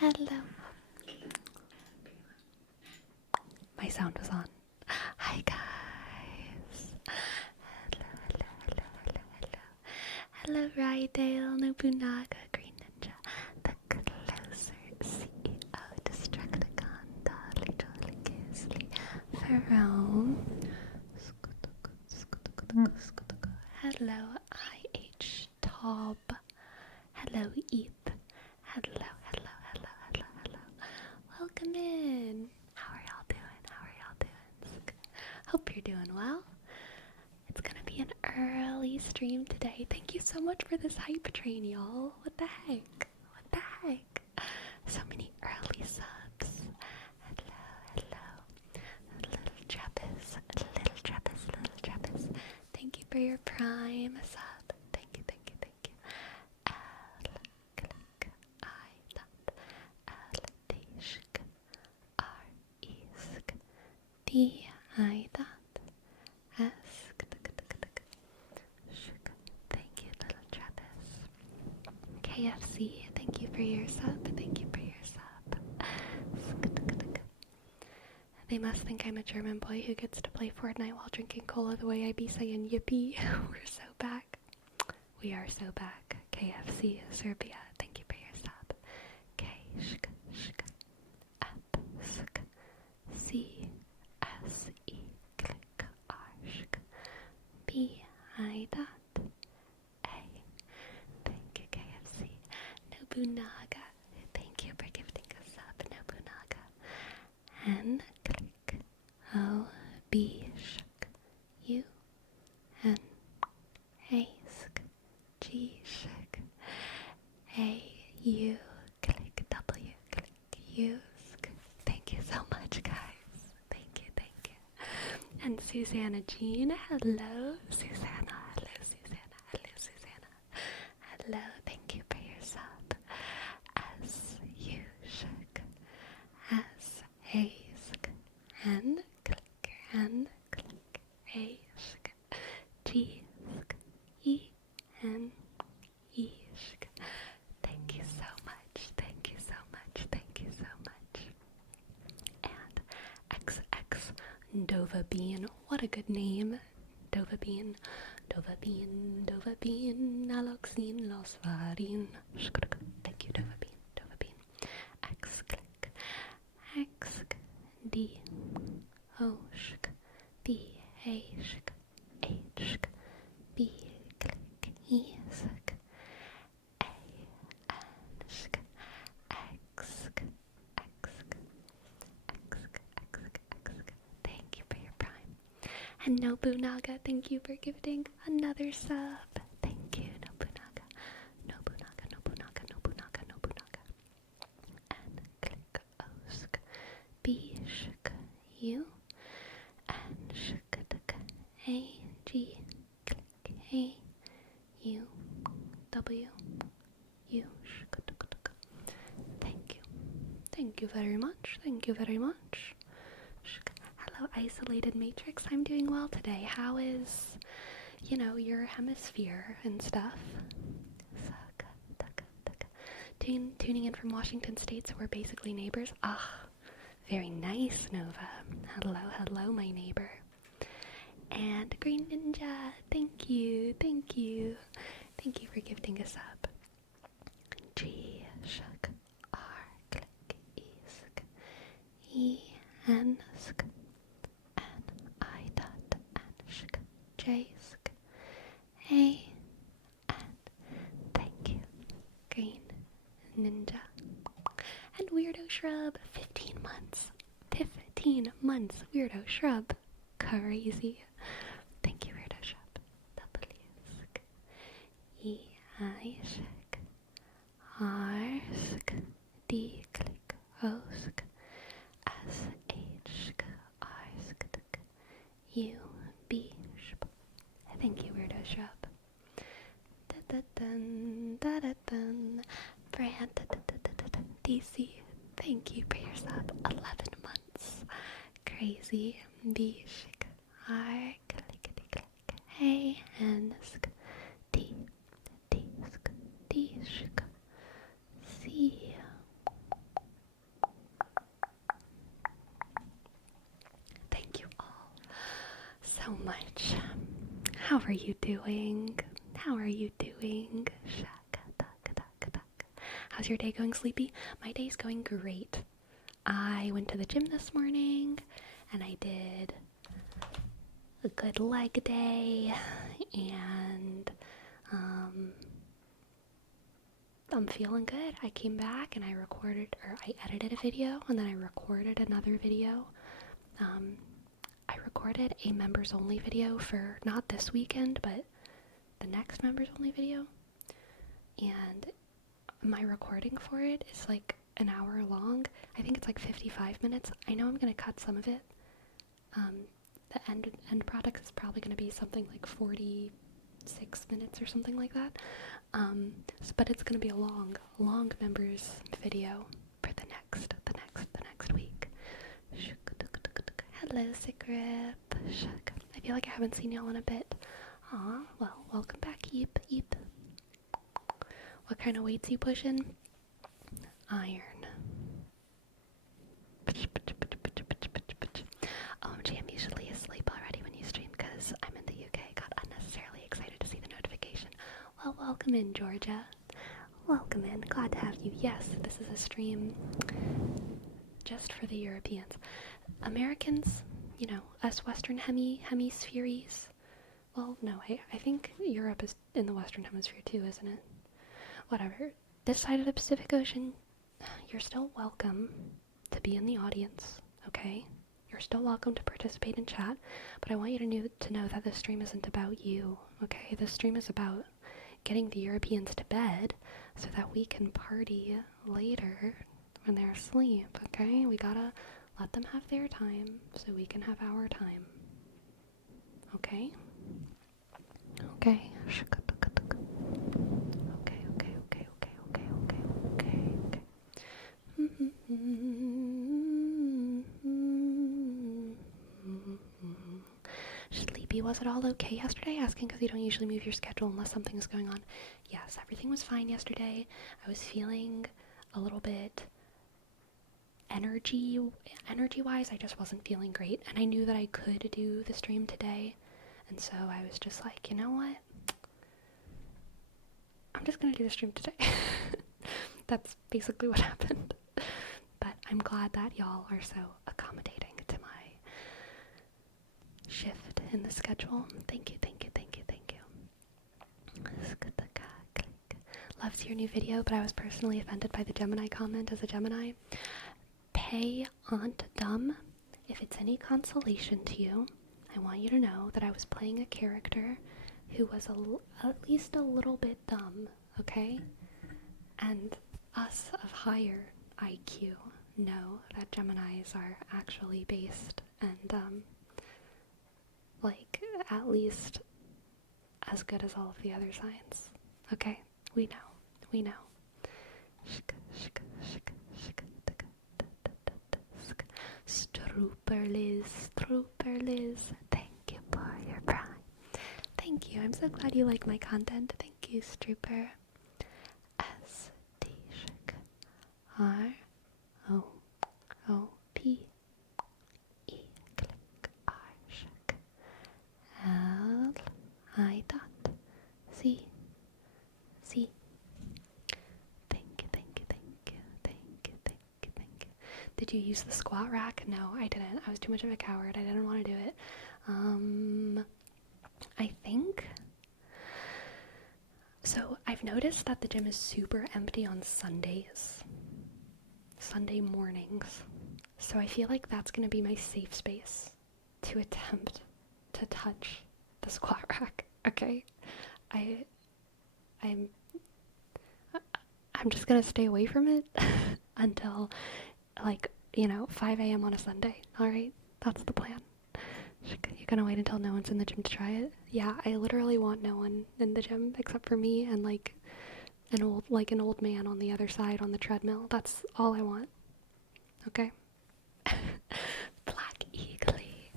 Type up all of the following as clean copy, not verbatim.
Hello. My sound was on. Hi guys. Hello Rydale, Nobunaga, Green Ninja, the Closer, CEO, Destructicon, Dolly, Gosling, Ferrone. Hello IH Tob. Hello Eth. Hello. Welcome in. How are y'all doing? Hope you're doing well. It's gonna be an early stream today. Thank you so much for this hype train, y'all. What the heck? So many early subs. Hello. Little Trappist. Thank you for your prime sub. Thank you. Thank you, little Travis. KFC, thank you for your sub. They must think I'm a German boy who gets to play Fortnite while drinking cola the way I be saying yippee. We're so back. We are so back. KFC, Serbia, thank you for your sub. C-S-E, click arshk, B-I-dot, A. Thank you, KFC. Nobunaga, thank you for gifting a sub, Nobunaga. N, click, O, B, shk, U, N, A, sk, G, shk, A, U, click, W, click, U, sk. Thank you so much, guys. Thank you. And Susanna Jean, hello. Susanna. Hello, thank you for your sub. As you shook, as a sk, and click, a sk, G sk, E, N, E sk. Thank you so much. And XX Dova Bean, what a good name. Dova Bean, Aloxine, Los Varin. Thank you, Dova Bean. X click, D, O shk, B, A shk, H shk, B click, E shk, A, N shk, X. Thank you for your prime. And Nobunaga, thank you for gifting another sub. Thank you, Nobunaga. And click Osk, B shk, U, and shk, A, G, click A, U, W, U, shk. Thank you very much. Hello, Isolated Matrix. I'm doing well today. How is, your hemisphere and stuff? Tuning in from Washington State, so we're basically neighbors. Very nice, Nova. Hello, my neighbor. And Green Ninja, thank you. Thank you for gifting us up. G, shuk, R, click, E, sk, E, N, sk, N, I, dot, N, shk, J, sk, A, N. Thank you, Green Ninja. And Weirdo Shrub, 15 months, Weirdo Shrub, crazy. Thank you, Weirdo Shrub. W, sk, E, I, shk, R, sk, D, click, O, sk, S, H, sk, R, sk, sk, U, B, shp. Thank you, Weirdo Shrub. Da-da-dun. Brand, DC, thank you for your sub. 11 months. Crazy. B, shk, R, clickety click, A, N, sk, D, sk, D, shk, C, are you doing? How are you doing? How's your day going, Sleepy? My day's going great. I went to the gym this morning and I did a good leg day, and I'm feeling good. I came back and I edited a video, and then I recorded another video. I recorded a members only video for not this weekend, but the next members only video, and my recording for it is like an hour long. I think it's like 55 minutes. I know I'm gonna cut some of it. The end product is probably gonna be something like 46 minutes or something like that. But it's gonna be a long members video for the next week. Hello, Sigrip. I feel like I haven't seen y'all in a bit. Aw, well, welcome back, Eep. What kind of weights you pushing? Iron. OMG, I'm usually asleep already when you stream because I'm in the UK. Got unnecessarily excited to see the notification. Well, welcome in, Georgia. Welcome in. Glad to have you. Yes, this is a stream just for the Europeans. Americans, you know, us Western hemispheres. Well, no, I think Europe is in the Western Hemisphere too, isn't it? Whatever. This side of the Pacific Ocean, you're still welcome to be in the audience, okay? You're still welcome to participate in chat, but I want you to know that this stream isn't about you, okay? This stream is about getting the Europeans to bed so that we can party later when they're asleep, okay? We gotta let them have their time so we can have our time, okay? Okay. Sleepy, was it all okay yesterday? Asking because you don't usually move your schedule unless something's going on. Yes, everything was fine yesterday. I was feeling a little bit energy-wise, I just wasn't feeling great, and I knew that I could do the stream today, and so I was just like, you know what? I'm just gonna do the stream today. That's basically what happened. But I'm glad that y'all are so accommodating to my shift in the schedule. Thank you. Loves your new video, but I was personally offended by the Gemini comment as a Gemini. Hey, Aunt Dumb, if it's any consolation to you, I want you to know that I was playing a character who was at least a little bit dumb, okay? And us of higher IQ know that Geminis are actually based and, like, at least as good as all of the other signs, okay? We know. Strooper Liz, thank you for your prime. Thank you, I'm so glad you like my content. Thank you, Strooper. S-T-R-O-O-P-E click R L-I dot C. Did you use the squat rack? No, I didn't. I was too much of a coward. I didn't want to do it. I think... So, I've noticed that the gym is super empty on Sundays. Sunday mornings. So I feel like that's going to be my safe space to attempt to touch the squat rack, okay? I'm just going to stay away from it until... 5 a.m. on a Sunday, alright? That's the plan. You're gonna wait until no one's in the gym to try it? Yeah, I literally want no one in the gym except for me and, an old man on the other side on the treadmill. That's all I want. Okay? Black Eagly,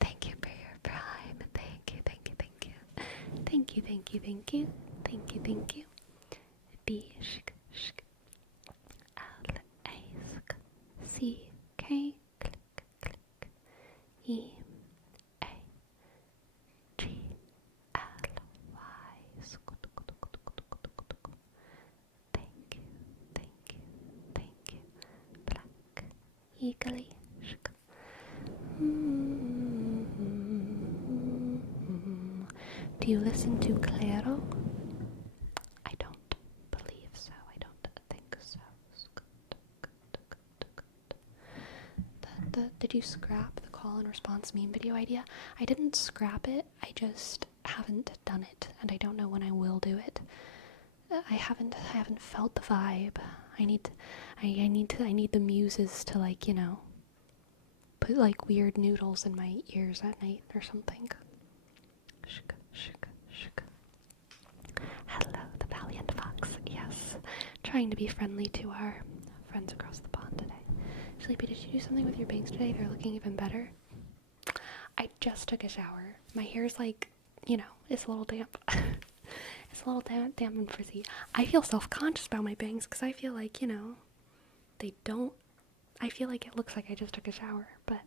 thank you for your prime. Thank you. C-K, click, E-A-G-L. eagerly. Do you listen to Claro? I don't believe so. I don't think so. Did you scrap the call and response meme video idea? I didn't scrap it. I just haven't done it, and I don't know when I will do it. I haven't felt the vibe. I need the muses to, like, you know, put like weird noodles in my ears at night or something. Hello, the valiant fox. Yes, trying to be friendly to our friends across the pond today. Sleepy, did you do something with your bangs today? They're looking even better. I just took a shower. My hair's like, you know, it's a little damp. It's a little damp and frizzy. I feel self-conscious about my bangs because I feel like, you know, they don't. I feel like it looks like I just took a shower, but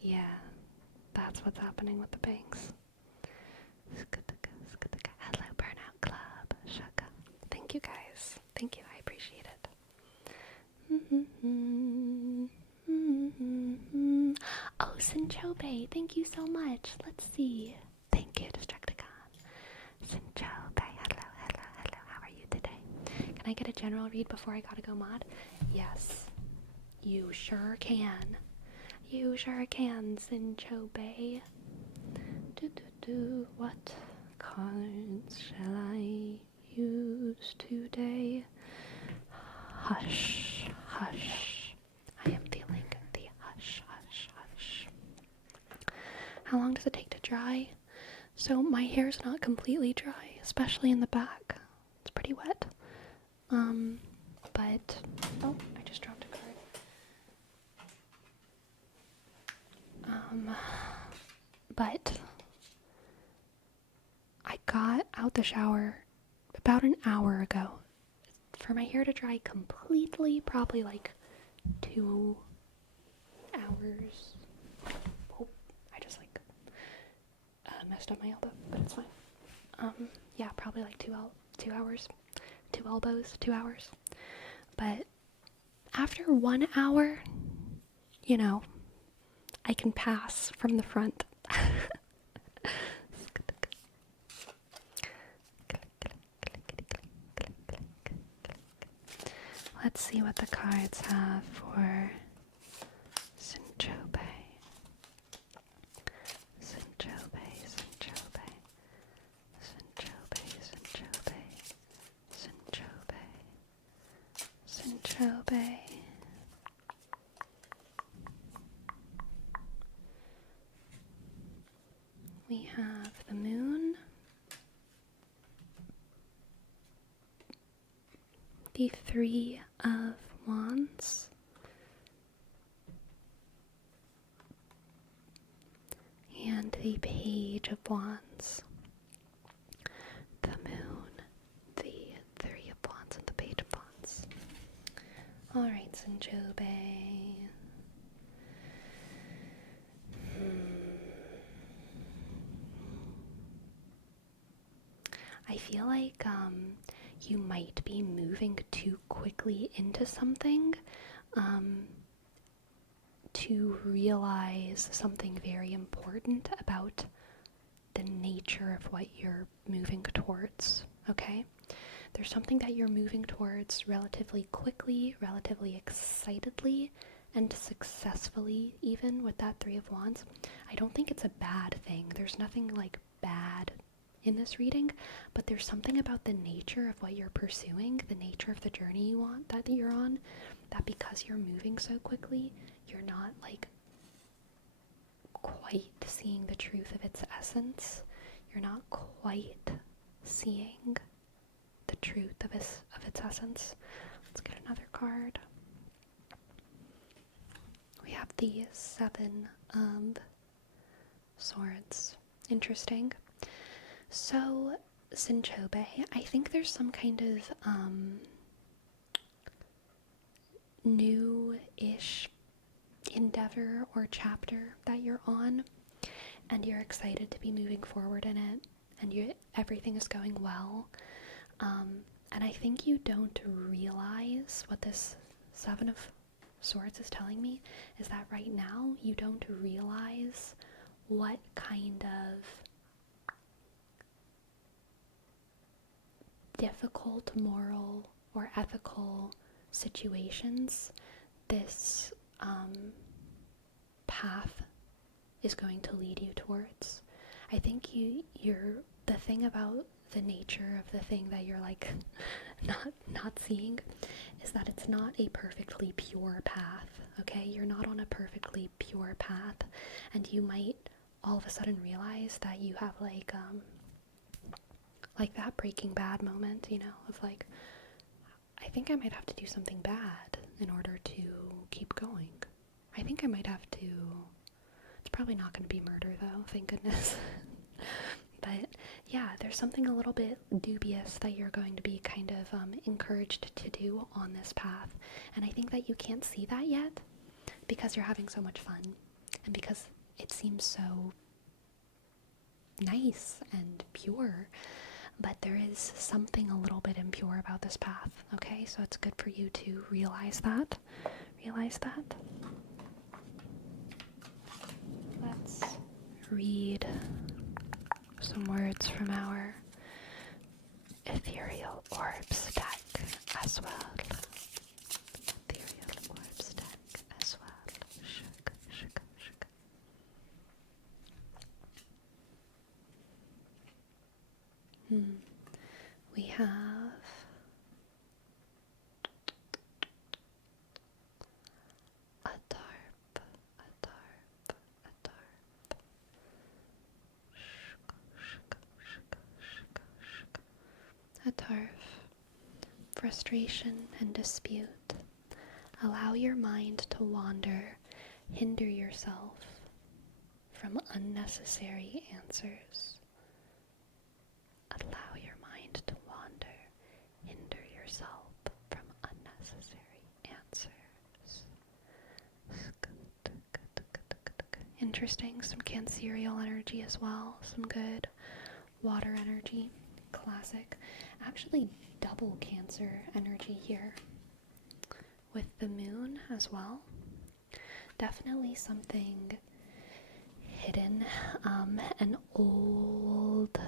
yeah, that's what's happening with the bangs. Hello, Burnout Club. Shaka. Thank you guys. Thank you. I appreciate it. Oh, Sinchobe, thank you so much. Let's see. Thank you, Destructicon. Sinchobe, hello. How are you today? Can I get a general read before I gotta go mod? Yes. You sure can. You sure can, Sinchobe. What cards shall I use today? Hush, hush. I am feeling the hush, hush, hush. How long does it take to dry? So my hair's not completely dry, especially in the back. It's pretty wet. But oh, I just dropped a card. But I got out the shower about an hour ago. For my hair to dry completely, probably like 2 hours. Oh, I just like messed up my elbow, but it's fine. Yeah, probably like 2 hours. 2 elbows, 2 hours. But after 1 hour, you know, I can pass from the front. Let's see what the cards have for Sinchobe. We have the moon, the 3 of Wands, and the Page of Wands. The moon, the 3 of Wands, and the Page of Wands. Alright, Sinchobe. I feel like you might be moving too quickly into something to realize something very important about the nature of what you're moving towards, okay? There's something that you're moving towards relatively quickly, relatively excitedly, and successfully, even with that 3 of Wands. I don't think it's a bad thing. There's nothing like bad in this reading, but there's something about the nature of what you're pursuing, the nature of the journey you want that you're on, that because you're moving so quickly, you're not like quite seeing the truth of its essence. You're not quite seeing the truth of its essence. Let's get another card. We have the 7 of Swords. Interesting. So, Sinchobe, I think there's some kind of new-ish endeavor or chapter that you're on, and you're excited to be moving forward in it, and everything is going well. And I think you don't realize what this Seven of Swords is telling me is that right now you don't realize what kind of difficult moral or ethical situations this path is going to lead you towards. I think you're the thing about the nature of the thing that you're like not seeing is that it's not a perfectly pure path. Okay, you're not on a perfectly pure path, and you might all of a sudden realize that you have like that Breaking Bad moment, you know, of like, I think I might have to do something bad in order to keep going. I think I might have to, it's probably not going to be murder though, thank goodness. But yeah, there's something a little bit dubious that you're going to be kind of encouraged to do on this path. And I think that you can't see that yet because you're having so much fun and because it seems so nice and pure. But there is something a little bit impure about this path, okay? So it's good for you to realize that. Realize that. Let's read some words from our Ethereal Orbs deck as well. Ethereal Orbs deck as well. Shook, shook, shook. We have a tarp, a tarp, a tarp. A tarp. Frustration and dispute. Allow your mind to wander. Hinder yourself from unnecessary answers. Allow your mind to wander. Hinder yourself from unnecessary answers. Interesting. Some Cancerial energy as well. Some good water energy. Classic. Actually, double Cancer energy here. With the moon as well. Definitely something hidden. An old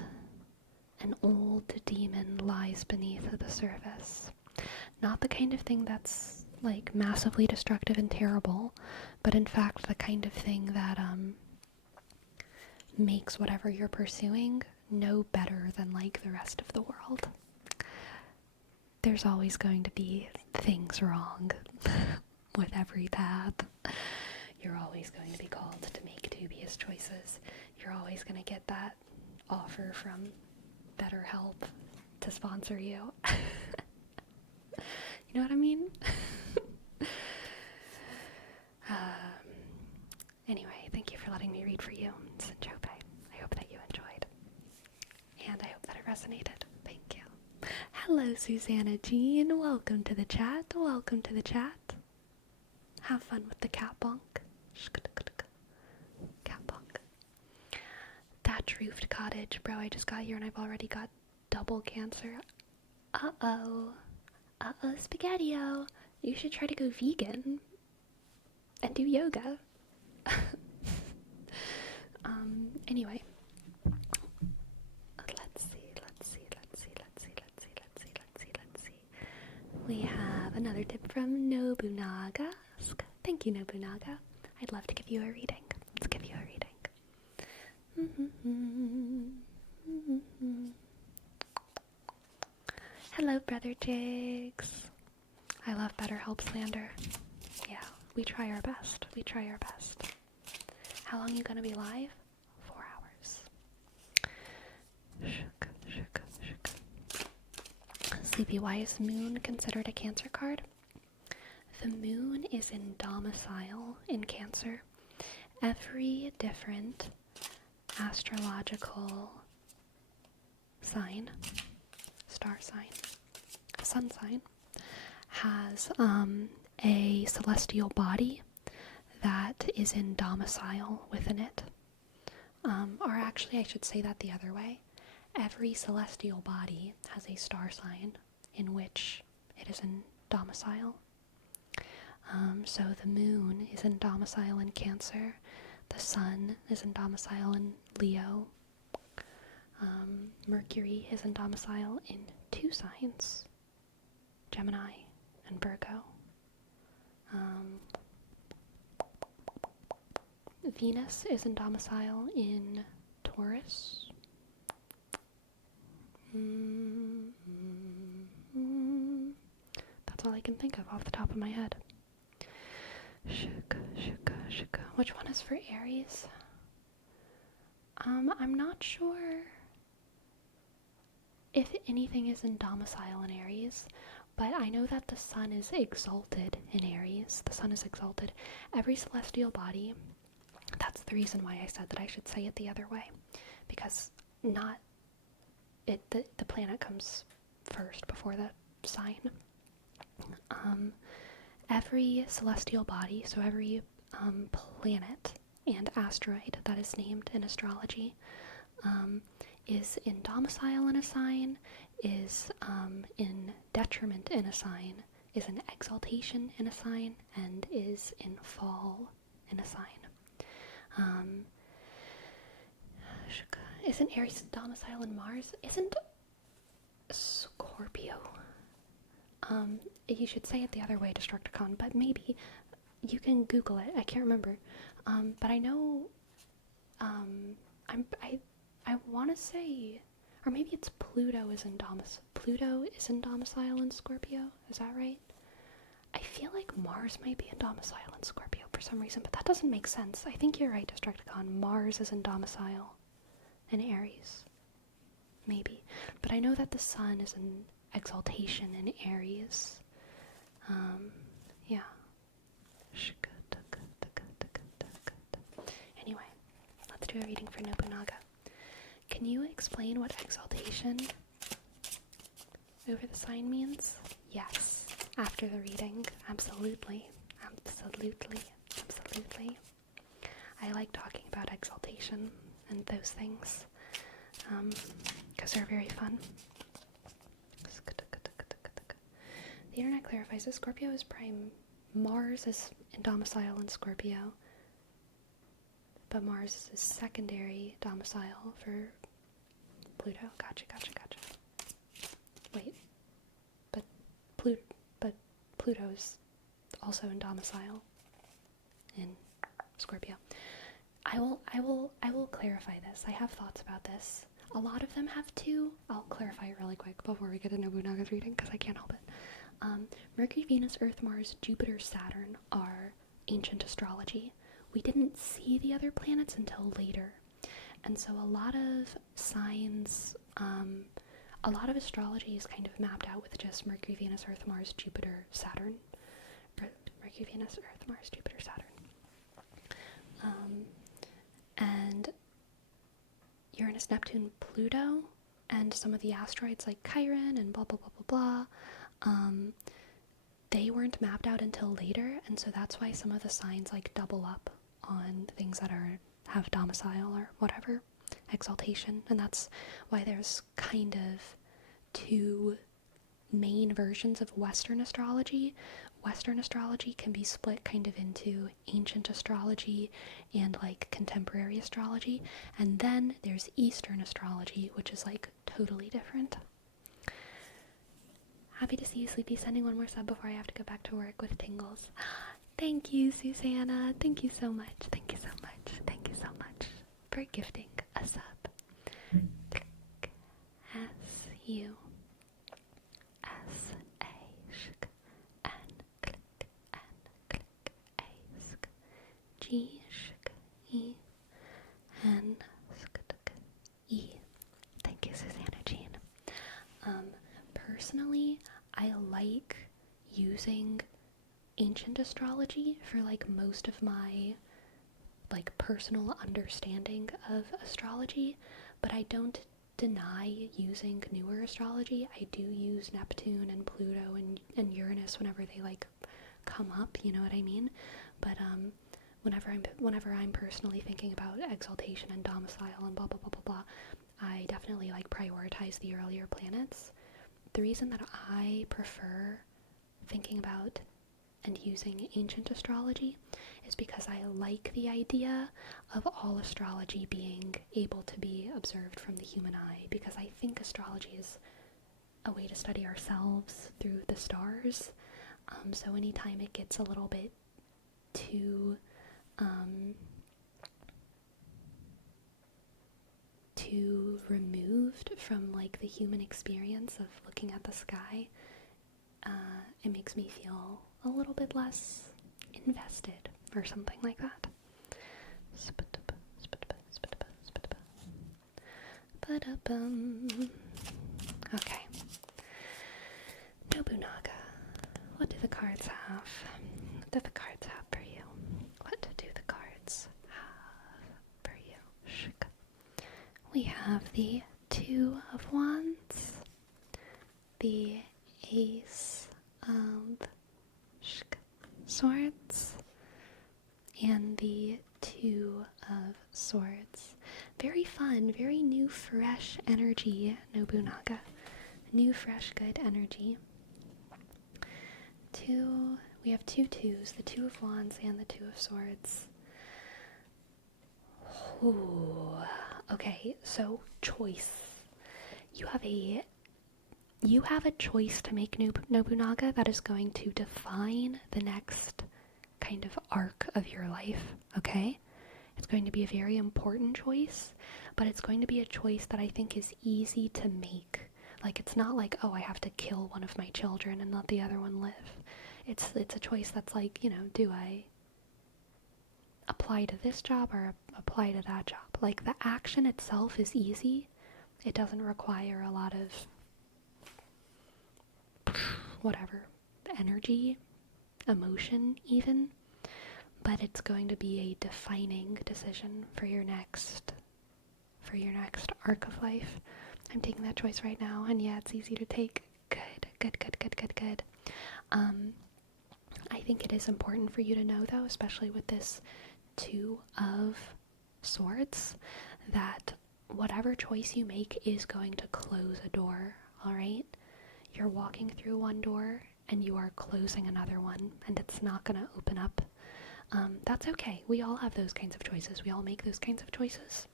demon lies beneath the surface. Not the kind of thing that's like massively destructive and terrible, but in fact the kind of thing that makes whatever you're pursuing no better than like the rest of the world. There's always going to be things wrong with every path. You're always going to be called to make dubious choices. You're always going to get that offer from BetterHelp to sponsor you. You know what I mean? Anyway, thank you for letting me read for you. Sinchope. I hope that you enjoyed. And I hope that it resonated. Thank you. Hello, Susanna Jean. Welcome to the chat. Welcome to the chat. Have fun with the cat bonk. Cat bonk. Thatch roofed cottage. Bro, I just got here and I've already got double Cancer. Uh-oh. Uh-oh, Spaghetti-O. You should try to go vegan and do yoga. Anyway. Let's see. We have another tip from Nobunaga. Thank you, Nobunaga. I'd love to give you a reading. Let's give you a reading. Hello, Brother Jigs. I love BetterHelp slander. Yeah, we try our best. We try our best. How long are you gonna be live? 4 hours. Shook. Sleepy, why is Moon considered a Cancer card? The Moon is in Domicile in Cancer. Every different astrological sign, star sign, sun sign, has a celestial body that is in domicile within it. Or actually, I should say that the other way. Every celestial body has a star sign in which it is in domicile. So the moon is in domicile in Cancer, the sun is in domicile in Leo, Mercury is in domicile in 2 signs, Gemini and Virgo. Venus is in domicile in Taurus. That's all I can think of off the top of my head. Which one is for Aries? I'm not sure if anything is in domicile in Aries, but I know that the sun is exalted in Aries. The sun is exalted. Every celestial body, that's the reason why I said that I should say it the other way, because the planet comes first before the sign. Every celestial body, so every planet and asteroid that is named in astrology, is in domicile in a sign, is in detriment in a sign, is in exaltation in a sign, and is in fall in a sign. Isn't Aries domicile in Mars? Isn't Scorpio? You should say it the other way, Destructicon, but maybe you can Google it. I can't remember. But I know, I want to say, or maybe it's Pluto is in domicile in Scorpio. Is that right? I feel like Mars might be in domicile in Scorpio for some reason, but that doesn't make sense. I think you're right, Destructicon. Mars is in domicile in Aries. Maybe. But I know that the sun is in exaltation in Aries. Yeah. Anyway, let's do a reading for Nobunaga. Can you explain what exaltation over the sign means? Yes, after the reading. Absolutely. I like talking about exaltation and those things, because they're very fun. The internet clarifies that Scorpio is prime. Mars is in domicile in Scorpio, but Mars is secondary domicile for Pluto. Gotcha. Wait, but Pluto's also in domicile in Scorpio. I will clarify this. I have thoughts about this. A lot of them have too. I'll clarify it really quick before we get to Nobunaga's reading, because I can't help it. Mercury, Venus, Earth, Mars, Jupiter, Saturn are ancient astrology. We didn't see the other planets until later. And so a lot of signs, a lot of astrology is kind of mapped out with just Mercury, Venus, Earth, Mars, Jupiter, Saturn. Mercury, Venus, Earth, Mars, Jupiter, Saturn. And Uranus, Neptune, Pluto, and some of the asteroids like Chiron and blah, blah, blah, blah, blah, they weren't mapped out until later, and so that's why some of the signs like double up on things that have domicile or whatever, exaltation, and that's why there's kind of 2 main versions of Western astrology. Western astrology can be split kind of into ancient astrology and like contemporary astrology, and then there's Eastern astrology, which is like totally different. Happy to see you, Sleepy. Sending one more sub before I have to go back to work with tingles. Thank you, Susanna. Thank you so much. Thank you so much for gifting a sub. Click S-U-S-A sh N click N click A sk G sh E N sk E. Thank you, Susanna Jean. Personally, I like using ancient astrology for like most of my like personal understanding of astrology, but I don't deny using newer astrology. I do use Neptune and Pluto and Uranus whenever they like come up, you know what I mean? But whenever I'm personally thinking about exaltation and domicile and blah blah blah blah blah, I definitely like prioritize the earlier planets. the reason that I prefer thinking about and using ancient astrology is because I like the idea of all astrology being able to be observed from the human eye, because I think astrology is a way to study ourselves through the stars. So anytime it gets a little bit too removed from like the human experience of looking at the sky, it makes me feel a little bit less invested or something like that. Okay. Nobunaga. What do the cards have? What do the cards have for you? What do the cards have for you? Shk. We have the Two of Wands, the Ace of Swords, and the Two of Swords. Very fun, very new, fresh energy, Nobunaga. New, fresh, good energy. We have two twos, the Two of Wands and the Two of Swords. Ooh. Okay, so choice. You have a choice to make, Nobunaga, that is going to define the next kind of arc of your life, okay? It's going to be a very important choice, but it's going to be a choice that I think is easy to make. Like, it's not like, oh, I have to kill one of my children and let the other one live. It's a choice that's like, do I apply to this job or apply to that job? Like, the action itself is easy. It doesn't require a lot of whatever, energy, emotion even, but it's going to be a defining decision for your next arc of life. I'm taking that choice right now, and yeah, it's easy to take. Good. I think it is important for you to know, though, especially with this Two of Swords, that whatever choice you make is going to close a door, alright? You're walking through one door and you are closing another one, and it's not going to open up. That's okay. We all have those kinds of choices. We all make those kinds of choices.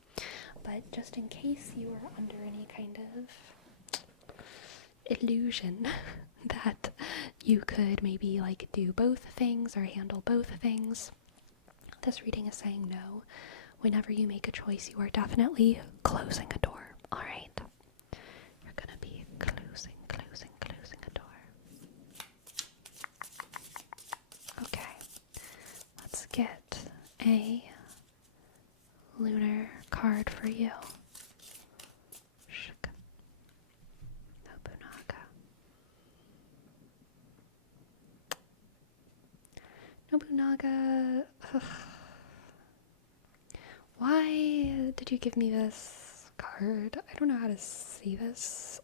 But just in case you are under any kind of illusion that you could maybe like do both things or handle both things, this reading is saying no. Whenever you make a choice, you are definitely closing a door, alright? You're gonna be closing a door. Okay, let's get a lunar card for you. Nobunaga. Ugh. Why did you give me this card? I don't know how to see this.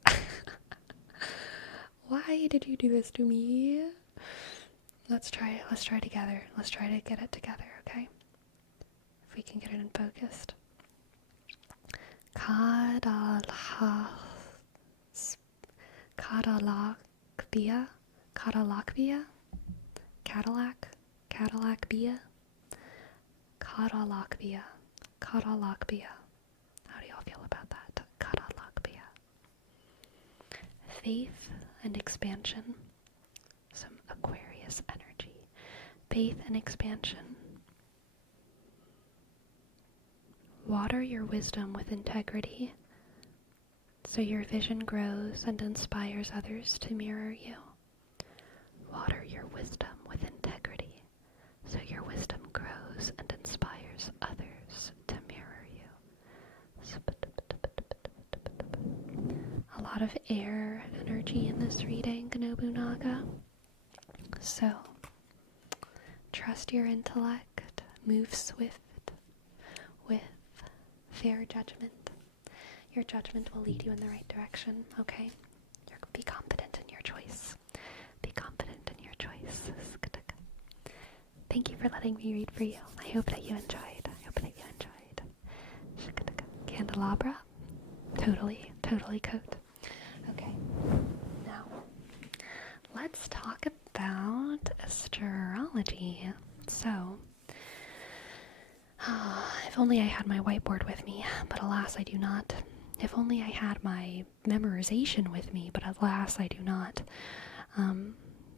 Why did you do this to me? Let's try together. Let's try to get it together, okay? If we can get it in focused. Cadalakbia? Cadalakbia? Cadalakbia. How do y'all feel about that? Cadalakbia. Faith and expansion. Some Aquarius energy. Faith and expansion. Water your wisdom with integrity, so your vision grows and inspires others to mirror you. Water your wisdom with integrity, so your wisdom grows and inspires others to mirror you. A lot of air energy in this reading, Nobunaga. So, trust your intellect, move swift with fair judgment. Your judgment will lead you in the right direction, okay? Be confident in your choice. Be confident in your choice. Thank you for letting me read for you. I hope that you enjoyed. Candelabra. Totally coat. Okay. Now let's talk about astrology. So, if only I had my whiteboard with me, but alas, I do not. If only I had my memorization with me, but alas, I do not.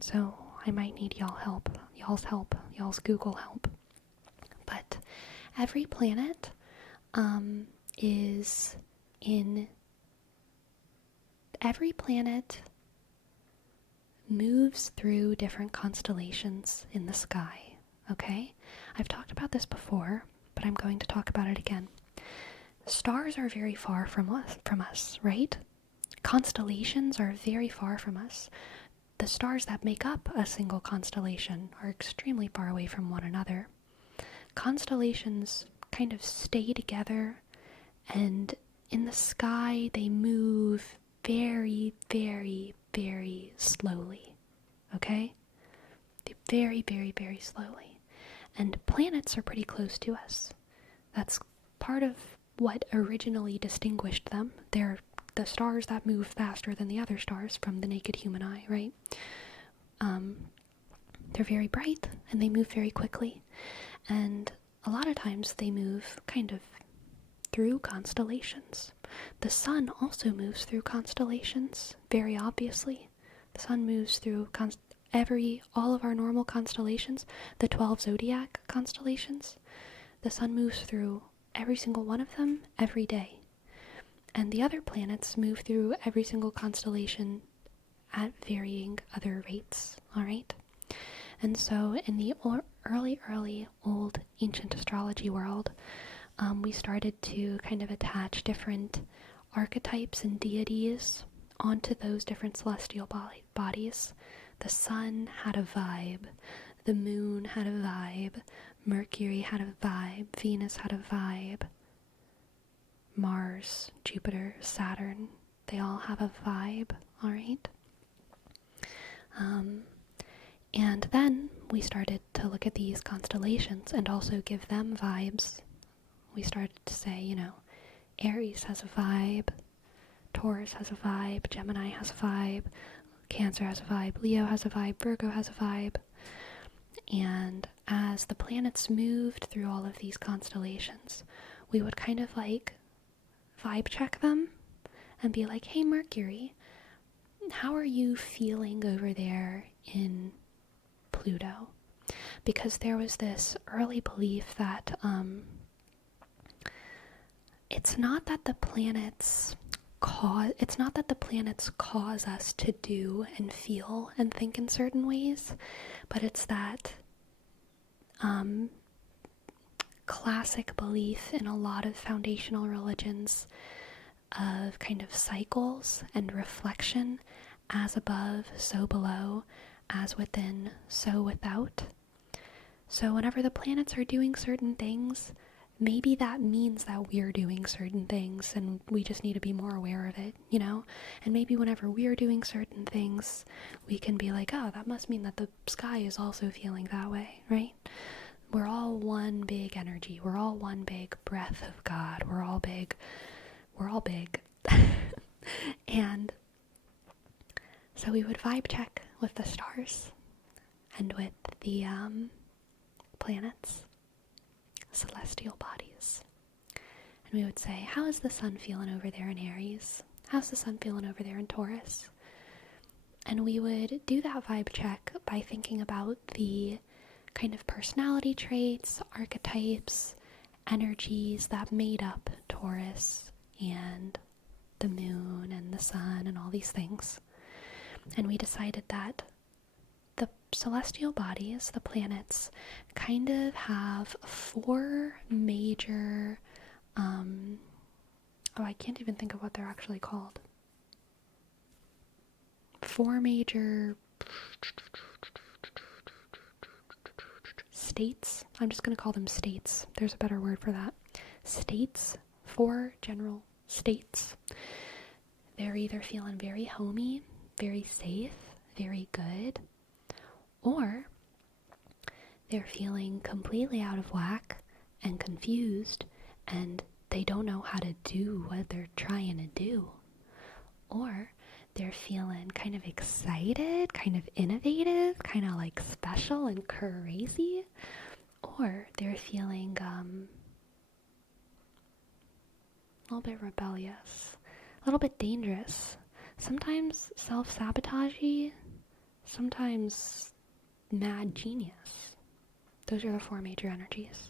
So I might need y'all's help, y'all's Google help. But every planet is in... Every planet moves through different constellations in the sky, okay? I've talked about this before, but I'm going to talk about it again. Stars are very far from us, right? Constellations are very far from us. The stars that make up a single constellation are extremely far away from one another. Constellations kind of stay together, and in the sky they move very, very, very slowly, okay? Very, very, very slowly. And planets are pretty close to us. That's part of what originally distinguished them. They're the stars that move faster than the other stars from the naked human eye, right? They're very bright and they move very quickly. And a lot of times they move kind of through constellations. The sun also moves through constellations, very obviously. The sun moves through all of our normal constellations, the 12 zodiac constellations. The sun moves through every single one of them every day. And the other planets move through every single constellation at varying other rates, alright? And so in the early old ancient astrology world, we started to kind of attach different archetypes and deities onto those different celestial bodies. The sun had a vibe, the moon had a vibe, Mercury had a vibe, Venus had a vibe, Mars, Jupiter, Saturn, they all have a vibe, alright? And then we started to look at these constellations and also give them vibes. We started to say, Aries has a vibe, Taurus has a vibe, Gemini has a vibe, Cancer has a vibe, Leo has a vibe, Virgo has a vibe. And as the planets moved through all of these constellations, we would kind of like vibe check them and be like, hey Mercury, how are you feeling over there in Pluto? Because there was this early belief that it's not that the planets cause us to do and feel and think in certain ways, but it's that classic belief in a lot of foundational religions of kind of cycles and reflection, as above, so below, as within, so without. So whenever the planets are doing certain things, maybe that means that we're doing certain things and we just need to be more aware of it, And maybe whenever we're doing certain things, we can be like, oh, that must mean that the sky is also feeling that way, right? We're all one big energy. We're all one big breath of God. We're all big. And so we would vibe check with the stars and with the planets, celestial bodies. And we would say, how is the sun feeling over there in Aries? How's the sun feeling over there in Taurus? And we would do that vibe check by thinking about the kind of personality traits, archetypes, energies that made up Taurus and the moon and the sun and all these things. And we decided that the celestial bodies, the planets, kind of have four major, I can't even think of what they're actually called. Four major states. I'm just going to call them states. There's a better word for that. States. Four general states. They're either feeling very homey, very safe, very good, or they're feeling completely out of whack and confused and they don't know how to do what they're trying to do. Or they're feeling kind of excited, kind of innovative, kind of like special and crazy, or they're feeling a little bit rebellious, a little bit dangerous, sometimes self-sabotagey, sometimes mad genius. Those are the four major energies.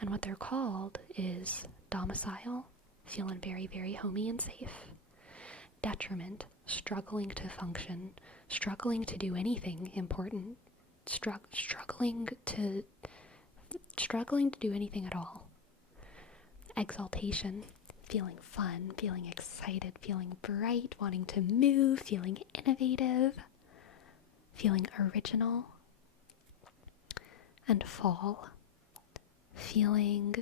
And what they're called is domicile, feeling very, very homey and safe. Detriment, struggling to function, struggling to do anything important, struggling to do anything at all. Exaltation, feeling fun, feeling excited, feeling bright, wanting to move, feeling innovative, feeling original. And fall, feeling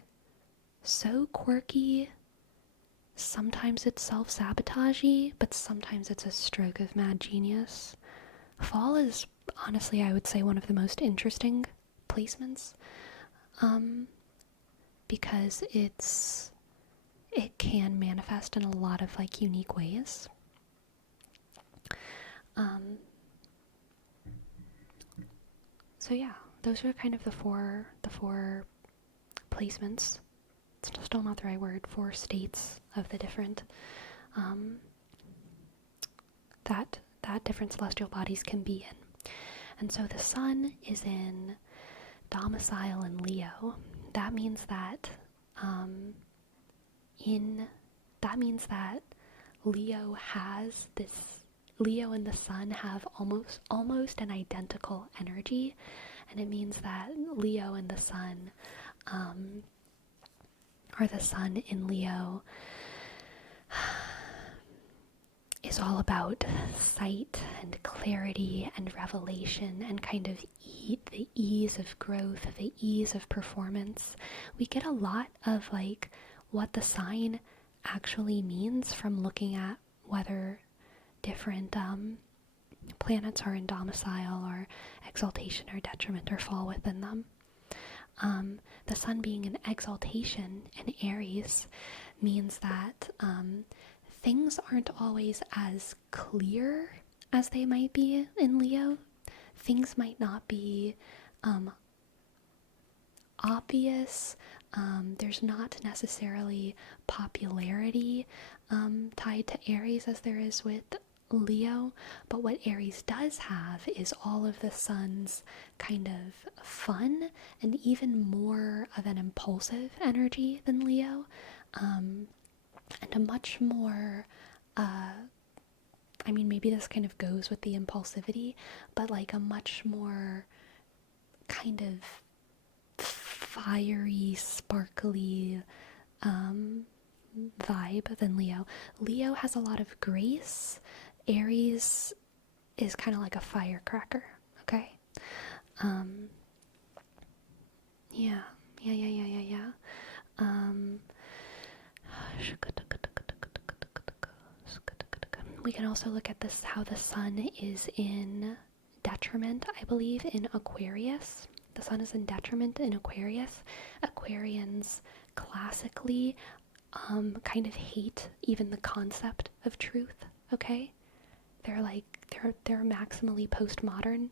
so quirky. Sometimes it's self-sabotagey, but sometimes it's a stroke of mad genius. Fall is, honestly, I would say one of the most interesting placements, because it can manifest in a lot of like unique ways. So yeah, those are kind of the four placements. It's still not the right word. 4 states of the different that different celestial bodies can be in. And so the sun is in domicile in Leo. That means that Leo has this. Leo and the sun have almost an identical energy, and it means that Leo and the sun, or the sun in Leo, is all about sight and clarity and revelation and kind of the ease of growth, the ease of performance. We get a lot of like what the sign actually means from looking at whether different planets are in domicile or exaltation or detriment or fall within them. The sun being in exaltation in Aries means that things aren't always as clear as they might be in Leo. Things might not be obvious. There's not necessarily popularity tied to Aries as there is with Leo, but what Aries does have is all of the sun's kind of fun and even more of an impulsive energy than Leo, and a much more maybe this kind of goes with the impulsivity, but like a much more kind of fiery, sparkly vibe than Leo. Leo has a lot of grace. Aries is kind of like a firecracker, okay? Yeah. We can also look at this, how the sun is in detriment, I believe, in Aquarius. The sun is in detriment in Aquarius. Aquarians classically kind of hate even the concept of truth, okay? They're maximally postmodern,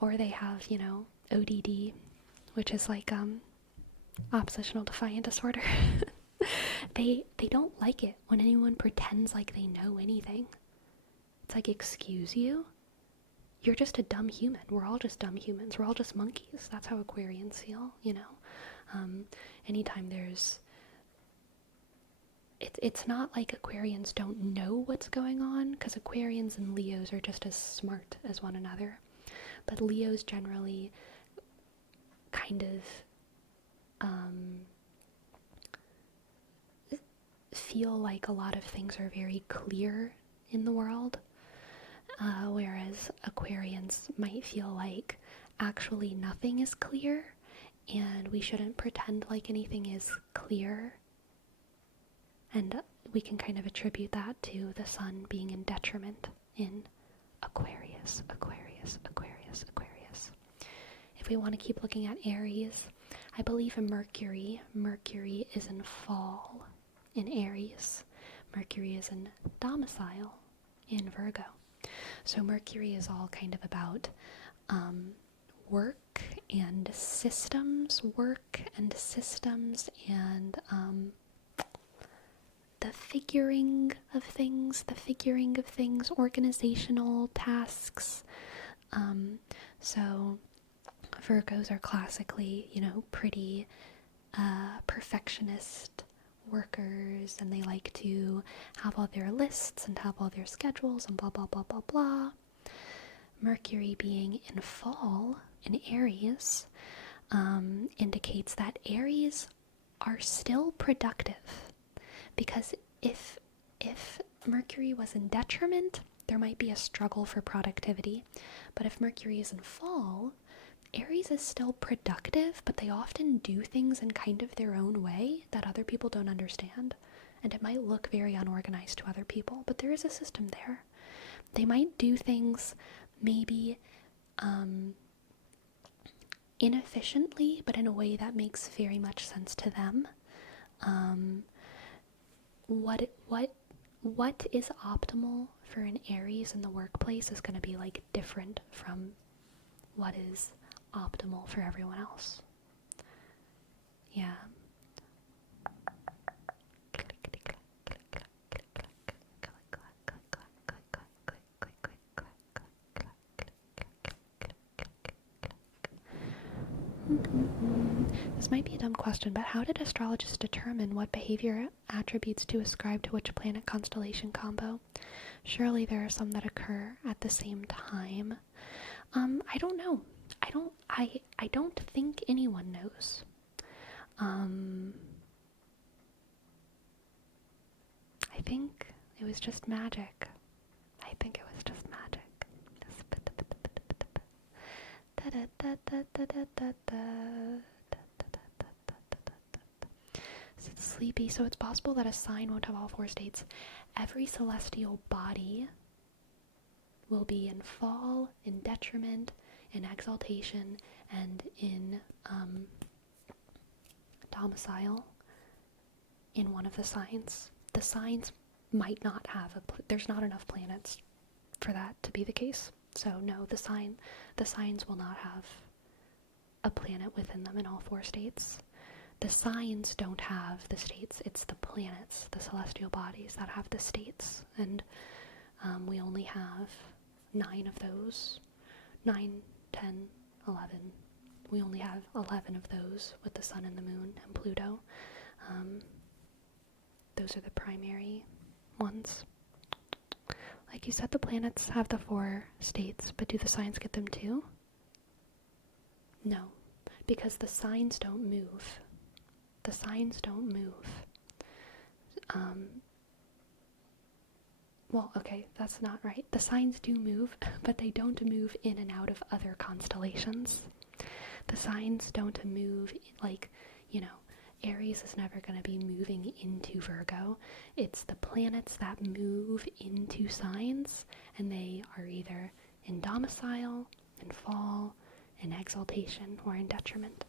or they have, ODD, which is like oppositional defiant disorder. They don't like it when anyone pretends like they know anything. It's like, excuse you? You're just a dumb human. We're all just dumb humans. We're all just monkeys. That's how Aquarians feel, anytime there's... It's not like Aquarians don't know what's going on, because Aquarians and Leos are just as smart as one another. But Leos generally kind of feel like a lot of things are very clear in the world, whereas Aquarians might feel like actually nothing is clear, and we shouldn't pretend like anything is clear. And we can kind of attribute that to the sun being in detriment in Aquarius. If we want to keep looking at Aries, I believe Mercury is in fall in Aries. Mercury is in domicile in Virgo. So Mercury is all kind of about work and systems, and the figuring of things, organizational tasks. So Virgos are classically, pretty perfectionist workers, and they like to have all their lists and have all their schedules and blah, blah, blah, blah, blah. Mercury being in fall in Aries indicates that Aries are still productive, because if Mercury was in detriment, there might be a struggle for productivity. But if Mercury is in fall, Aries is still productive, but they often do things in kind of their own way that other people don't understand. And it might look very unorganized to other people, but there is a system there. They might do things maybe inefficiently, but in a way that makes very much sense to them. What is optimal for an Aries in the workplace is going to be like different from what is optimal for everyone else. Yeah. This might be a dumb question, but how did astrologists determine what behavior attributes to ascribe to which planet constellation combo? Surely there are some that occur at the same time. I don't know. I don't think anyone knows. I think it was just magic. It's sleepy, so it's possible that a sign won't have all four states. Every celestial body will be in fall, in detriment, in exaltation, and in domicile in one of the signs. The signs might not have there's not enough planets for that to be the case. So no, the signs will not have a planet within them in all four states. The signs don't have the states. It's the planets, the celestial bodies, that have the states. And we only have 9 of those. 9, 10, 11. We only have 11 of those with the sun and the moon and Pluto. Those are the primary ones. Like you said, the planets have the 4 states, but do the signs get them too? No, because the signs don't move. The signs don't move. Well, okay, that's not right. The signs do move, but they don't move in and out of other constellations. The signs don't move, like, Aries is never going to be moving into Virgo. It's the planets that move into signs, and they are either in domicile, in fall, in exaltation, or in detriment.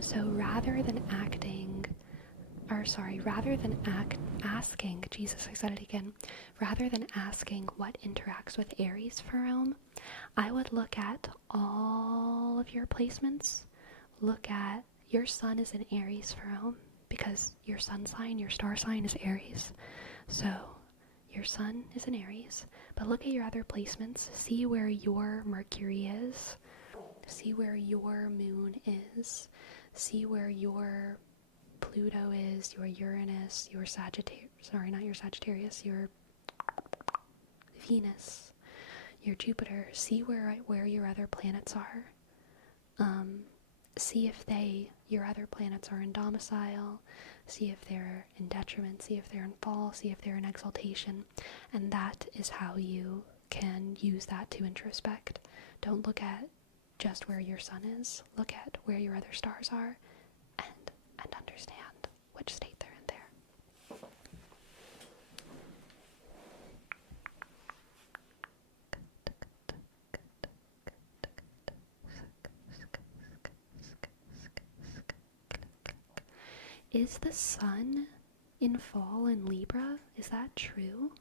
So rather than asking, Jesus, I said it again, rather than asking what interacts with Aries for Rome, I would look at all of your placements. Look at your sun is in Aries for Rome, because your sun sign, your star sign is Aries. So your sun is in Aries, but look at your other placements. See where your Mercury is. See where your moon is. See where your Pluto is, your Uranus, your your Venus, your Jupiter. See where your other planets are. See if your other planets are in domicile. See if they're in detriment. See if they're in fall. See if they're in exaltation. And that is how you can use that to introspect. Don't look at just where your sun is. Look at where your other stars are, and understand which state they're in there. is the sun in fall in Libra? Is that true?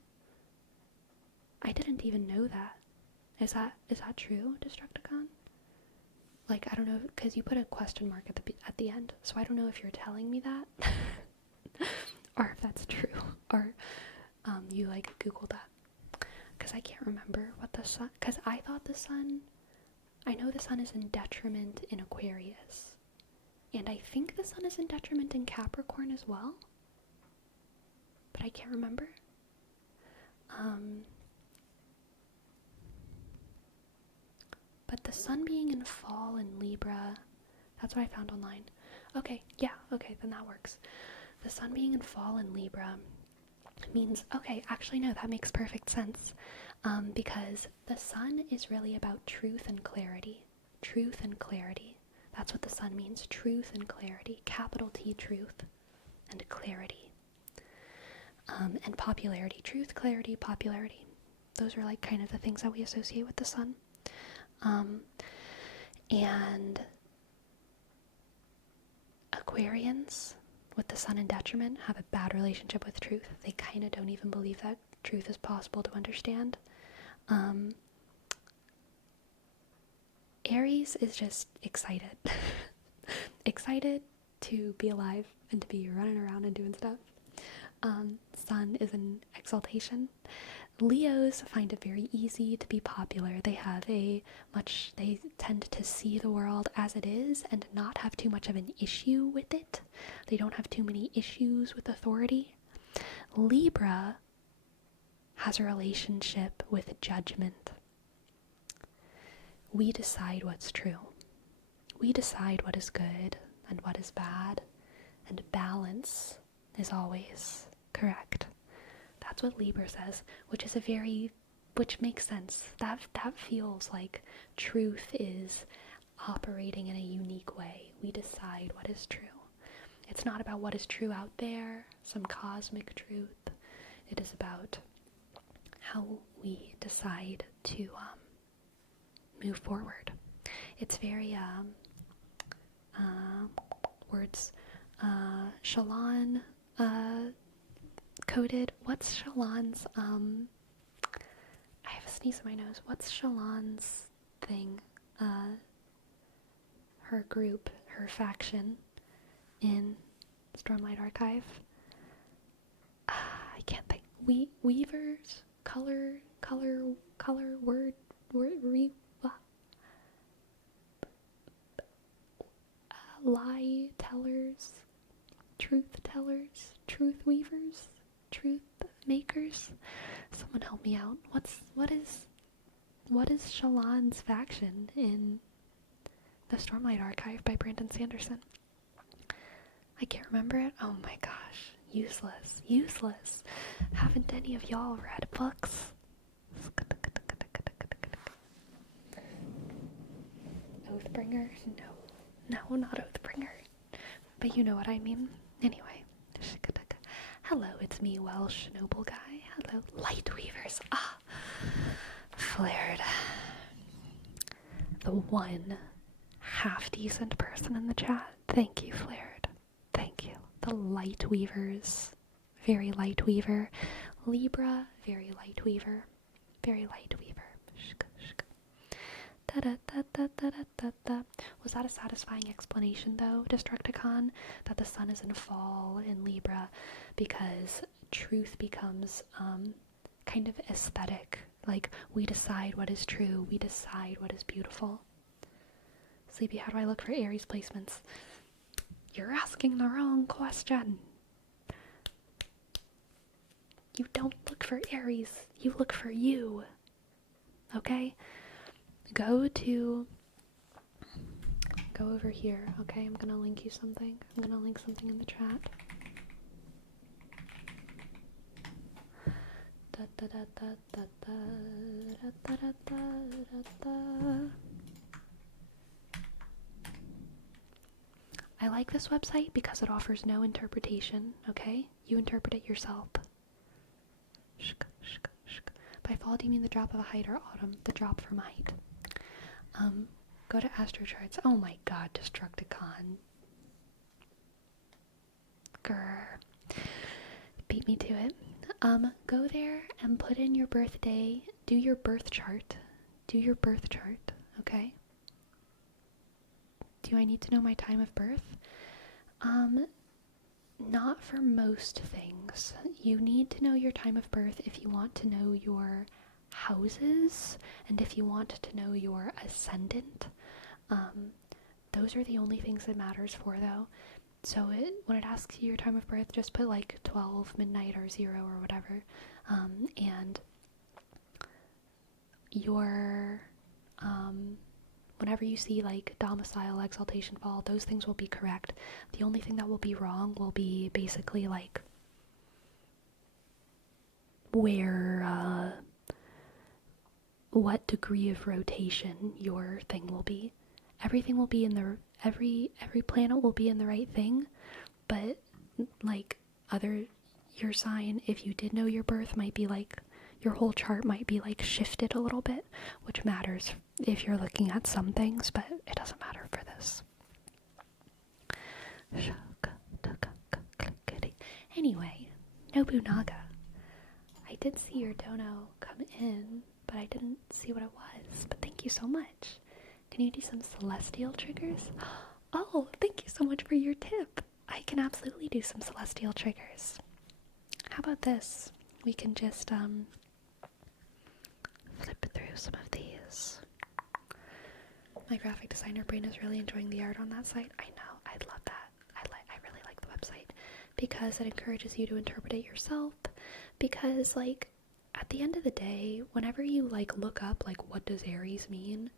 I didn't even know that. Is that true, Destructicon? Like, I don't know, because you put a question mark at the end, so I don't know if you're telling me that, or if that's true, or you like Googled that, because I can't remember what the sun, because I thought the sun, I know the sun is in detriment in Aquarius, and I think the sun is in detriment in Capricorn as well, but I can't remember. But the sun being in fall in Libra, that's what I found online. Okay, yeah, okay, then that works. The sun being in fall in Libra means, okay, actually no, that makes perfect sense. Because the sun is really about truth and clarity. Truth and clarity. That's what the sun means, truth and clarity. Capital T, truth, and clarity. And popularity. Truth, clarity, popularity. Those are like kind of the things that we associate with the sun. And Aquarians with the sun in detriment have a bad relationship with truth. They kind of don't even believe that truth is possible to understand. Aries is just excited. Excited to be alive and to be running around and doing stuff. Sun is an exaltation. Leos find it very easy to be popular. They tend to see the world as it is and not have too much of an issue with it. They don't have too many issues with authority. Libra has a relationship with judgment. We decide what's true. We decide what is good and what is bad, and balance is always correct. That's what Libra says, which makes sense. That feels like truth is operating in a unique way. We decide what is true. It's not about what is true out there, some cosmic truth. It is about how we decide to move forward. It's very words Shalon coded. What's Shalon's I have a sneeze in my nose. What's Shalon's thing? Her group, her faction in Stormlight Archive. I can't think. Weavers, color, word, lie tellers, truth tellers, truth weavers, truth makers. Someone help me out. What is Shalon's faction in the Stormlight Archive by Brandon Sanderson? I can't remember it. Oh my gosh. Useless. Haven't any of y'all read books? Oathbringer? No, not Oathbringer. But you know what I mean. Anyway. Hello, it's me, Welsh Noble Guy. Hello, Lightweavers. Flared. The one half-decent person in the chat. Thank you, Flared. Thank you. The Lightweavers. Very Lightweaver. Libra, very Lightweaver. Very Lightweaver. Was that a satisfying explanation, though, Destructicon, that the sun is in fall in Libra because truth becomes kind of aesthetic? Like, we decide what is true, we decide what is beautiful. Sleepy, how do I look for Aries placements? You're asking the wrong question. You don't look for Aries, you look for you. Okay? Go over here, okay? I'm gonna link you something. I'm gonna link something in the chat. I like this website because it offers no interpretation, okay? You interpret it yourself. By fall, do you mean the drop of a height or autumn? The drop from a height. Go to Astro Charts. Oh my god, Destructicon. Grr. Beat me to it. Go there and put in your birthday. Do your birth chart. Do your birth chart, okay? Do I need to know my time of birth? Not for most things. You need to know your time of birth if you want to know your houses and if you want to know your ascendant. Those are the only things it matters for, though. So when it asks you your time of birth, just put like 12, midnight, or 0 or whatever. And your, whenever you see like domicile, exaltation, fall, those things will be correct. The only thing that will be wrong will be basically like where, what degree of rotation your thing will be. Everything will be in the, every planet will be in the right thing, but like your sign, if you did know your birth, might be like, your whole chart might be like shifted a little bit, which matters if you're looking at some things, but it doesn't matter for this. Anyway, Nobunaga. I did see your dono come in, but I didn't see what it was, but thank you so much. Can you do some celestial triggers? Oh, thank you so much for your tip. I can absolutely do some celestial triggers. How about this? We can just flip through some of these. My graphic designer brain is really enjoying the art on that site. I know, I love that. I really like the website because it encourages you to interpret it yourself. Because like at the end of the day, whenever you like look up like what does Aries mean,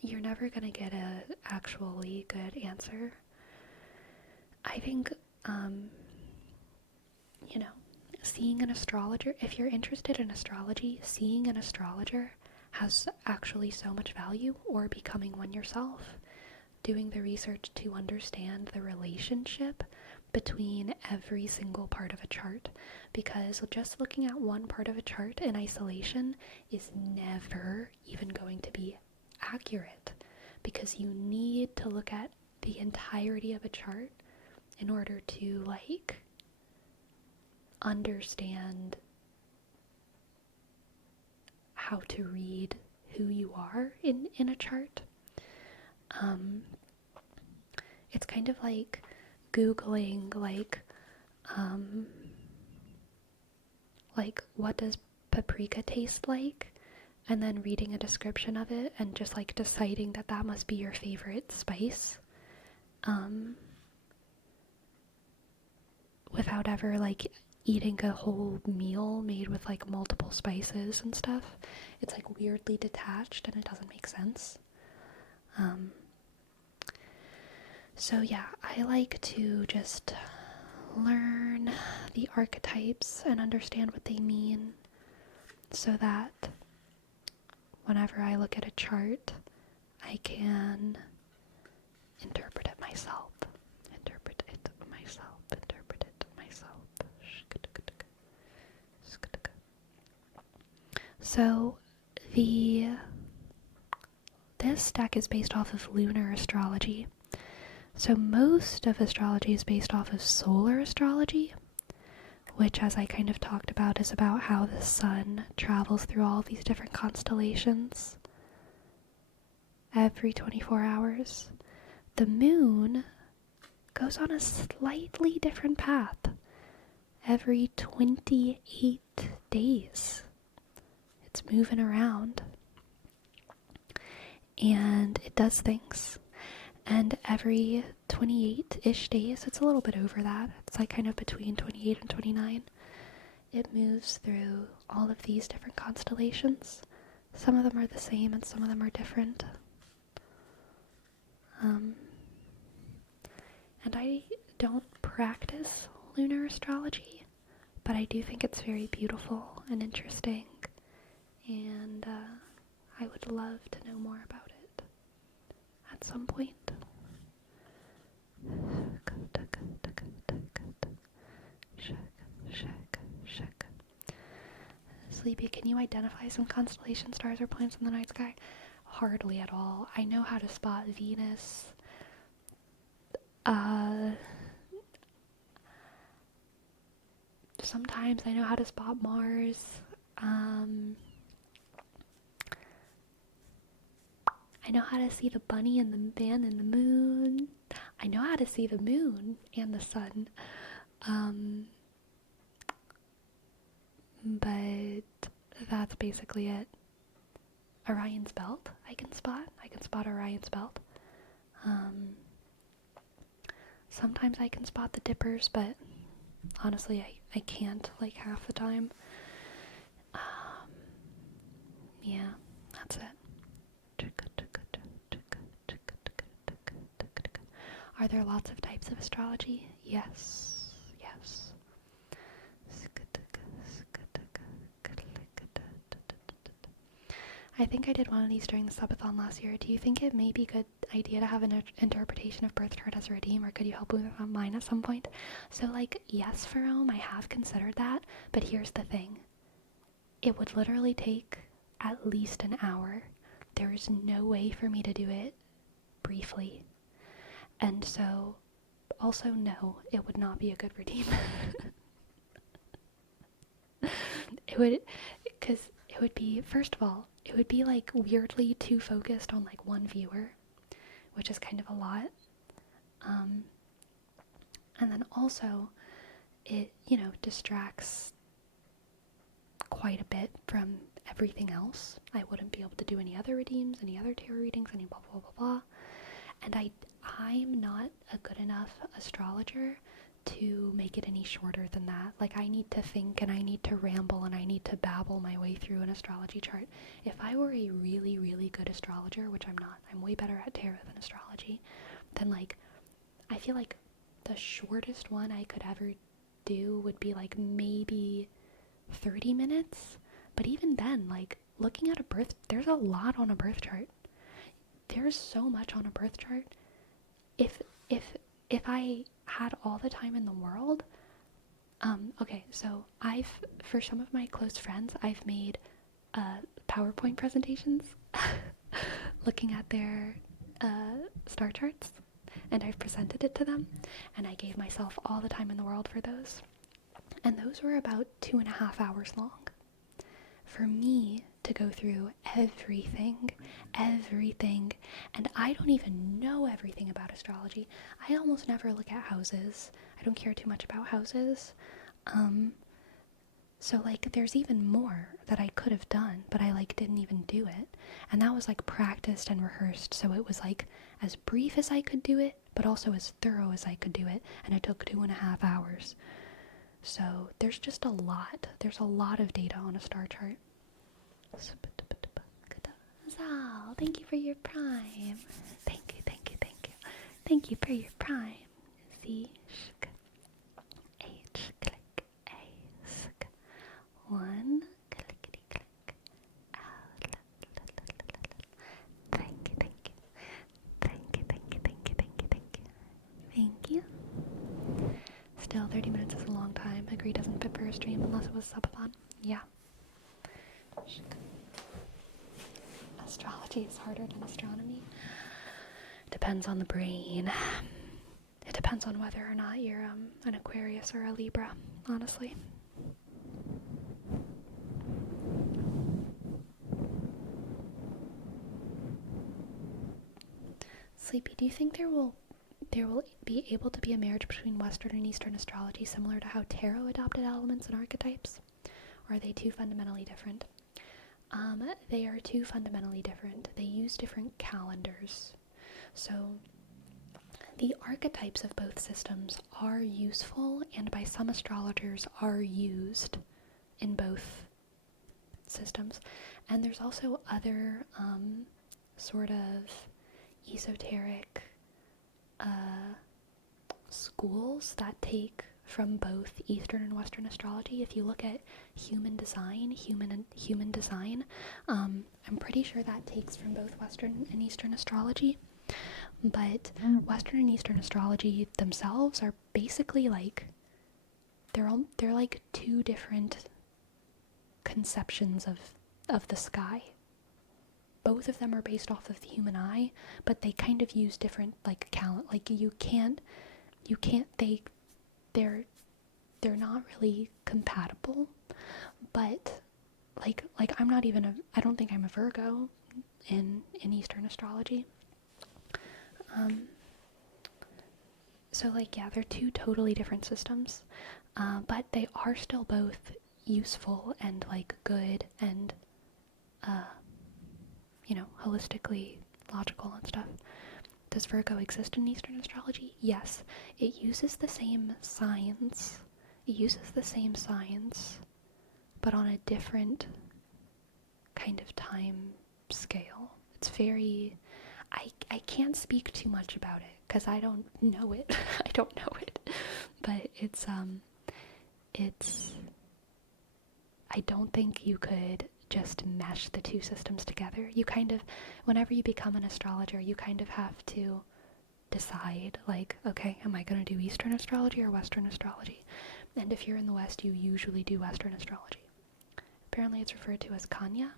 you're never gonna get a actually good answer. I think, seeing an astrologer, if you're interested in astrology, seeing an astrologer has actually so much value, or becoming one yourself. Doing the research to understand the relationship between every single part of a chart, because just looking at one part of a chart in isolation is never even going to be accurate, because you need to look at the entirety of a chart in order to like understand how to read who you are in a chart. It's kind of like Googling like what does paprika taste like, and then reading a description of it and just like deciding that that must be your favorite spice, without ever like eating a whole meal made with like multiple spices and stuff. It's like weirdly detached and it doesn't make sense. So yeah, I like to just learn the archetypes and understand what they mean, so that whenever I look at a chart, I can interpret it myself. So this deck is based off of lunar astrology. So most of astrology is based off of solar astrology, which, as I kind of talked about, is about how the sun travels through all these different constellations every 24 hours. The moon goes on a slightly different path every 28 days. It's moving around and it does things. And every 28-ish days, it's a little bit over that, it's like kind of between 28 and 29, it moves through all of these different constellations. Some of them are the same and some of them are different. And I don't practice lunar astrology, but I do think it's very beautiful and interesting, and I would love to know more about it at some point. Sleepy, can you identify some constellation stars or planets in the night sky? Hardly at all. I know how to spot Venus. Sometimes I know how to spot Mars. I know how to see the bunny and the man and the moon. I know how to see the moon and the sun. But that's basically it. Orion's belt I can spot. I can spot Orion's belt. Sometimes I can spot the dippers, but honestly I can't, like, half the time. Yeah, that's it. Are there lots of types of astrology? Yes. Yes. I think I did one of these during the subathon last year. Do you think it may be a good idea to have an interpretation of birth chart as a redeem, or could you help with mine at some point? So, like, yes, Jerome, I have considered that, but here's the thing. It would literally take at least an hour. There is no way for me to do it briefly. And so, also, no, it would not be a good redeem. Because it would be, first of all, it would be, like, weirdly too focused on, like, one viewer, which is kind of a lot. And then also, it, distracts quite a bit from everything else. I wouldn't be able to do any other redeems, any other tarot readings, any blah, blah, blah, blah. And I'm not a good enough astrologer to make it any shorter than that. Like, I need to think, and I need to ramble, and I need to babble my way through an astrology chart. If I were a really, really good astrologer, which I'm not, I'm way better at tarot than astrology, then, like, I feel like the shortest one I could ever do would be, like, maybe 30 minutes. But even then, like, looking at there's a lot on a birth chart. There's so much on a birth chart. If I had all the time in the world, okay, so for some of my close friends, I've made PowerPoint presentations looking at their star charts, and I've presented it to them, and I gave myself all the time in the world for those. And those were about 2.5 hours long. For me to go through everything, and I don't even know everything about astrology. I almost never look at houses. I don't care too much about houses. So, like, there's even more that I could have done, but I, like, didn't even do it. And that was, like, practiced and rehearsed, so it was, like, as brief as I could do it, but also as thorough as I could do it, and it took 2.5 hours. So there's just a lot. There's a lot of data on a star chart. Zal, thank you for your prime. Thank you. Thank you for your prime. Z, sh, H, click, A, sk, 1, clickety, click, out, Thank you. Still, 30 minutes is a long time. Agree doesn't fit for a stream unless it was subathon. Yeah. Astrology is harder than astronomy. Depends on the brain. It depends on whether or not you're an Aquarius or a Libra, honestly. Sleepy, do you think there will be able to be a marriage between Western and Eastern astrology similar to how tarot adopted elements and archetypes? Or are they too fundamentally different? They are too fundamentally different. They use different calendars. So the archetypes of both systems are useful, and by some astrologers are used in both systems. And there's also other sort of esoteric schools that take from both Eastern and Western astrology. If you look at human design, I'm pretty sure that takes from both Western and Eastern astrology. But Western and Eastern astrology themselves are basically like, they're like two different conceptions of the sky. Both of them are based off of the human eye, but they kind of use different, like, they're they're not really compatible, but like I'm not even I don't think I'm a Virgo in Eastern astrology. So like, yeah, they're two totally different systems, but they are still both useful and like good and holistically logical and stuff. Does Virgo exist in Eastern astrology? Yes. It uses the same signs. But on a different kind of time scale. It's very... I can't speak too much about it because I don't know it. I don't know it. But it's I don't think you could just mesh the two systems together. You kind of, whenever you become an astrologer, you kind of have to decide, like, okay, am I going to do Eastern astrology or Western astrology? And if you're in the West, you usually do Western astrology. Apparently it's referred to as Kanya.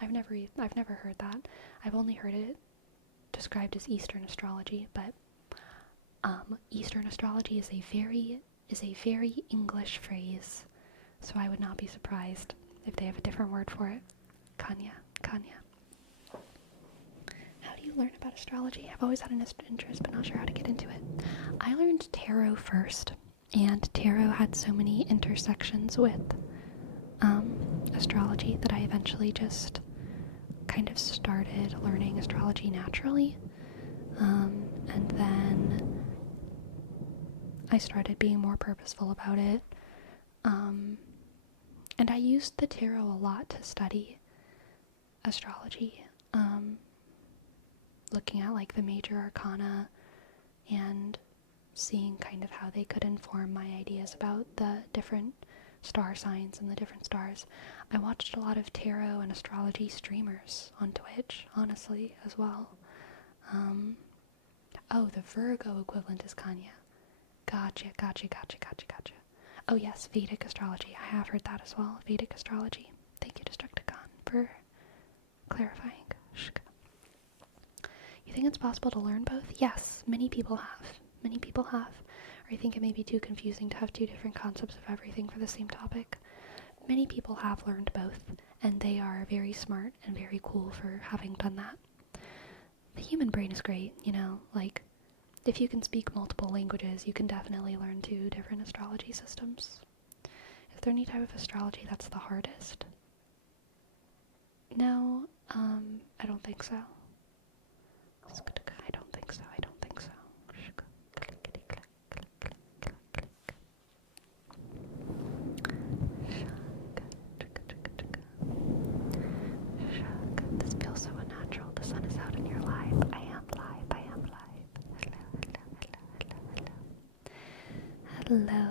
I've never heard that. I've only heard it described as Eastern astrology, but Eastern astrology is a very English phrase, so I would not be surprised if they have a different word for it. Kanya. How do you learn about astrology? I've always had an interest, but not sure how to get into it. I learned tarot first, and tarot had so many intersections with astrology that I eventually just kind of started learning astrology naturally. And then I started being more purposeful about it. And I used the tarot a lot to study astrology, looking at like the major arcana and seeing kind of how they could inform my ideas about the different star signs and the different stars. I watched a lot of tarot and astrology streamers on Twitch, honestly, as well. Oh, the Virgo equivalent is Kanya. Gotcha. Oh yes, Vedic astrology. I have heard that as well. Vedic astrology. Thank you, Destructicon, for clarifying. You think it's possible to learn both? Yes, many people have. Or I think it may be too confusing to have two different concepts of everything for the same topic. Many people have learned both, and they are very smart and very cool for having done that. The human brain is great, like, if you can speak multiple languages, you can definitely learn two different astrology systems. Is there any type of astrology that's the hardest? No, I don't think so. I don't think so. This feels so unnatural. The sun is out and you're live. I am live. Hello.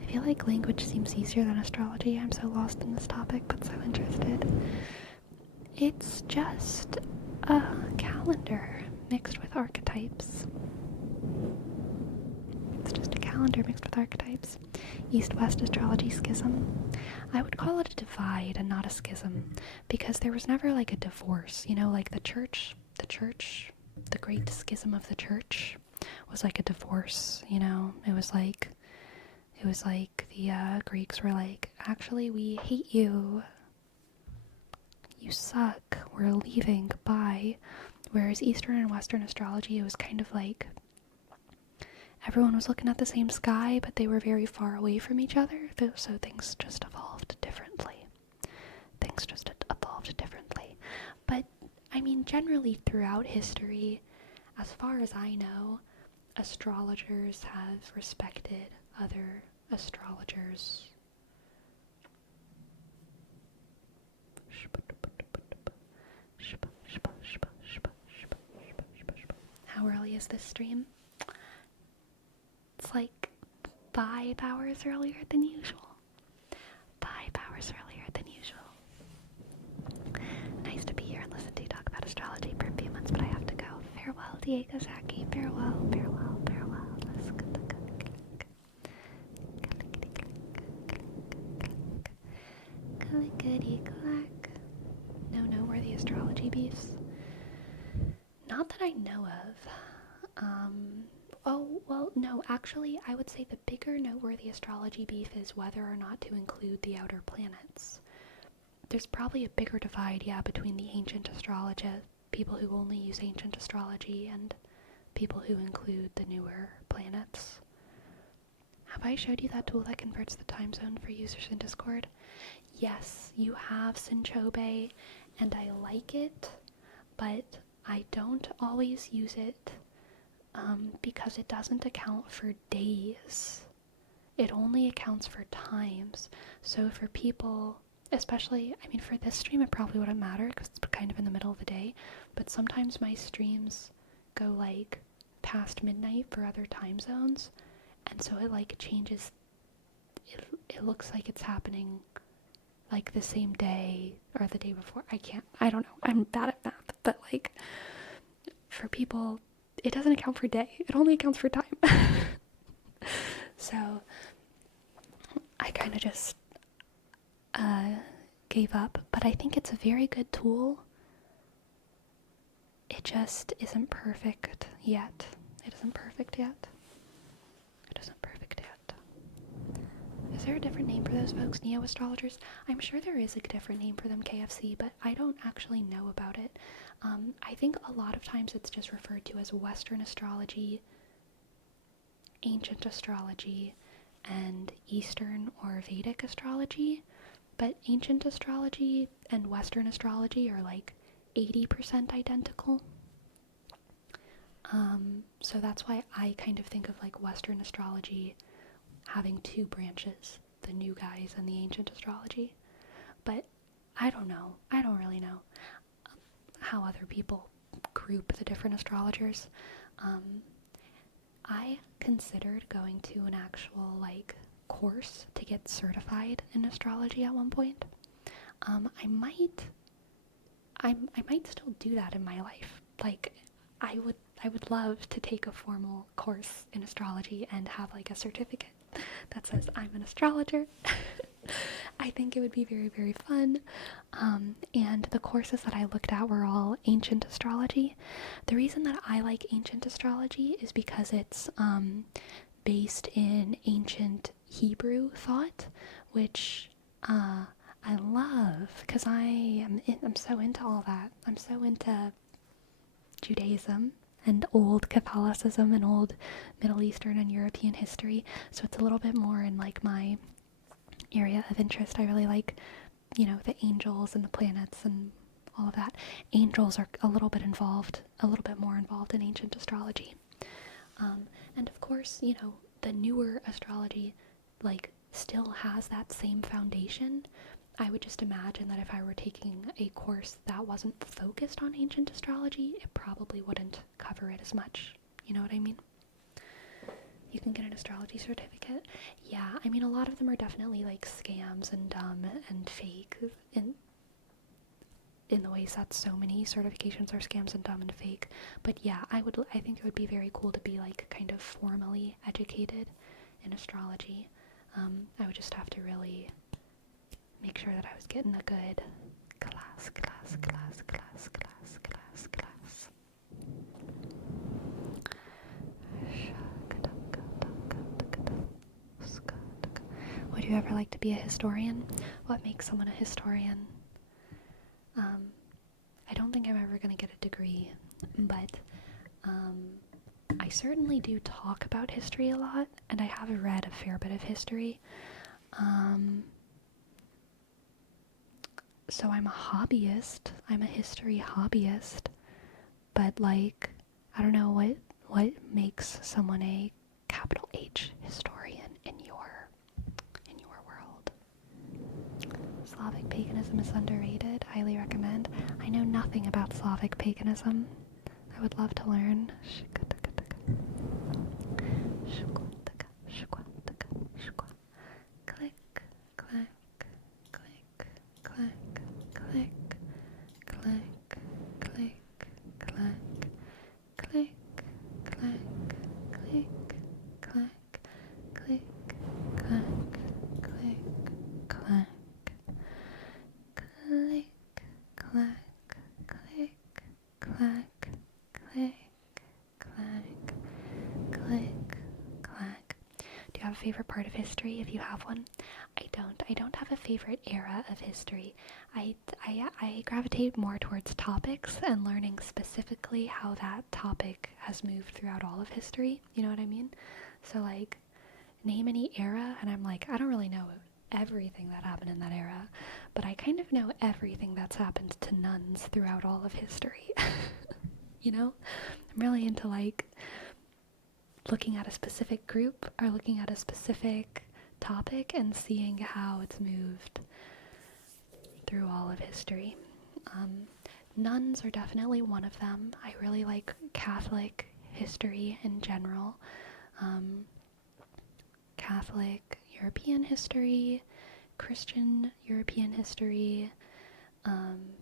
I feel like language seems easier than astrology. I'm so lost in this topic, but so interested. It's just a calendar mixed with archetypes. East-West astrology schism. I would call it a divide and not a schism, because there was never like a divorce, like the church, the great schism of the church was like a divorce, it was like the Greeks were like, actually we hate you, you suck, we're leaving, bye. Whereas Eastern and Western astrology, it was kind of like everyone was looking at the same sky, but they were very far away from each other, so things just evolved differently. But, I mean, generally throughout history, as far as I know, astrologers have respected other astrologers. How early is this stream? It's like 5 hours earlier than usual. Nice to be here and listen to you talk about astrology for a few months, but I have to go. Farewell, Diego Zaki. Farewell. Let's go. beefs? Not that I know of. Oh, well, no, actually, I would say the bigger noteworthy astrology beef is whether or not to include the outer planets. There's probably a bigger divide, yeah, between the ancient astrologists, people who only use ancient astrology, and people who include the newer planets. Have I showed you that tool that converts the time zone for users in Discord? Yes, you have Synchobe, and I like it, but I don't always use it because it doesn't account for days. It only accounts for times. So for people, especially, I mean, for this stream it probably wouldn't matter because it's kind of in the middle of the day, but sometimes my streams go like past midnight for other time zones, and so it like changes, it looks like it's happening like the same day or the day before. I don't know, I'm bad at math, but like for people it doesn't account for day, it only accounts for time. So I kind of just gave up, but I think it's a very good tool. It just isn't perfect yet. It isn't perfect yet. It isn't perfect yet. Is there a different name for those folks, neo-astrologers? I'm sure there is a different name for them, KFC, but I don't actually know about it. I think a lot of times it's just referred to as Western astrology, ancient astrology, and Eastern or Vedic astrology, but ancient astrology and Western astrology are like 80% identical. So that's why I kind of think of like Western astrology having two branches, the new guys and the ancient astrology. But I don't know. I don't really know how other people group the different astrologers. I considered going to an actual like course to get certified in astrology at one point. I might still do that in my life. Like I would love to take a formal course in astrology and have like a certificate that says I'm an astrologer. I think it would be very, very fun. And the courses that I looked at were all ancient astrology. The reason that I like ancient astrology is because it's based in ancient Hebrew thought, which I love because I'm so into all that. I'm so into Judaism and old Catholicism and old Middle Eastern and European history, so it's a little bit more in like my area of interest. I really like, you know, the angels and the planets and all of that. Angels are a little bit more involved in ancient astrology. And of course, you know, the newer astrology like still has that same foundation. I would just imagine that if I were taking a course that wasn't focused on ancient astrology, it probably wouldn't cover it as much. You know what I mean? You can get an astrology certificate. Yeah, I mean, a lot of them are definitely like scams and dumb and fake in the ways that so many certifications are scams and dumb and fake. But yeah, I think it would be very cool to be like kind of formally educated in astrology. I would just have to really make sure that I was getting a good class. Would you ever like to be a historian? What makes someone a historian? I don't think I'm ever going to get a degree, but I certainly do talk about history a lot, and I have read a fair bit of history. So I'm a hobbyist. I'm a history hobbyist. But like, I don't know what makes someone a capital H historian in your world. Slavic paganism is underrated. Highly recommend. I know nothing about Slavic paganism. I would love to learn. Click, clack, click, clack, click, clack, click, clack, click, clack, click, clack, click, clack, click, clack, click, clack, click, favorite part of history, if you have one. I don't have a favorite era of history. I gravitate more towards topics and learning specifically how that topic has moved throughout all of history. You know what I mean? So like, name any era, and I'm like, I don't really know everything that happened in that era, but I kind of know everything that's happened to nuns throughout all of history. You know? I'm really into like looking at a specific group or looking at a specific topic and seeing how it's moved through all of history. Nuns are definitely one of them. I really like Catholic history in general. Catholic European history, Christian European history,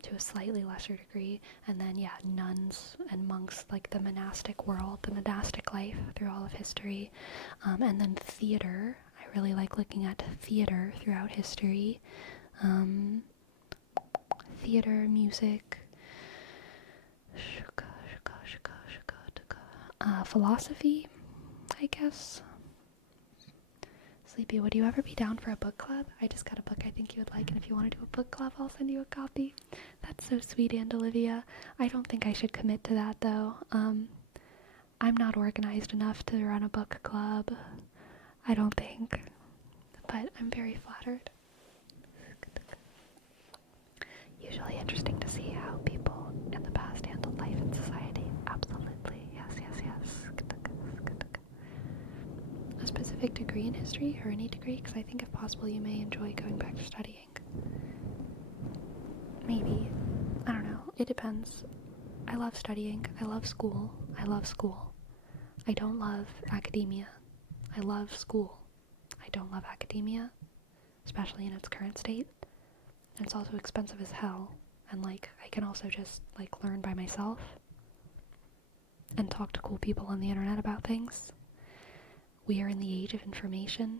to a slightly lesser degree, and then nuns and monks, like the monastic world, the monastic life through all of history, and then theater. I really like looking at theater throughout history, theater, music, philosophy, I guess. Sleepy, would you ever be down for a book club? I just got a book I think you would like, and if you want to do a book club, I'll send you a copy. That's so sweet, Aunt Olivia. I don't think I should commit to that, though. I'm not organized enough to run a book club. I don't think. But I'm very flattered. Usually interesting to see how people in the past handled life in society. Absolutely. Yes, yes, yes. A specific degree in history, or any degree, because I think if possible you may enjoy going back to studying. Maybe. I don't know. It depends. I love studying. I love school. I love school. I don't love academia. I love school. I don't love academia, especially in its current state. And it's also expensive as hell. And like, I can also just like learn by myself and talk to cool people on the internet about things. We are in the age of information.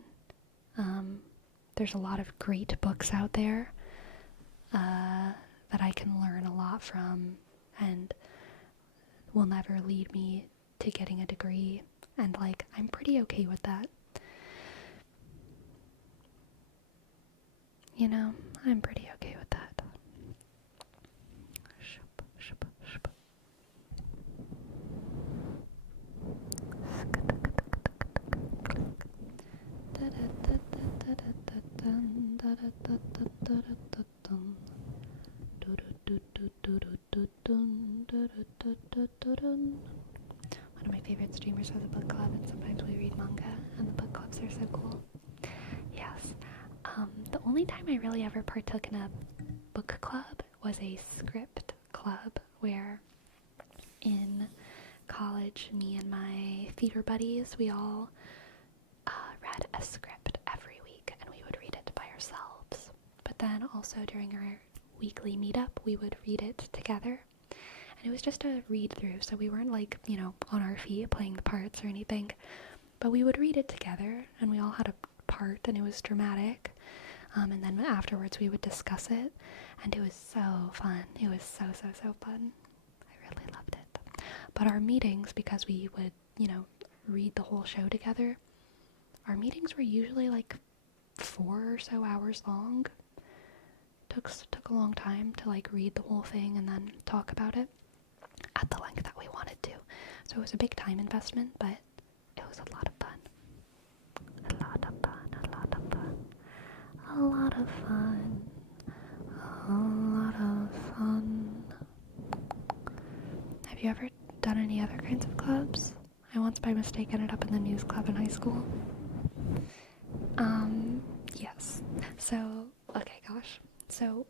There's a lot of great books out there that I can learn a lot from, and will never lead me to getting a degree. And like, I'm pretty okay with that. You know, I'm pretty okay with that. One of my favorite streamers has a book club, and sometimes we read manga, and the book clubs are so cool. Yes. The only time I really ever partook in a book club was a script club, where in college, me and my theater buddies, we all read a script every week, and we would read it by ourselves. But then also during our weekly meetup, we would read it together. And it was just a read through, so we weren't like, you know, on our feet playing the parts or anything. But we would read it together, and we all had a part, and it was dramatic. And then afterwards we would discuss it, and it was so fun. It was so fun. I really loved it. But our meetings, because we would, you know, read the whole show together, our meetings were usually like 4 or so hours long. Took a long time to like read the whole thing and then talk about it at the length that we wanted to. So it was a big time investment, but it was a lot of fun. A lot of fun, a lot of fun. A lot of fun. A lot of fun. Have you ever done any other kinds of clubs? I once by mistake ended up in the news club in high school. Yes. So, okay, gosh. So,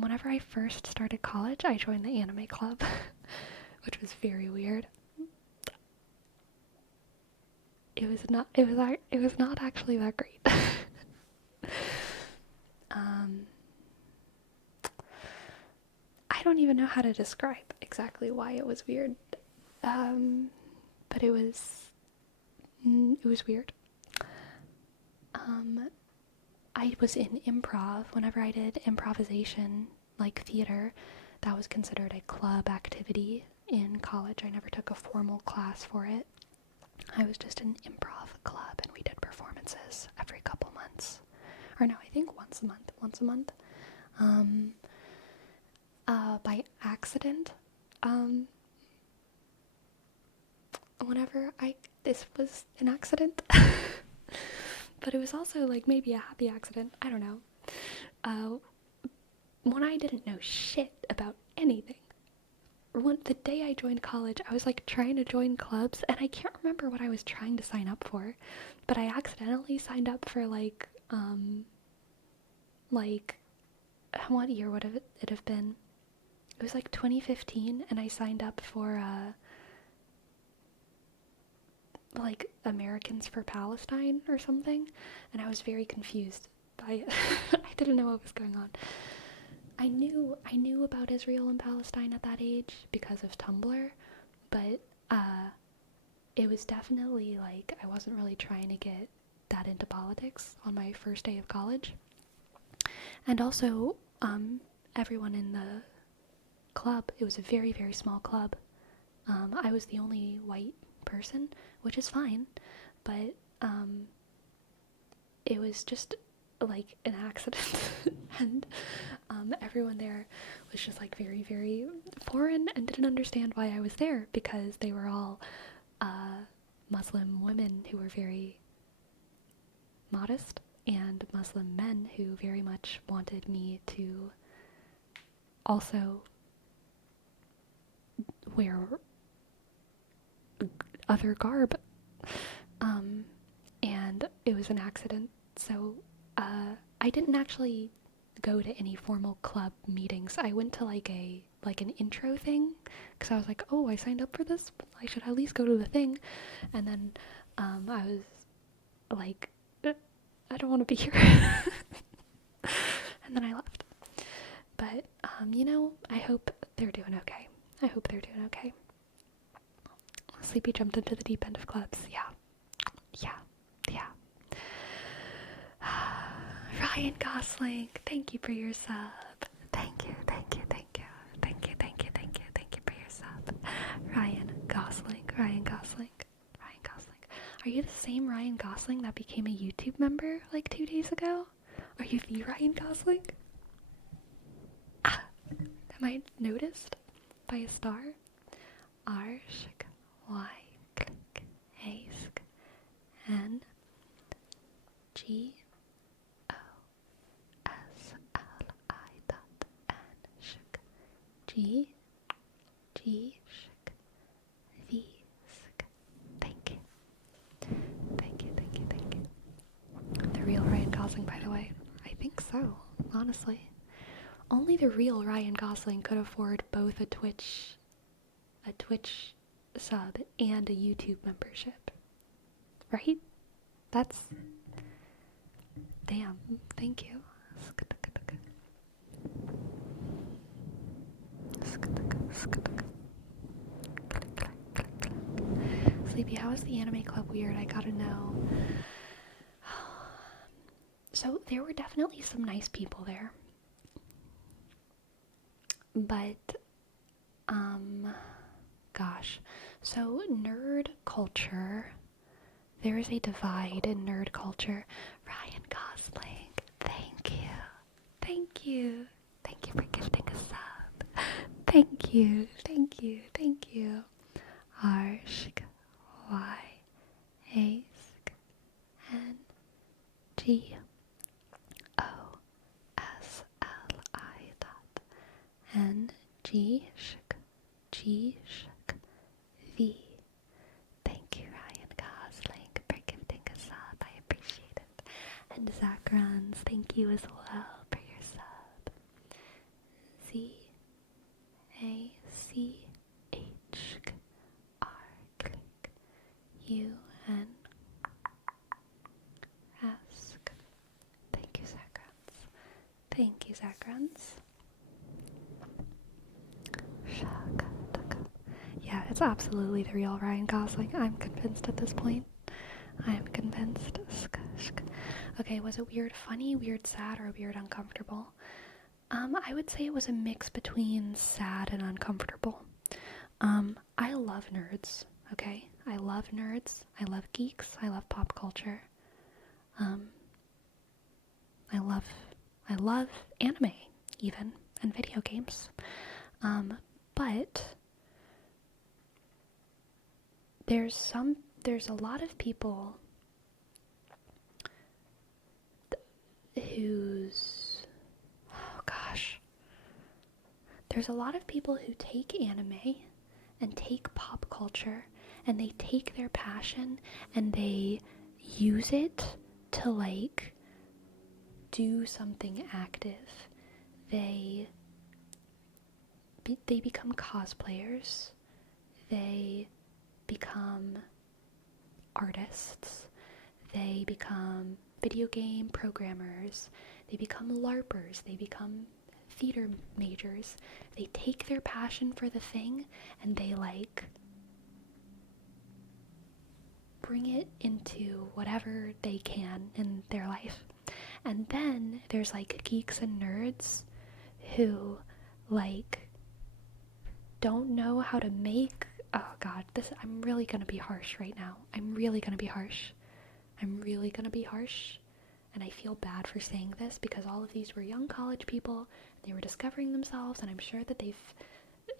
whenever I first started college, I joined the anime club, which was very weird. It was not actually that great. I don't even know how to describe exactly why it was weird. But it was weird. I was in improv. Whenever I did improvisation, like theater, that was considered a club activity in college. I never took a formal class for it. I was just in improv club, and we did performances conferences every couple months. Or no, I think once a month. By accident. This was an accident. But it was also like maybe a happy accident. I don't know. When I didn't know shit about anything. The day I joined college, I was like trying to join clubs, and I can't remember what I was trying to sign up for, but I accidentally signed up for like what year would it have been? It was like 2015, and I signed up for like Americans for Palestine or something, and I was very confused by it. I didn't know what was going on. I knew about Israel and Palestine at that age because of Tumblr, but it was definitely like I wasn't really trying to get that into politics on my first day of college. And also, everyone in the club, it was a very, very small club. I was the only white person, which is fine, but it was just like an accident. And everyone there was just like very, very foreign and didn't understand why I was there, because they were all Muslim women who were very modest, and Muslim men who very much wanted me to also wear other garb. And it was an accident, so I didn't actually go to any formal club meetings. I went to like an intro thing, because I was like, oh, I signed up for this, I should at least go to the thing. And then I was like, I don't want to be here. And then I left. But I hope they're doing okay. Sleepy jumped into the deep end of clubs. Yeah. Ryan Gosling, thank you for your sub. Thank you for your sub. Ryan Gosling. Are you the same Ryan Gosling that became a YouTube member like 2 days ago? Are you the Ryan Gosling? Am I noticed by a star? Arshk, Y, click, Ask, N, G, O, S, L, I, dot, N, shk, G, shk, V, sk. Thank you. The real Ryan Gosling, by the way. I think so, honestly. Only the real Ryan Gosling could afford both a Twitch sub and a YouTube membership. Right? That's... Damn. Thank you. Sleepy, how is the anime club weird? I gotta know. So there were definitely some nice people there. But, gosh. So nerd culture, there is a divide in nerd culture. Ryan Gosling, thank you. Thank you for gifting a sub. Thank you. Arshk, Y, Ask, N, G, O, S, L, I, dot, N, G, shk, V. Thank you, Ryan Gosling, for gifting a sub. I appreciate it. And Zach Runs, thank you as well for your sub. Z, A, C, H, R, click, U, N, Ask. Thank you, Zach Runs. Yeah, it's absolutely the real Ryan Gosling. I'm convinced at this point. I'm convinced. Okay, was it weird funny, weird sad, or weird uncomfortable? I would say it was a mix between sad and uncomfortable. I love nerds, okay? I love nerds. I love geeks. I love pop culture. I love anime, even, and video games. But there's a lot of people there's a lot of people who take anime and take pop culture and they take their passion and they use it to like do something active. They become cosplayers. They become artists. They become video game programmers. They become LARPers. They become theater majors. They take their passion for the thing and they like bring it into whatever they can in their life. And then there's like geeks and nerds who like don't know how to make, oh god, I'm really gonna be harsh right now. I'm really gonna be harsh. And I feel bad for saying this because all of these were young college people. They were discovering themselves, and I'm sure that they've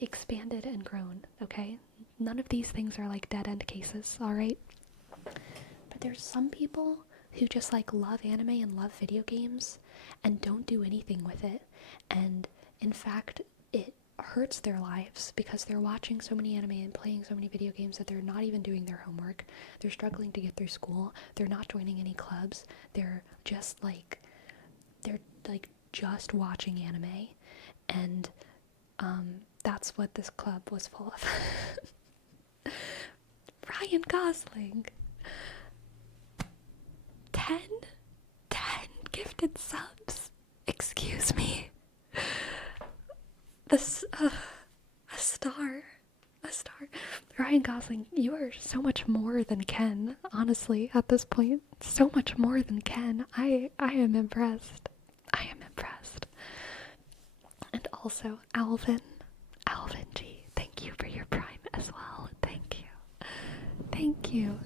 expanded and grown, okay? None of these things are like dead-end cases, alright? But there's some people who just like love anime and love video games and don't do anything with it. And in fact, it hurts their lives because they're watching so many anime and playing so many video games that they're not even doing their homework. They're struggling to get through school. They're not joining any clubs. They're just just watching anime. And that's what this club was full of. Ryan Gosling. 10 gifted subs. Excuse me. A star. Ryan Gosling, you are so much more than Ken, honestly, at this point. So much more than Ken. I am impressed. And also, Alvin G, thank you for your prime as well. Thank you.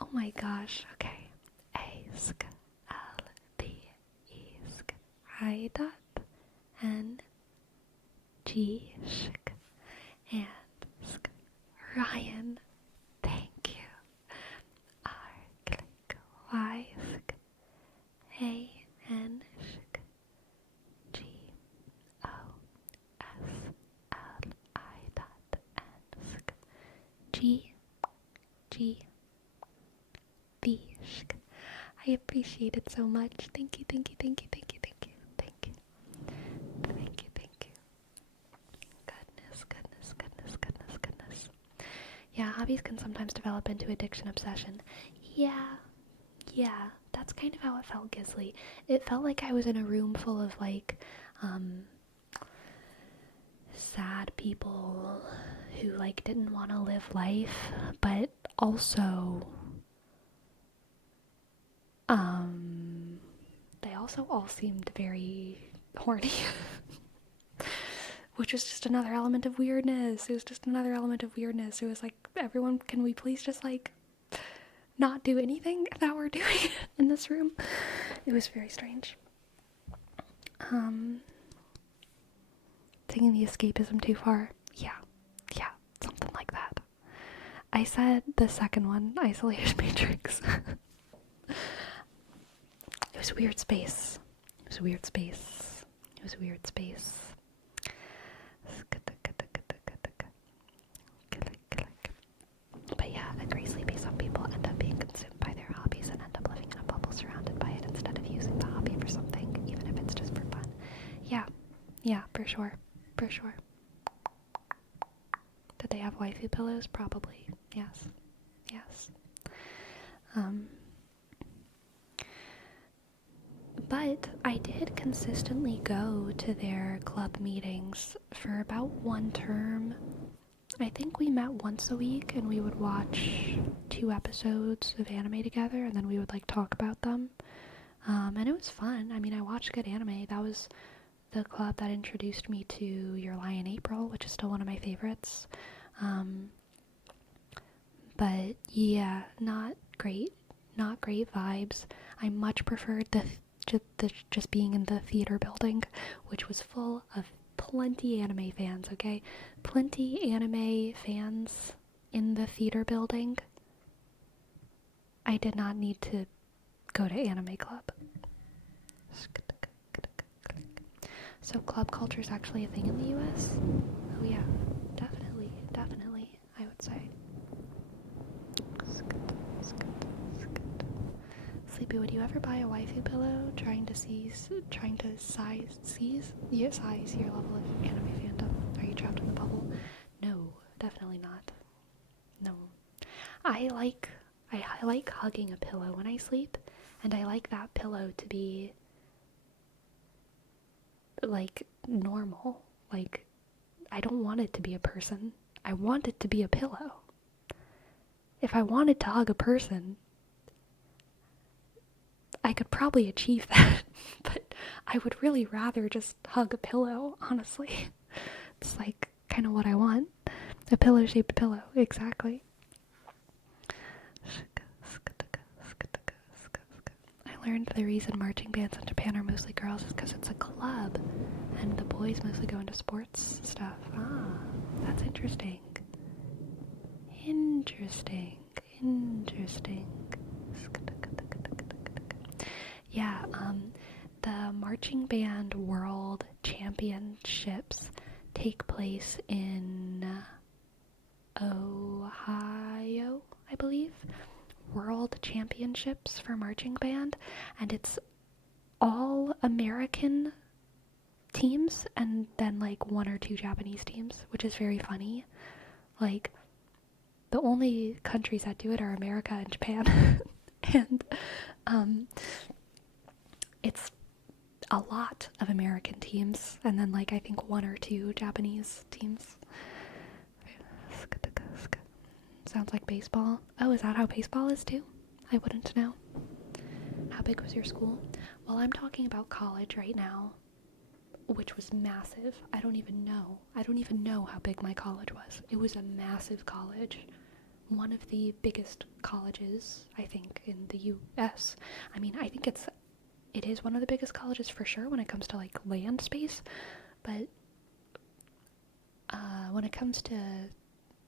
Oh my gosh, okay. Ask, Esk, Raidat, and G-shk, and sk, Ryan, thank you. R-click, Y-sk, A-N-shk, G-O-S-L-I-dot-N-sk, G-B-shk. I appreciate it so much. Thank you. Goodness. Yeah, hobbies can sometimes develop into addiction obsession. Yeah, that's kind of how it felt, Gisley. It felt like I was in a room full of, like, sad people who, like, didn't want to live life, but also, they also all seemed very horny. Which was just another element of weirdness. It was like, everyone, can we please just, like, not do anything that we're doing in this room? It was very strange. Taking the escapism too far. Yeah, something like that. I said the second one, Isolation Matrix. It was a weird space. But yeah, agree, sleepy. Some people end up being consumed by their hobbies and end up living in a bubble surrounded by it instead of using the hobby for something, even if it's just for fun. Yeah, for sure. Did they have waifu pillows? Probably. Yes. But I did consistently go to their club meetings for about one term. I think we met once a week and we would watch 2 episodes of anime together and then we would like talk about them. And it was fun. I mean, I watched good anime. That was the club that introduced me to Your Lie in April, which is still one of my favorites. But yeah, not great vibes. I much preferred just being in the theater building, which was full of plenty anime fans, okay? Plenty anime fans in the theater building. I did not need to go to anime club. So club culture is actually a thing in the US? Oh yeah, definitely, I would say. Sleepy, would you ever buy a waifu pillow trying to size your level of anime fandom? Are you trapped in the bubble? No, definitely not. No. I like hugging a pillow when I sleep, and I like that pillow to be like normal. Like, I don't want it to be a person. I want it to be a pillow. If I wanted to hug a person, I could probably achieve that, but I would really rather just hug a pillow, honestly. It's like kind of what I want. A pillow-shaped pillow, exactly. I learned the reason marching bands in Japan are mostly girls is because it's a club, and the boys mostly go into sports stuff. Ah, that's interesting. Yeah, the marching band world championships take place in Ohio, I believe. World championships for marching band, and it's all American teams and then like one or two Japanese teams, which is very funny. Like, the only countries that do it are America and Japan. And it's a lot of American teams, and then like I think one or two Japanese teams. Sounds like baseball. Oh, is that how baseball is too? I wouldn't know. How big was your school? Well, I'm talking about college right now, which was massive. I don't even know how big my college was. It was a massive college. One of the biggest colleges, I think, in the US. I mean, I think it is one of the biggest colleges for sure when it comes to like land space, but when it comes to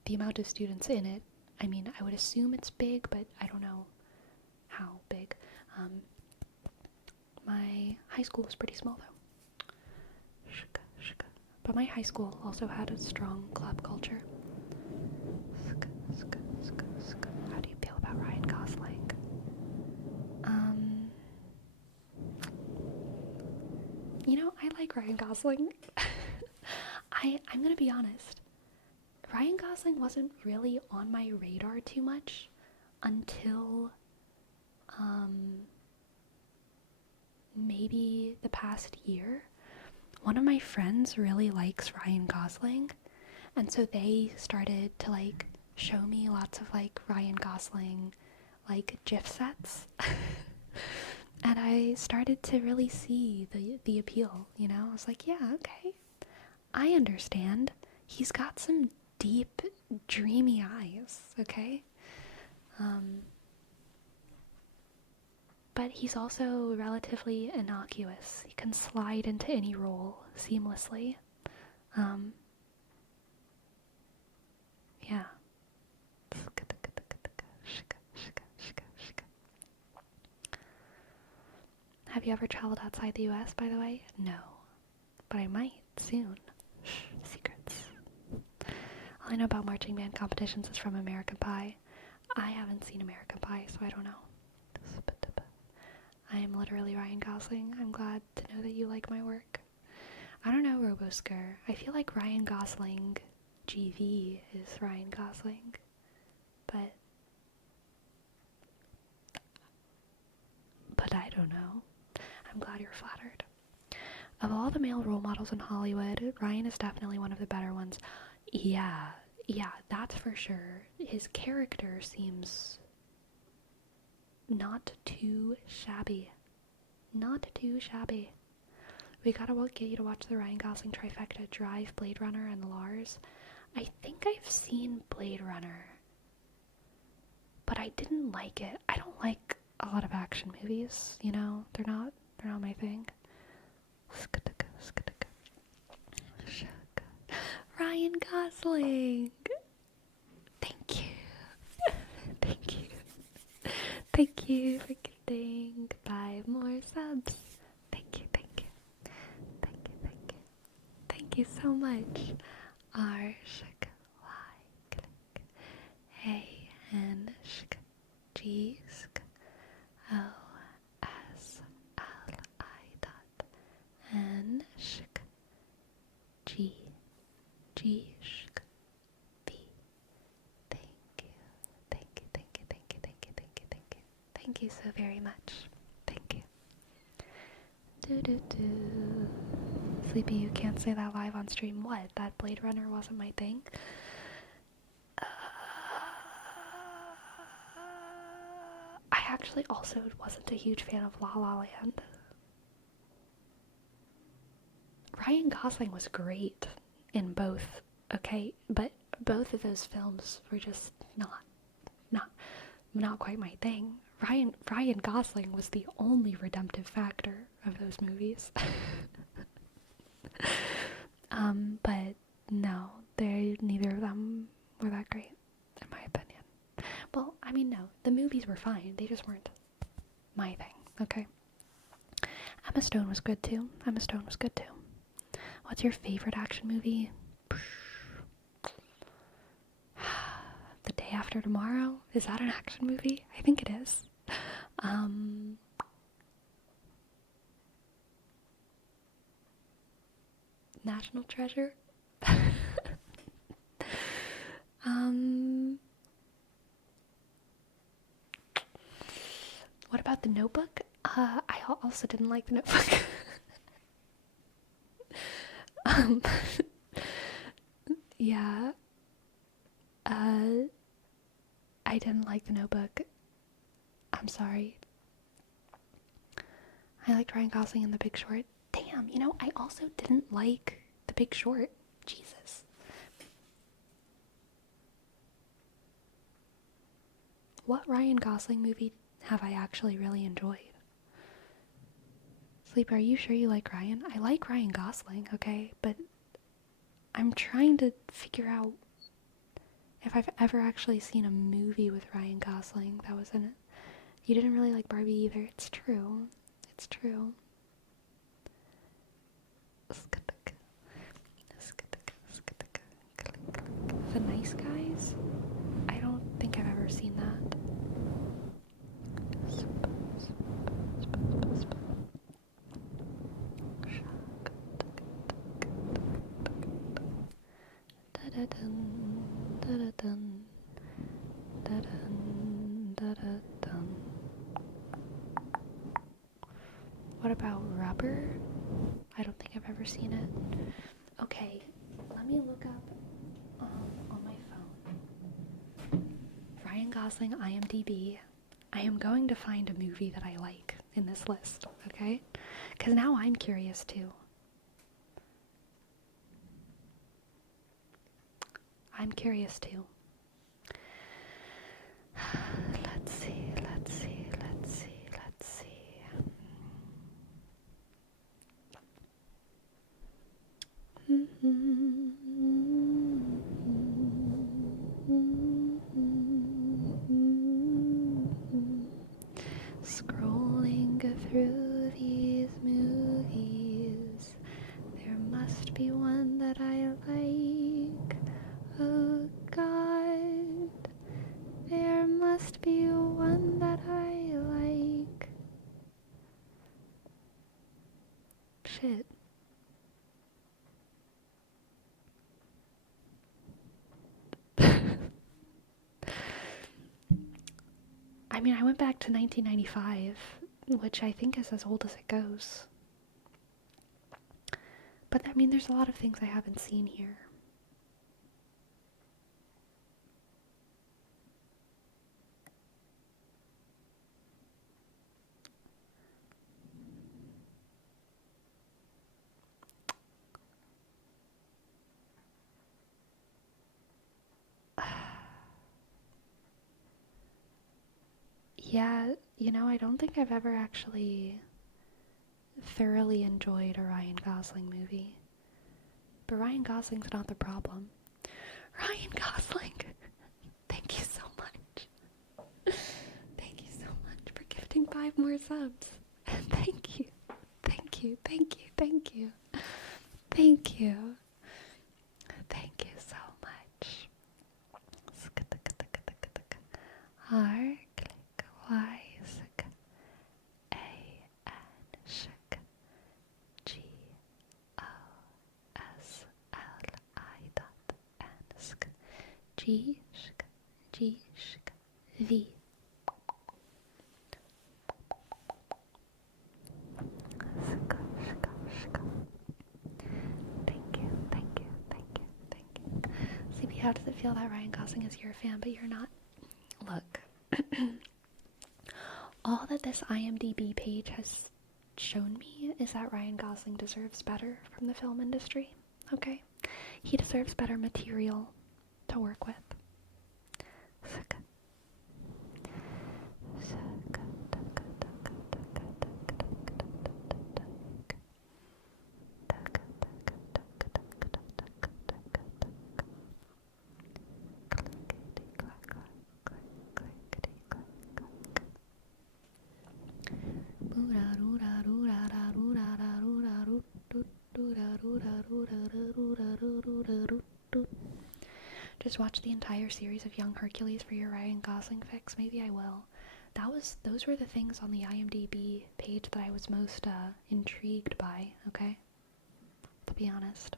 the amount of students in it, I mean, I would assume it's big, but I don't know how big. My high school was pretty small though. But my high school also had a strong club culture. How do you feel about Ryan Gosling? I like Ryan Gosling. I'm gonna be honest. Ryan Gosling wasn't really on my radar too much until maybe the past year. One of my friends really likes Ryan Gosling, and so they started to like show me lots of like Ryan Gosling like GIF sets. And I started to really see the appeal, I was like, yeah, okay. I understand. He's got some deep, dreamy eyes, okay? But he's also relatively innocuous. He can slide into any role seamlessly. Yeah. Have you ever traveled outside the US, by the way? No. But I might soon. Secrets. All I know about marching band competitions is from American Pie. I haven't seen American Pie, so I don't know. I am literally Ryan Gosling. I'm glad to know that you like my work. I don't know, Robosker. I feel like Ryan Gosling GV is Ryan Gosling. But I don't know. I'm glad you're flattered. Of all the male role models in Hollywood, Ryan is definitely one of the better ones. Yeah, that's for sure. His character seems not too shabby. We gotta get you to watch the Ryan Gosling trifecta: Drive, Blade Runner, and Lars. I think I've seen Blade Runner, but I didn't like it. I don't like a lot of action movies, you know? They're not my thing. Ryan Gosling! Thank you. Thank you. Thank you for getting 5 more subs. Thank you, thank you. Thank you, thank you. Thank you so much. R shk Y click A N shk G sk O S L I dot N shk G G shk B. Thank you. Thank you, thank you, thank you, thank you, thank you, thank you. Thank you so very much. Thank you. Sleepy, you can't say that live on stream. What? That Blade Runner wasn't my thing? I actually also wasn't a huge fan of La La Land. Ryan Gosling was great in both, okay? But both of those films were just not quite my thing. Ryan Gosling was the only redemptive factor of those movies. But no, neither of them were that great, in my opinion. Well, I mean, no, the movies were fine. They just weren't my thing, okay? Emma Stone was good too. What's your favorite action movie? The Day After Tomorrow? Is that an action movie? I think it is. National Treasure? What about The Notebook? I also didn't like The Notebook. Yeah. I didn't like The Notebook. I'm sorry. I liked Ryan Gosling in The Big Short. Damn, you know, I also didn't like The Big Short. Jesus. What Ryan Gosling movie have I actually really enjoyed? Sleep, are you sure you like Ryan? I like Ryan Gosling, okay? But I'm trying to figure out if I've ever actually seen a movie with Ryan Gosling that was in it. You didn't really like Barbie either. It's true. It's true. The Nice Guys? I don't think I've ever seen that. What about Rubber? I don't think I've ever seen it. Okay, let me look up on my phone. Ryan Gosling, IMDb. I am going to find a movie that I like in this list, okay? Because now I'm curious too. I'm curious too. Let's see. Scrolling through these movies, there must be one that I like. Oh God, there must be one that I like. Shit. I mean, I went back to 1995, which I think is as old as it goes. But, I mean, there's a lot of things I haven't seen here. Yeah, I don't think I've ever actually thoroughly enjoyed a Ryan Gosling movie. But Ryan Gosling's not the problem. Ryan Gosling, thank you so much. Thank you so much for gifting 5 more subs. Thank you. Thank you. Thank you. Thank you. Thank you. Thank you so much. R, click, Y, sick, A, N, shick, G, O, S, L, I, dot, N, sk, G, shk, G, shk, V. Thank you, thank you, thank you, thank you. CB, how does it feel that Ryan Gosling is your fan, but you're not? Look, all that this IMDb page has shown me is that Ryan Gosling deserves better from the film industry, okay? He deserves better material to work with. Just watch the entire series of Young Hercules for your Ryan Gosling fix. Maybe I will. Those were the things on the IMDb page that I was most intrigued by, okay? To be honest.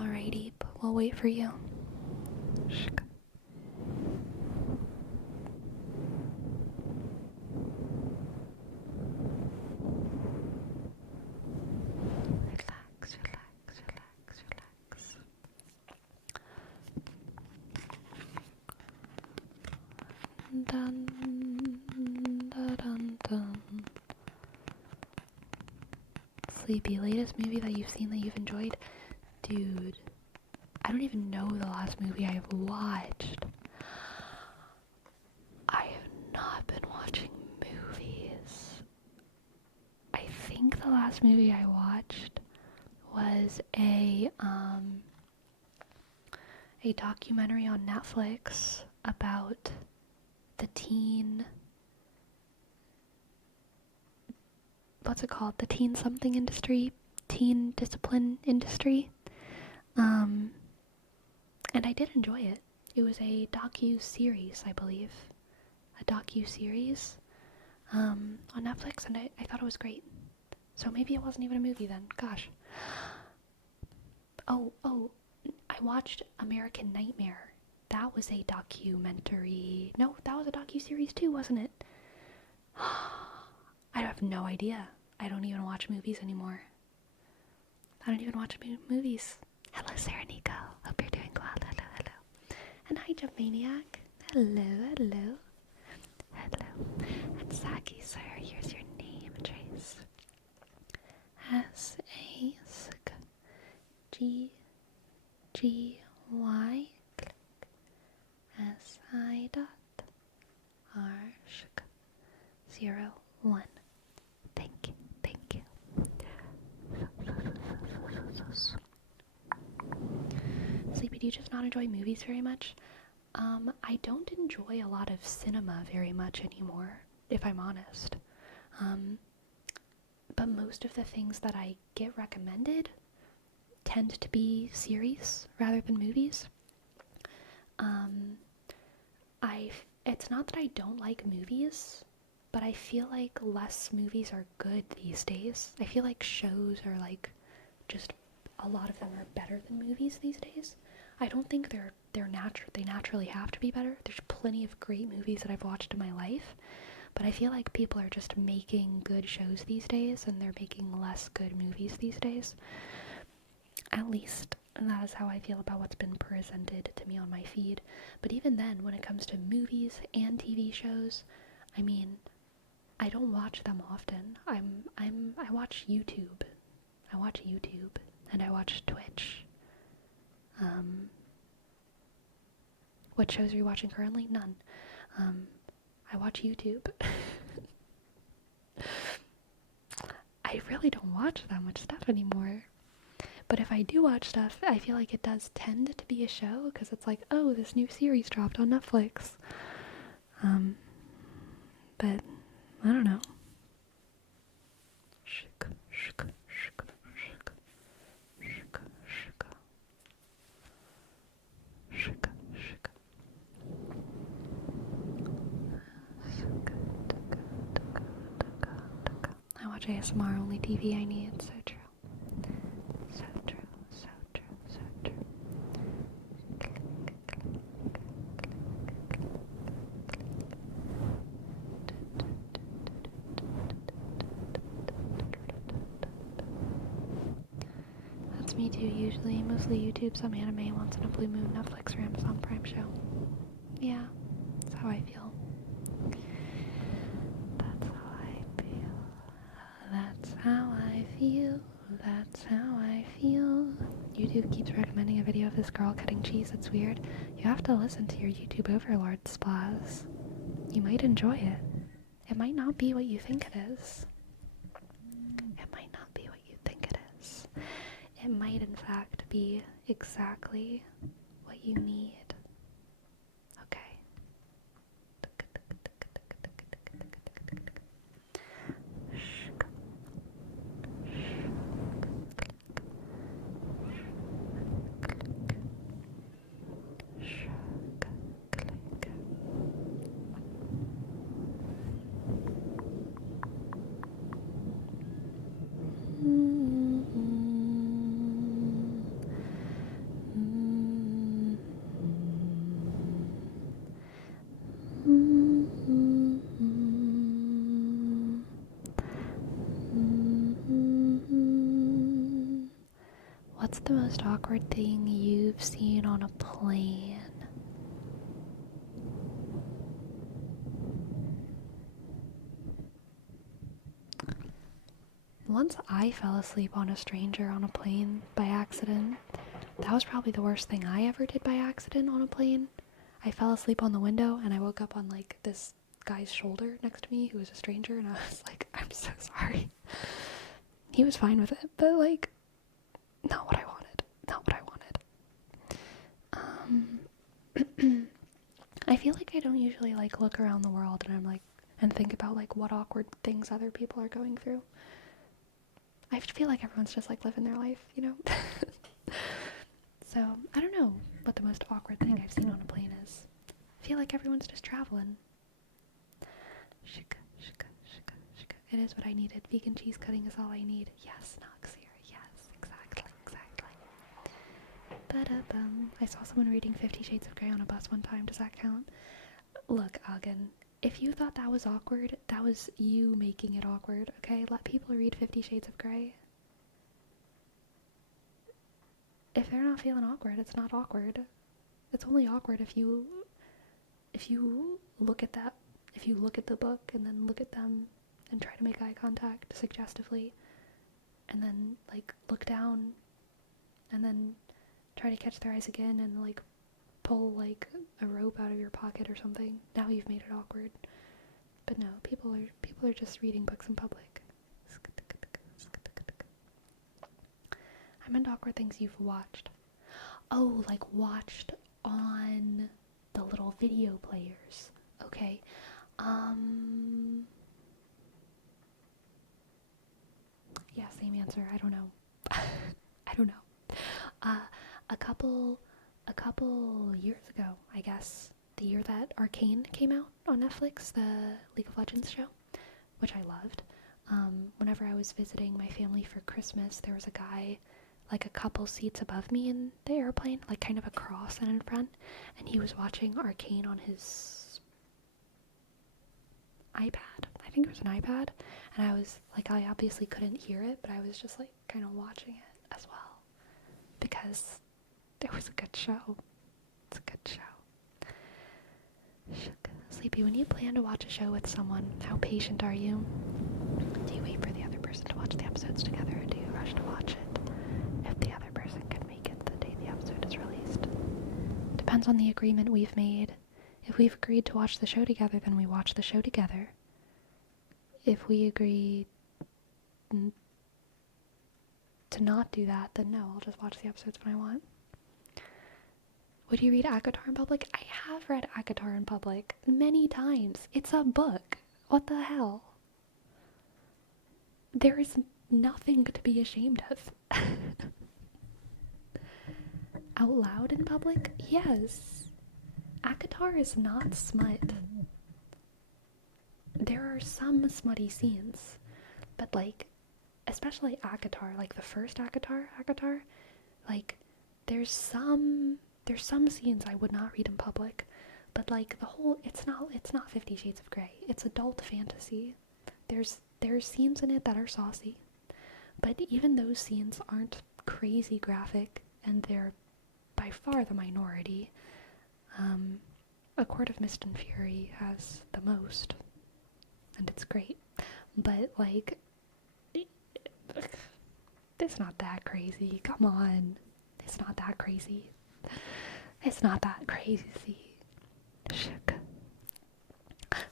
Alrighty, but we'll wait for you. Relax, relax, relax, relax. Dun, dun, dun, dun. Sleepy, latest movie that you've seen that you've enjoyed? Dude, I don't even know the last movie I have watched. I have not been watching movies. I think the last movie I watched was a documentary on Netflix about the teen, what's it called? The teen something industry, teen discipline industry. And I did enjoy it. It was a docu-series, I believe. A docu-series on Netflix, and I thought it was great. So maybe it wasn't even a movie then. Gosh. Oh, I watched American Nightmare. That was a documentary. No, that was a docu-series too, wasn't it? I have no idea. I don't even watch movies anymore. I don't even watch movies. Hello, Sarah Nico. Hope you're doing well. Hello, hello. And hi, Jump Maniac. Hello, hello. Hello. And Saki, sir, here's your name, Trace. S-A-S-G-Y S-I dot R-01. Thank you, thank you. Sleepy, do you just not enjoy movies very much? I don't enjoy a lot of cinema very much anymore, if I'm honest. But most of the things that I get recommended tend to be series rather than movies. It's not that I don't like movies, but I feel like less movies are good these days. I feel like shows are like just a lot of them are better than movies these days. I don't think they naturally have to be better. There's plenty of great movies that I've watched in my life, but I feel like people are just making good shows these days and they're making less good movies these days. At least that is how I feel about what's been presented to me on my feed. But even then, when it comes to movies and TV shows, I mean, I don't watch them often. I watch YouTube. I watch YouTube and I watch Twitch. What shows are you watching currently? None. I watch YouTube. I really don't watch that much stuff anymore. But if I do watch stuff, I feel like it does tend to be a show, because it's like, oh, this new series dropped on Netflix. But I don't know. I watch ASMR only TV I need. So true. So true. So true. So true. That's me too, usually. Mostly YouTube, some anime, once in a blue moon, Netflix or Amazon Prime show. Yeah, that's how I feel. That's how I feel. That's how I feel. That's how I feel. YouTube keeps recommending a video of this girl cutting cheese. It's weird. You have to listen to your YouTube overlord, Splaz. You might enjoy it. It might not be what you think it is. It might not be what you think it is. It might, in fact, be exactly what you need. Okay. What's the most awkward thing you've seen on a plane? Once I fell asleep on a stranger on a plane by accident. That was probably the worst thing I ever did by accident on a plane. I fell asleep on the window and I woke up on like this guy's shoulder next to me who was a stranger, and I was like, I'm so sorry. He was fine with it, but like, not what I wanted. Not what I wanted. I feel like I don't usually like look around the world and I'm like, and think about like what awkward things other people are going through. I feel like everyone's just like living their life, you know? So, I don't know what the most awkward thing I've seen on a plane is. I feel like everyone's just traveling. Shika, shika, shika, shika. It is what I needed. Vegan cheese cutting is all I need. Yes, Noxir. Yes, exactly, exactly. Ba-da-bum. I saw someone reading 50 Shades of Grey on a bus one time. Does that count? Look, Agen, if you thought that was awkward, that was you making it awkward, okay? Let people read 50 Shades of Grey. If they're not feeling awkward, it's not awkward. It's only awkward if you look at that, if you look at the book and then look at them and try to make eye contact suggestively, and then like look down and then try to catch their eyes again and like pull like a rope out of your pocket or something. Now you've made it awkward. But no, people are just reading books in public. I meant awkward things you've watched. Oh, like watched on the little video players. Okay. Yeah, same answer. I don't know. I don't know. A couple years ago, I guess, the year that Arcane came out on Netflix, the League of Legends show, which I loved. Whenever I was visiting my family for Christmas, there was a guy like a couple seats above me in the airplane, like kind of across and in front, and he was watching Arcane on his iPad. I think it was an iPad, and I was like, I obviously couldn't hear it, but I was just like kind of watching it as well. because it was a good show. It's a good show. Sleepy, when you plan to watch a show with someone, how patient are you? Do you wait for the other person to watch the episodes together, or do you rush to watch it if the other person can make it the day the episode is released? Depends on the agreement we've made. If we've agreed to watch the show together, then we watch the show together. If we agree to not do that, then no, I'll just watch the episodes when I want. Would you read ACOTAR in public? I have read ACOTAR in public many times. It's a book. What the hell? There is nothing to be ashamed of. Out loud in public? Yes. ACOTAR is not smut. There are some smutty scenes, but like, especially ACOTAR, like the first ACOTAR, like, there's some scenes I would not read in public, but like the whole, it's not 50 Shades of Grey. It's adult fantasy. There's scenes in it that are saucy, but even those scenes aren't crazy graphic, and they're by far the minority. A Court of Mist and Fury has the most, and it's great, but like, it's not that crazy. Come on, it's not that crazy. It's not that crazy. Shook.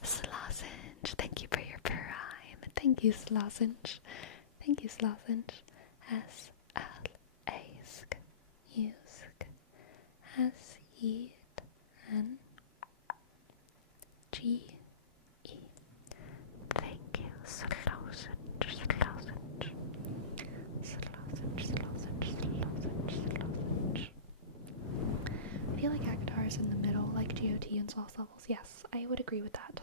Slosenge, thank you for your prime. Thank you, Slosenge. Thank you, Slosenge. S-L-A-S-K. Yusk. S-E-N. G-E. Thank you, Slosenge. Slosenge. Slosenge, Slosenge, Slosenge, Slosenge. I feel like ACOTAR is in the middle, like GOT and Sauce Levels. Yes, I would agree with that.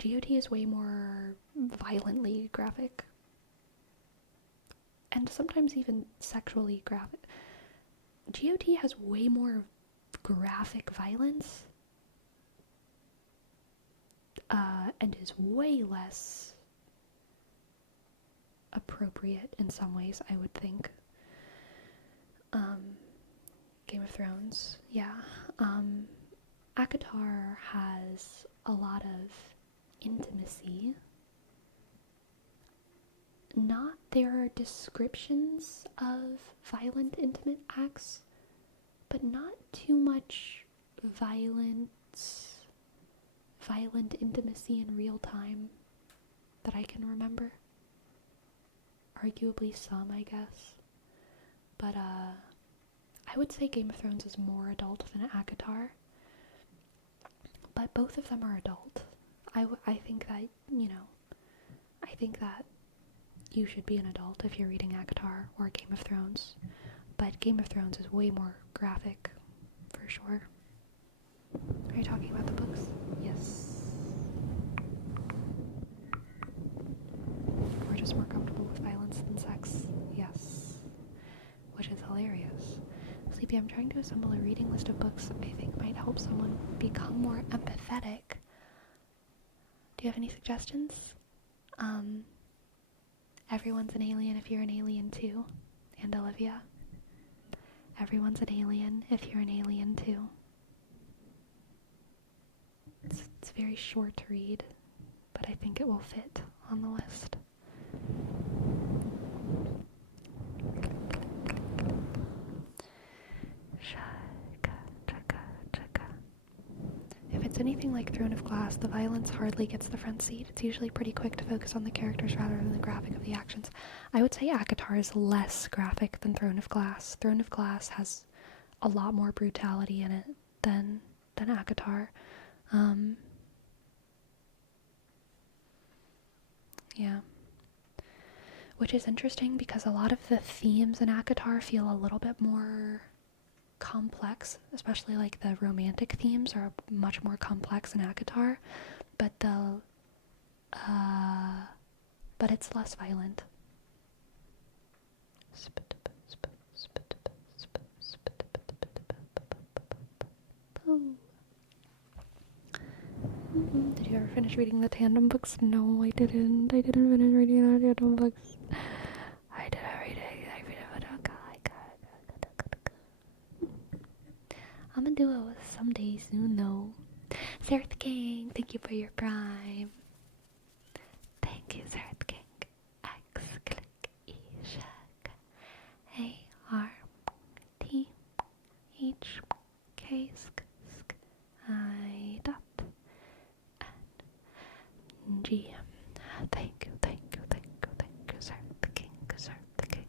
GOT is way more violently graphic. And sometimes even sexually graphic. GOT has way more graphic violence. And is way less appropriate in some ways, I would think. Game of Thrones, yeah. ACOTAR has a lot of intimacy. There are descriptions of violent, intimate acts, but not too much violent intimacy in real time that I can remember. Arguably some, I guess. But, I would say Game of Thrones is more adult than ACOTAR. But both of them are adult. I think that, I think that you should be an adult if you're reading ACOTAR or Game of Thrones. But Game of Thrones is way more graphic, for sure. Are you talking about the books? Yes. We're just more comfortable with violence than sex. Yes. Which is hilarious. Sleepy, I'm trying to assemble a reading list of books I think might help someone become more empathetic. Do you have any suggestions? Everyone's an Alien if you're an alien too. And Olivia. Everyone's an Alien if you're an alien too. It's very short to read, but I think it will fit on the list. If it's anything like Throne of Glass, the violence hardly gets the front seat. It's usually pretty quick to focus on the characters rather than the graphic of the actions. I would say ACOTAR is less graphic than Throne of Glass. Throne of Glass has a lot more brutality in it than ACOTAR. Yeah. Which is interesting because a lot of the themes in ACOTAR feel a little bit more complex, especially like the romantic themes are much more complex in ACOTAR, but it's less violent. Did you ever finish reading the tandem books? No, I didn't. I didn't finish reading the tandem books. I I'm gonna do it someday soon, though. Sarah the King, thank you for your prime. Thank you, Sarah the King. X, click, E, check. A, R, T, H, K, sk, I, dot, N, G. Thank you, thank you, thank you, thank you, Sarah the King, Sarah the King.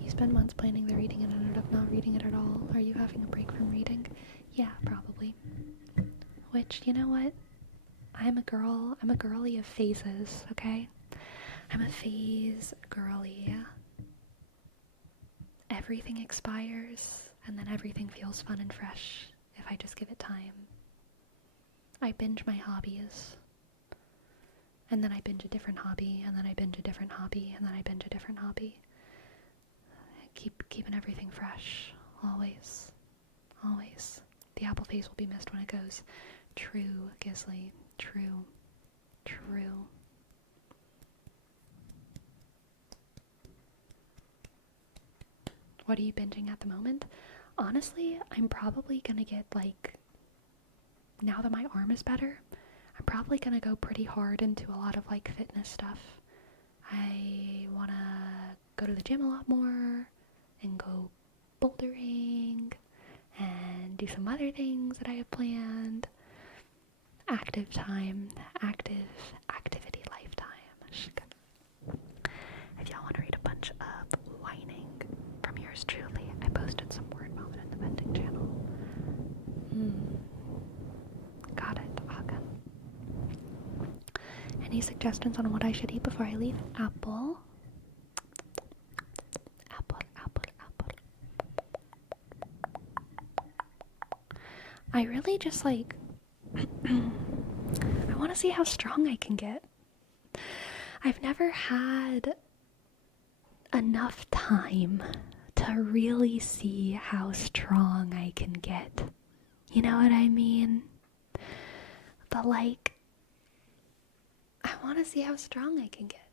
You spend months planning the reading and ended up not reading it at all. Are you having a break from reading? Yeah, probably. Which, you know what? I'm a girl. I'm a girly of phases, okay? I'm a phase girly. Everything expires, and then everything feels fun and fresh if I just give it time. I binge my hobbies, and then I binge a different hobby, and then I binge a different hobby, and then I binge a different hobby. Keeping everything fresh, always, always. The apple phase will be missed when it goes. True, Gosling, true, true. What are you binging at the moment? Honestly, I'm probably gonna get, like, now that my arm is better, I'm probably gonna go pretty hard into a lot of, like, fitness stuff. I wanna go to the gym a lot more, and go bouldering, and do some other things that I have planned. Active time, activity lifetime. If y'all want to read a bunch of whining from yours truly, I posted some word vomit in the vending channel. Got it, Aga. Any suggestions on what I should eat before I leave? Apple. I really just, like, I want to see how strong I can get. I've never had enough time to really see how strong I can get. You know what I mean? But, like, I want to see how strong I can get.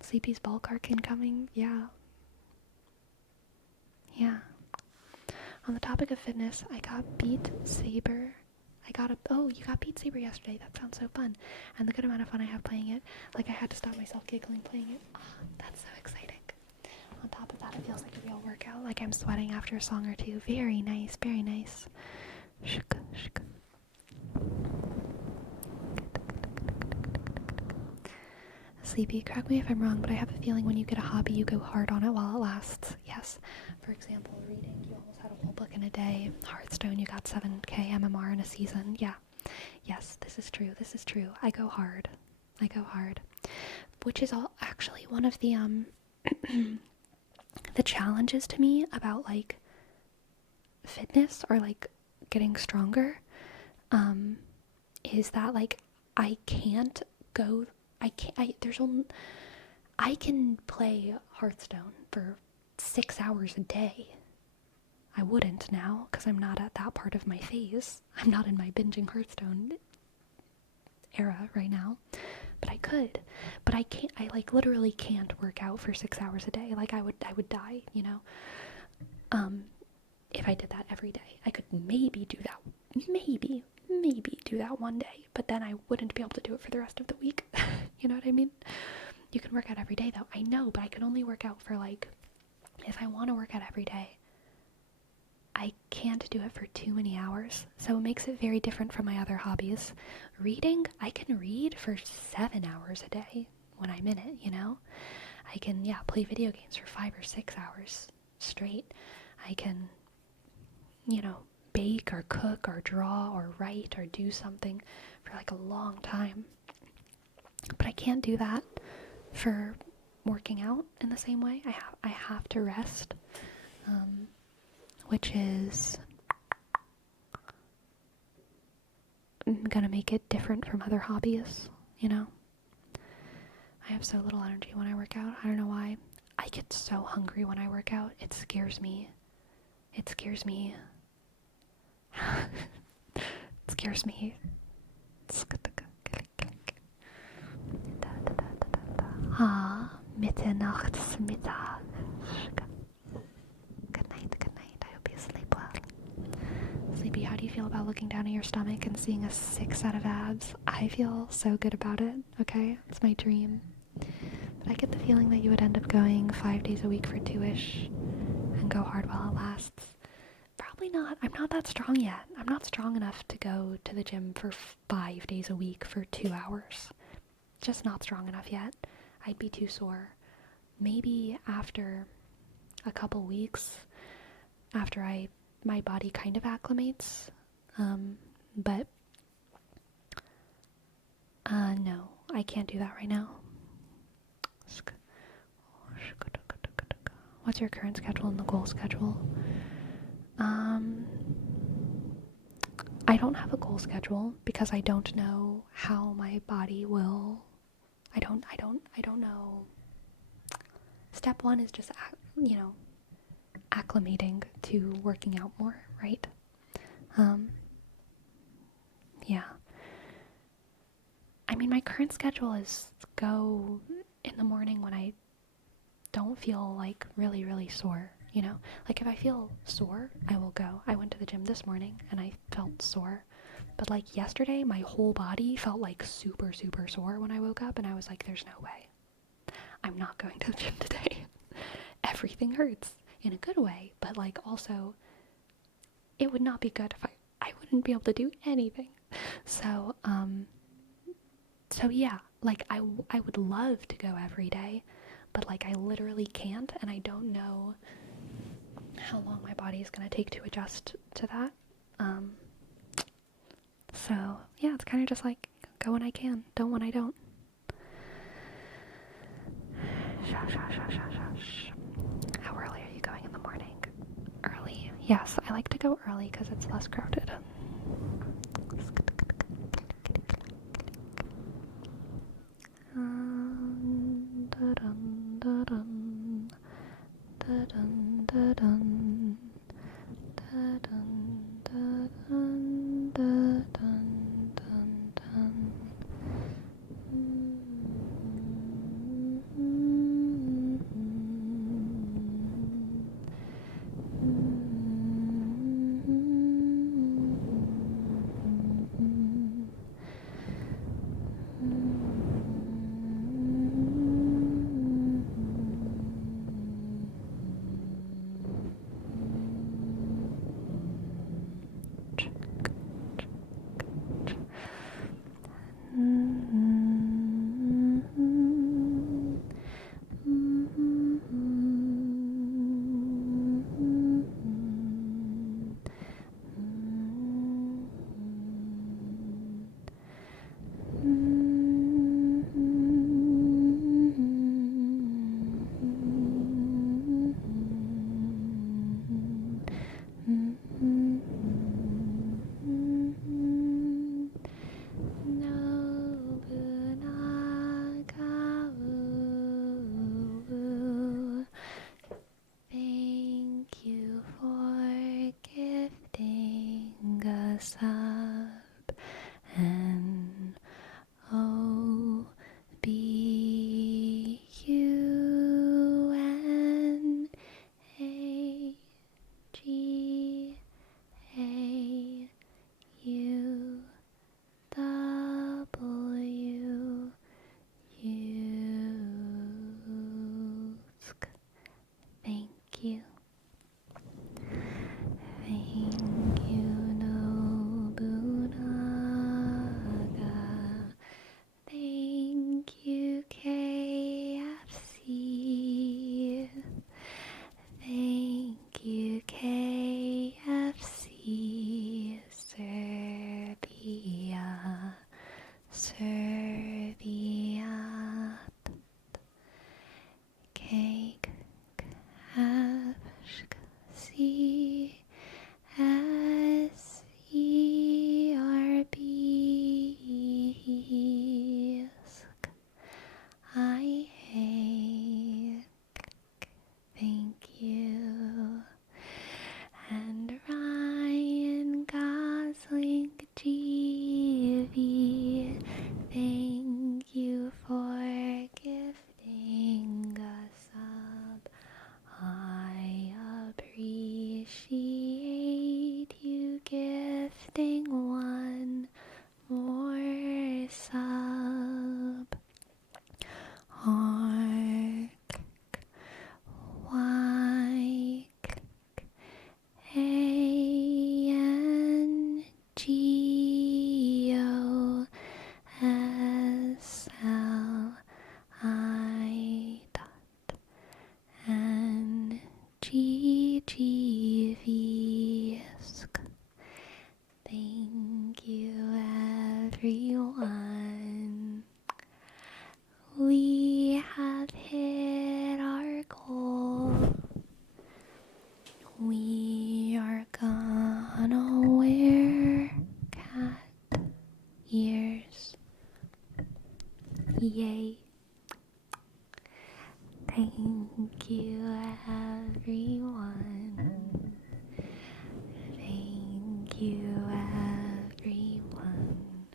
Sleepy's bulk arc incoming? Yeah. On the topic of fitness, I got Beat Saber. You got Beat Saber yesterday. That sounds so fun. And the good amount of fun I have playing it, like, I had to stop myself giggling playing it. Oh, that's so exciting. On top of that, it feels like a real workout. Like I'm sweating after a song or two. Very nice, very nice. Shk, shk. Sleepy, correct me if I'm wrong, but I have a feeling when you get a hobby, you go hard on it while it lasts. Yes. For example, reading, you almost had a whole book in a day. Hearthstone, you got 7k MMR in a season. Yeah. Yes, this is true. I go hard. Which is all actually one of the, the challenges to me about, like, fitness or, like, getting stronger, is that, like, I can play Hearthstone for 6 hours a day. I wouldn't now, because I'm not at that part of my phase. I'm not in my binging Hearthstone era right now. But I could. But I can't, literally can't work out for 6 hours a day. Like, I would die, you know? If I did that every day. I could maybe do that. Maybe do that one day. But then I wouldn't be able to do it for the rest of the week. You know what I mean? You can work out every day, though. I know, but I can only work out for, like, if I want to work out every day, I can't do it for too many hours. So it makes it very different from my other hobbies. Reading, I can read for 7 hours a day when I'm in it, you know? I can, play video games for 5 or 6 hours straight. I can, bake or cook or draw or write or do something for, like, a long time. But I can't do that for working out in the same way. I have to rest, which is gonna make it different from other hobbies, you know? I have so little energy when I work out. I don't know why. I get so hungry when I work out. It scares me. It scares me. Mitternachtsmittag. Good night, good night. I hope you sleep well. Sleepy, how do you feel about looking down at your stomach and seeing a 6 set of abs? I feel so good about it, okay? It's my dream. But I get the feeling that you would end up going 5 days a week for 2-ish and go hard while it lasts. Probably not. I'm not that strong yet. I'm not strong enough to go to the gym for 5 days a week for 2 hours. Just not strong enough yet. I'd be too sore. Maybe after a couple weeks, after my body kind of acclimates. But no, I can't do that right now. What's your current schedule and the goal schedule? I don't have a goal schedule because I don't know how my body will. I don't know. Step 1 is just, acclimating to working out more, right? Yeah. I mean, my current schedule is go in the morning when I don't feel like really, really sore, you know? Like if I feel sore, I will go. I went to the gym this morning and I felt sore. But like yesterday, my whole body felt like super, super sore when I woke up and I was like, there's no way. I'm not going to the gym today. Everything hurts in a good way, but like also it would not be good if I wouldn't be able to do anything. So yeah, like I would love to go every day, but like I literally can't, and I don't know how long my body is going to take to adjust to that. So yeah, it's kind of just like go when I can, don't when I don't. How early are you going in the morning? Early. Yes, I like to go early because it's less crowded. And Ryan Gosling GV, thank you for gifting Gigi Fisk. Thank you, everyone. We have hit our goal. We are gonna wear cat ears. Yay. Thank you, everyone. Thank you, everyone.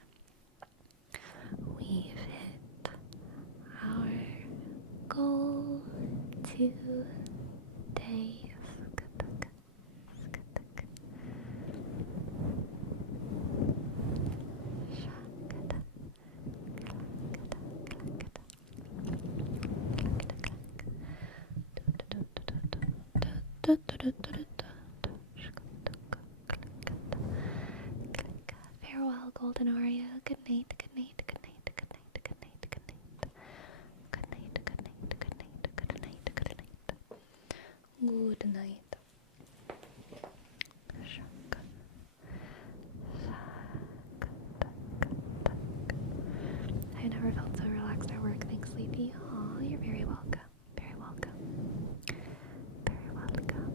We've hit our goal today. Farewell, Golden Oreo. Good night, good night, good night, good night, good night, good night. Good night, good night, good night, good night, good night. Good night. I never felt so relaxed at work. Thanks, Sleepy. Aw, you're very welcome. Very welcome. Very welcome.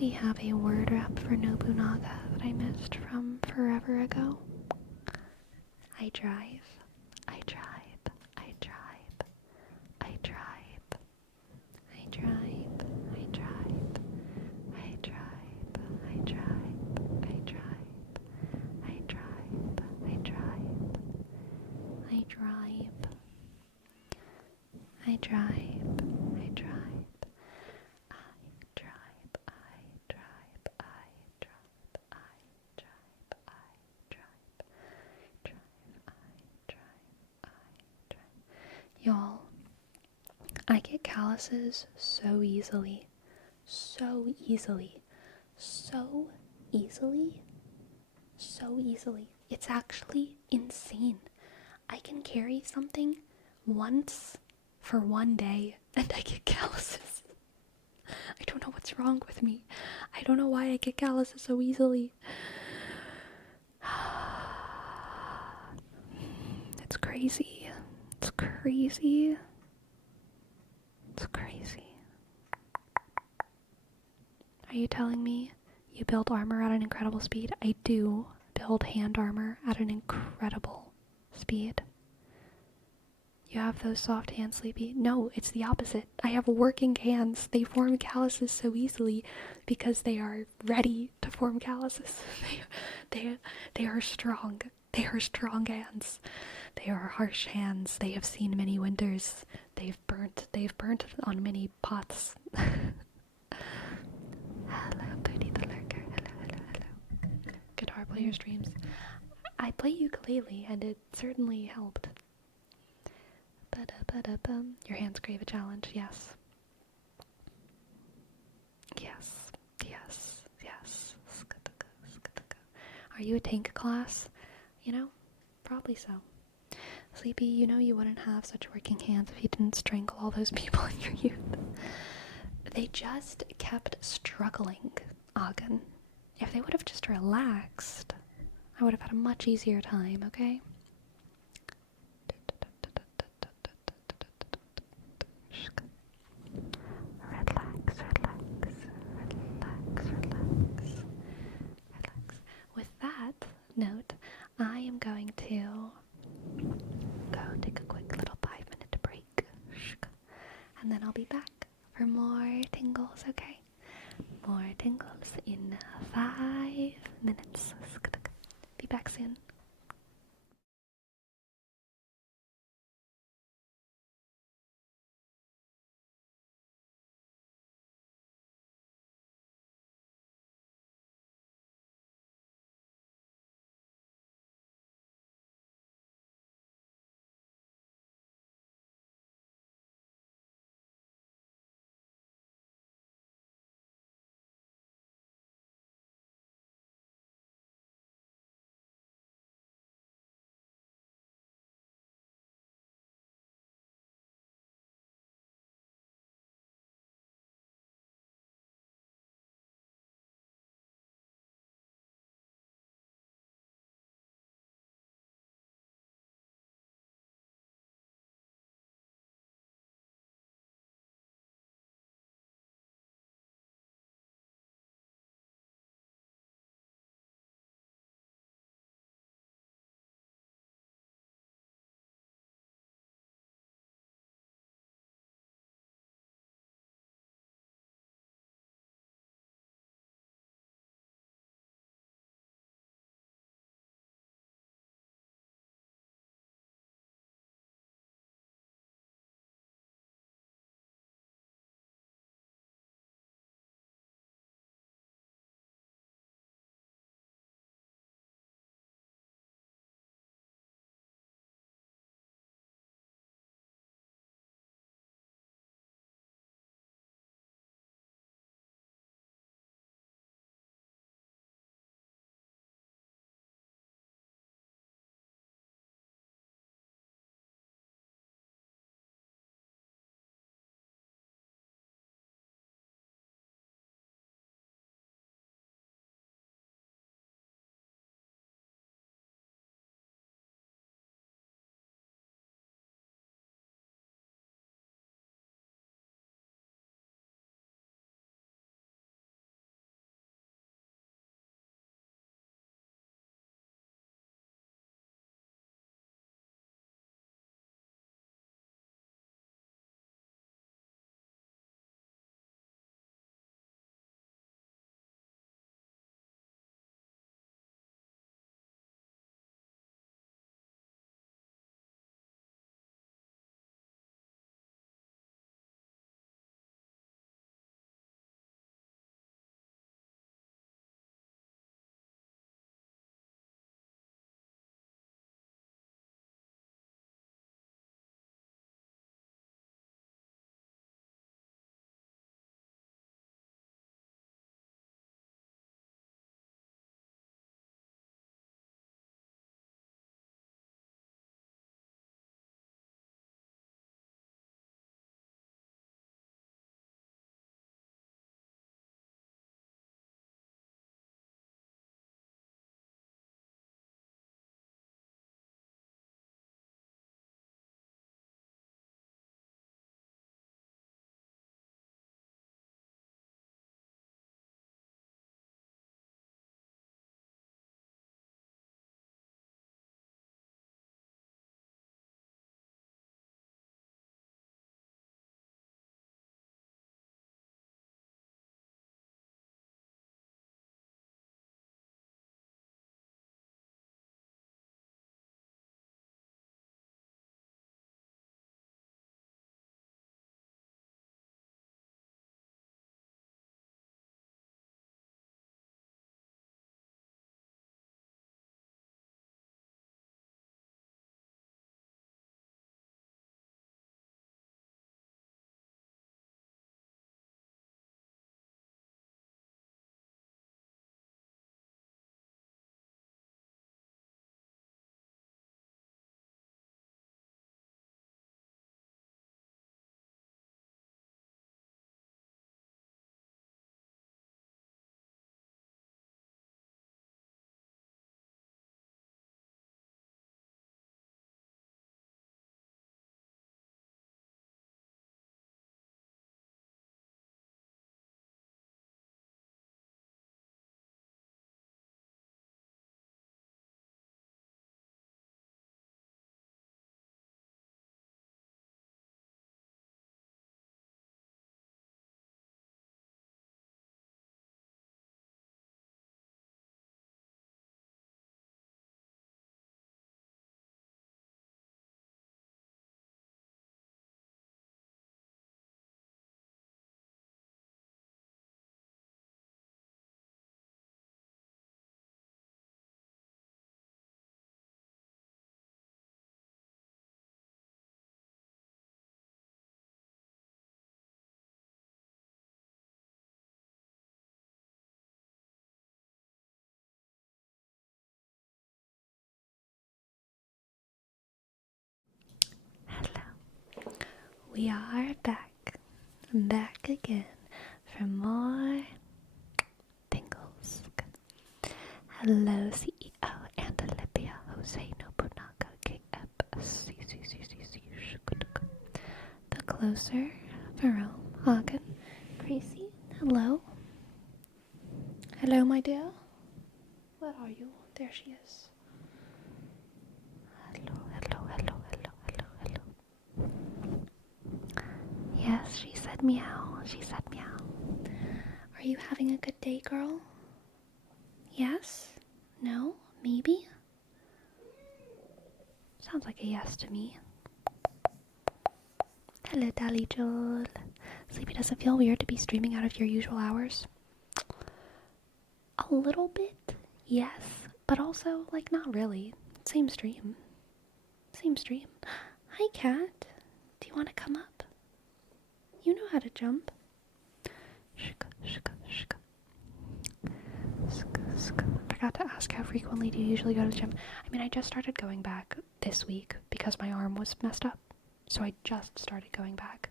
We have a word rep for Nobunaga that I missed from forever ago. I drive. I drive. I drive. I drive. I drive. I drive. I drive. I drive. I drive. I drive. I drive. I drive. I drive. I drive. I drive. Y'all, I get calluses so easily. So easily. So easily. So easily. It's actually insane. I can carry something once for one day and I get calluses. I don't know what's wrong with me. I don't know why I get calluses so easily. It's crazy. It's crazy. It's crazy. Are you telling me you build armor at an incredible speed? I do build hand armor at an incredible speed. You have those soft hands, Sleepy? No, it's the opposite. I have working hands. They form calluses so easily because they are ready to form calluses. They are strong. They are strong hands. They are harsh hands. They have seen many winters. They've burnt on many pots. Hello, Booty the Lurker. Hello. Guitar player streams. I play ukulele and it certainly helped. Your hands crave a challenge, yes. Yes. Are you a tank class? You know, probably so. Sleepy, you know you wouldn't have such working hands if you didn't strangle all those people in your youth. They just kept struggling, Agan. If they would have just relaxed, I would have had a much easier time, okay? Relax. With that note, I am going to go take a quick little 5-minute break. And then I'll be back for more tingles, okay? More tingles in 5 minutes. Be back soon. We are back. Back again for more tingles. Hello, CEO and Olivia, Jose Nobunaga, KF, The Closer, Jerome, Hagen, Gracie, hello. Hello, my dear. Where are you? There she is. Hello, hello, hello, hello, hello, hello. Yes, she said meow. She said meow. Are you having a good day, girl? Yes? No? Maybe? Sounds like a yes to me. Hello, Dolly Joel. Sleepy, does it feel weird to be streaming out of your usual hours? A little bit, yes. But also, like, not really. Same stream. Same stream. Hi, Cat. Do you want to come up? You know how to jump. Shka, shka, shka. Shka, shka. I forgot to ask, how frequently do you usually go to the gym? I mean, I just started going back this week because my arm was messed up. So I just started going back.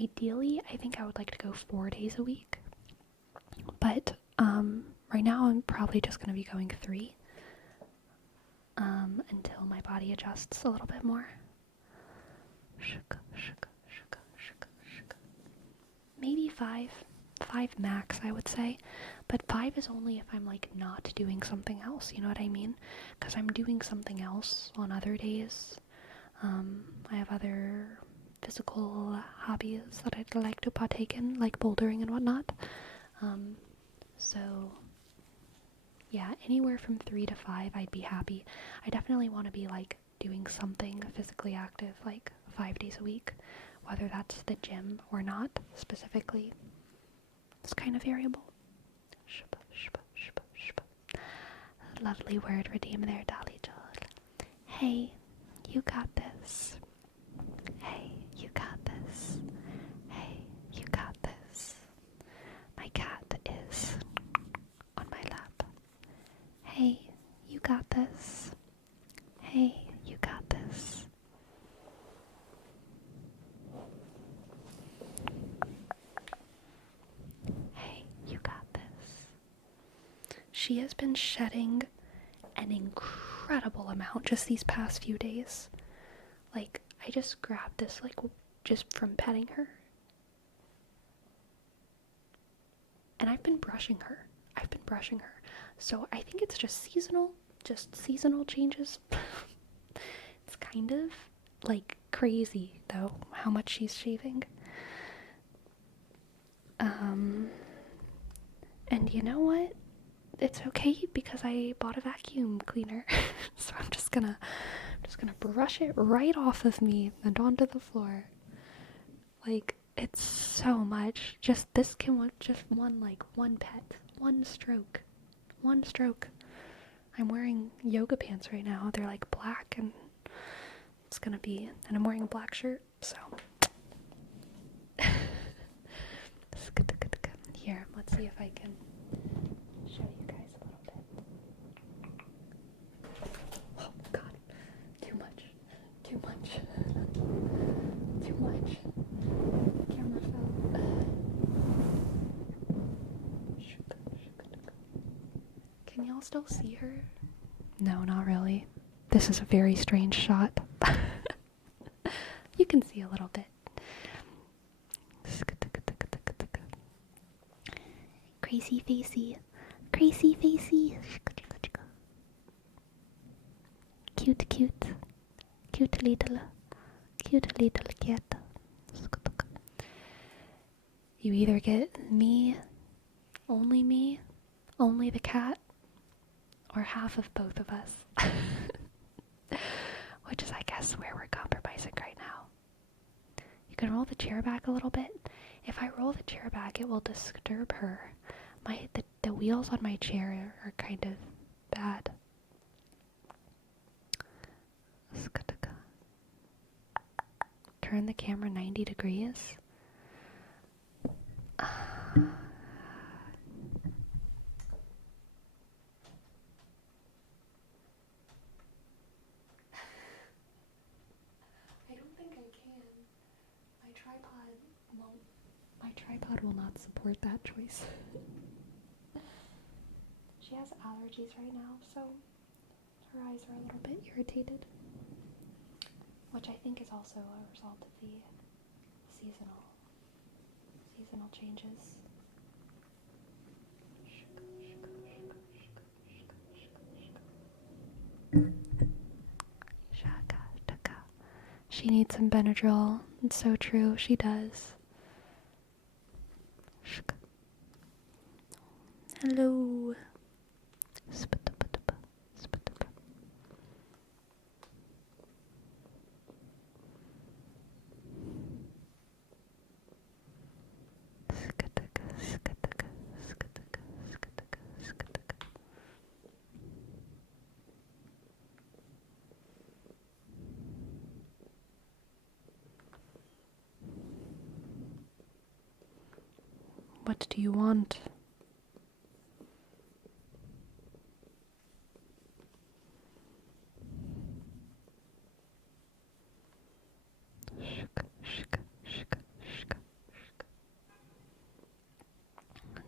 Ideally, I think I would like to go 4 days a week. But right now I'm probably just going to be going 3 until my body adjusts a little bit more. Shka, shka, shka, shka, shka. Maybe 5 max, I would say. But 5 is only if I'm like not doing something else, you know what I mean? Because I'm doing something else on other days. I have other physical hobbies that I'd like to partake in, like bouldering and whatnot. So yeah, anywhere from 3 to 5 I'd be happy. I definitely want to be like doing something physically active like 5 days a week, whether that's the gym or not specifically. It's kind of variable. Shpa, shpa, shpa, shpa. Lovely word redeem there, Dolly Joel. Hey, you got this. Hey, you got this. Hey, you got this. My cat is on my lap. Hey, you got this. Hey, you got this. Hey, you got this. She has been shedding an incredible amount just these past few days. Like, I just grabbed this, like, just from petting her. And I've been brushing her. So I think it's just seasonal changes. It's kind of, like, crazy, though, how much she's shaving. And you know what? It's okay because I bought a vacuum cleaner. So I'm just gonna brush it right off of me and onto the floor. Like, it's so much. Just this can just one pet, one stroke. I'm wearing yoga pants right now. They're like black, and and I'm wearing a black shirt, so. Here, let's see if I can show you guys a little bit. Oh god, too much. Camera fell. Can y'all still see her? No, not really. This is a very strange shot. You can see a little bit. Crazy facey. Cute little cat. You either get me, only the cat, or half of both of us. Which is, I guess, where we're compromising right now. You can roll the chair back a little bit. If I roll the chair back, it will disturb her. The wheels on my chair are kind of bad. Turn the camera 90 degrees. I don't think I can. allergies. She has allergies right now, so her eyes are a little bit irritated, which I think is also a result of the seasonal changes. She needs some Benadryl. It's so true. She does. Hello. What do you want?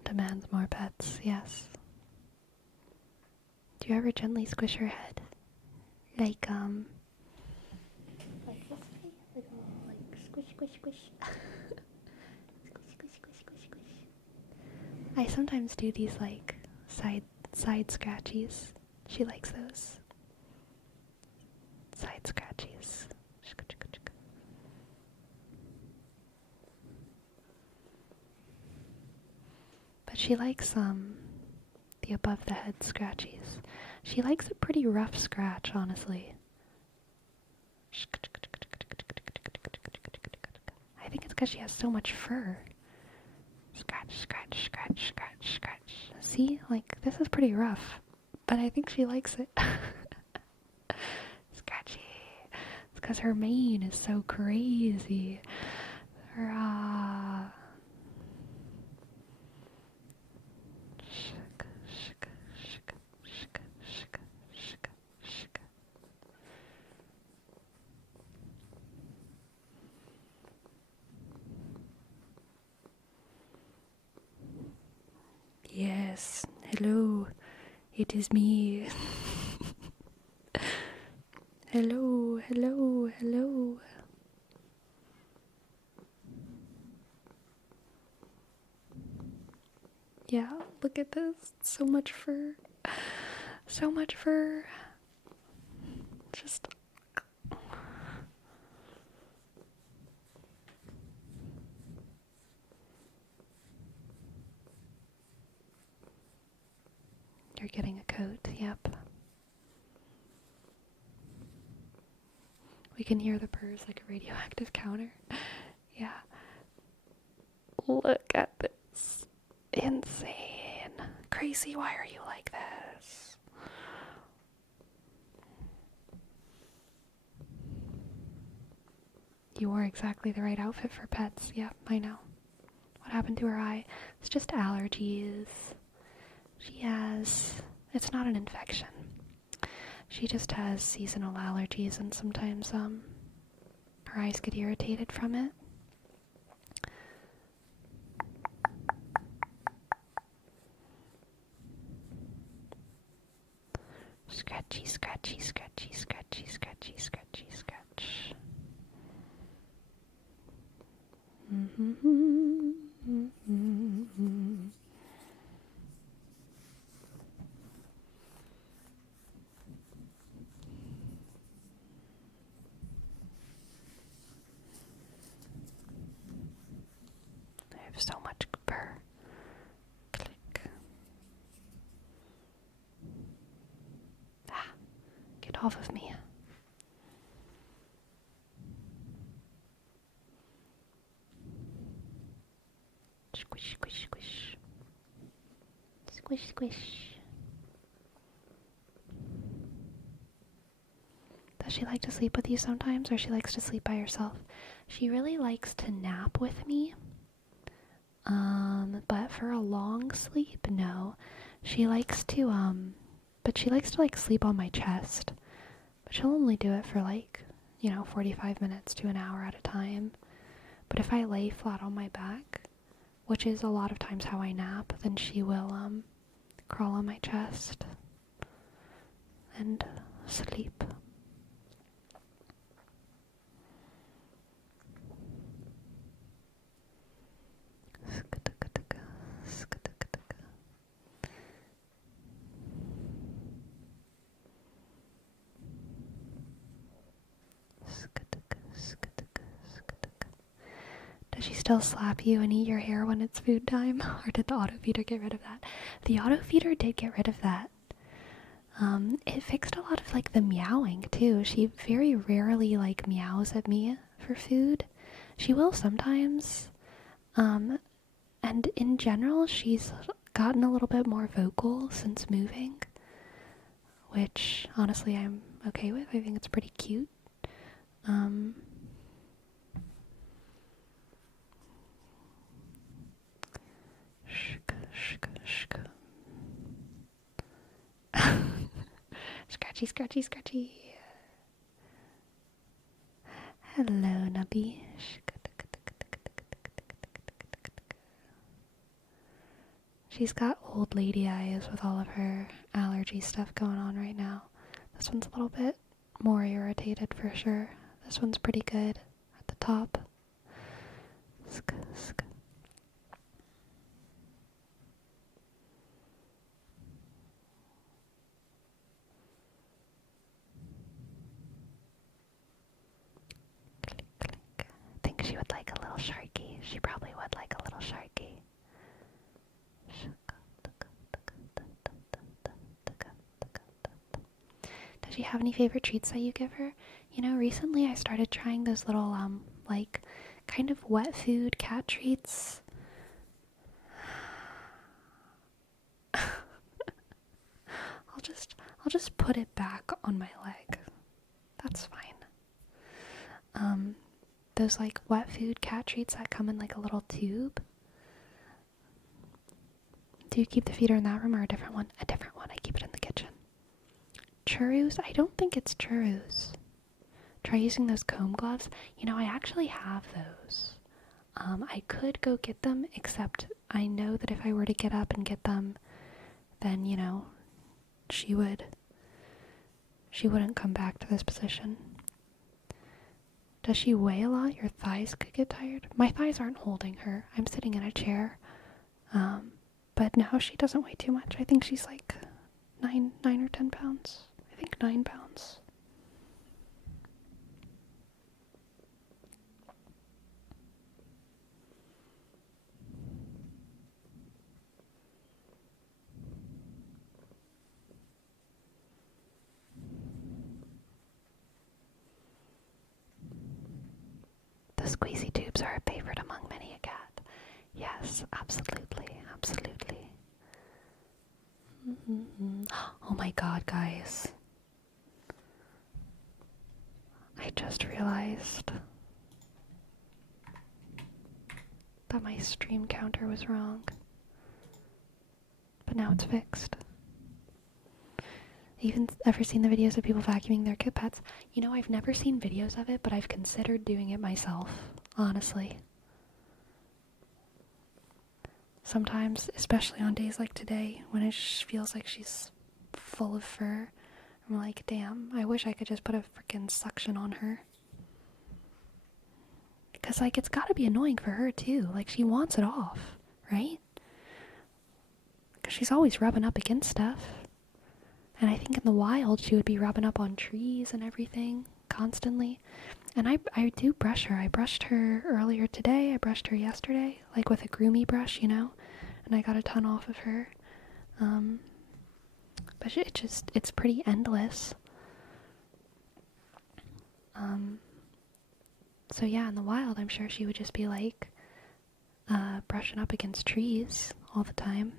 Demands more pets, yes. Do you ever gently squish her head? Like this way? Like squish, squish, squish. Squish, squish, squish, squish, squish. I sometimes do these like side scratchies. She likes those. Side scratchies. But she likes the above the head scratchies. She likes a pretty rough scratch, honestly. I think it's because she has so much fur. Scratch, scratch, scratch, scratch, scratch. See? Like, this is pretty rough. But I think she likes it. Scratchy. It's because her mane is so crazy. Rah. Yes, hello, it is me. Hello, hello, hello. Yeah, look at this. So much fur. So much fur. Just... You're getting a coat, yep. We can hear the purrs like a radioactive counter. Yeah. Look at this. Insane. Crazy, why are you like this? You wore exactly the right outfit for pets. Yep, I know. What happened to her eye? It's just allergies. She has... It's not an infection. She just has seasonal allergies, and sometimes her eyes get irritated from it. Scratchy, scratchy, scratchy, scratchy, scratchy, scratchy, scratch. I have so much fur. Click. Ah, get off of me. Squish, squish, squish. Squish, squish. Does she like to sleep with you sometimes, or she likes to sleep by herself? She really likes to nap with me. But for a long sleep, no. She likes to, but she likes to, like, sleep on my chest. But she'll only do it for, 45 minutes to an hour at a time. But if I lay flat on my back, which is a lot of times how I nap, then she will crawl on my chest and sleep. Does she still slap you and eat your hair when it's food time? Or did the auto feeder get rid of that? The auto feeder did get rid of that. It fixed a lot of like the meowing too. She very rarely like meows at me for food. She will sometimes. And in general, she's gotten a little bit more vocal since moving, which honestly I'm okay with. I think it's pretty cute. Scratchy, scratchy, scratchy. Hello, Nubby. She's got old lady eyes with all of her allergy stuff going on right now. This one's a little bit more irritated for sure. This one's pretty good at the top. I think she would like a little sharky. She probably would like a little sharky. Does she have any favorite treats that you give her? You know, recently I started trying those little, like, kind of wet food cat treats. I'll just put it back on my leg. That's fine. Those like wet food cat treats that come in like a little tube. Do you keep the feeder in that room or a different one? A different one. I keep it in the kitchen. Churros? I don't think it's churros. Try using those comb gloves. You know, I actually have those. I could go get them, except I know that if I were to get up and get them, then, you know, she wouldn't come back to this position. Does she weigh a lot? Your thighs could get tired. My thighs aren't holding her. I'm sitting in a chair. But no, she doesn't weigh too much. I think she's like 9 or 10 pounds. I think 9 pounds. The squeezy tubes are a favorite among many a cat. Yes, absolutely, absolutely. Oh my god, guys. I just realized that my stream counter was wrong. But now it's fixed. Even ever seen the videos of people vacuuming their kit pets? You know, I've never seen videos of it, but I've considered doing it myself, honestly. Sometimes, especially on days like today, when it feels like she's full of fur, I'm like, damn, I wish I could just put a freaking suction on her. Because, like, it's gotta be annoying for her, too. Like, she wants it off, right? Because she's always rubbing up against stuff. And I think in the wild, she would be rubbing up on trees and everything, constantly. And I do brush her. I brushed her earlier today. I brushed her yesterday, like with a groomy brush, you know? And I got a ton off of her. But it's pretty endless. So yeah, in the wild, I'm sure she would just be like, brushing up against trees all the time.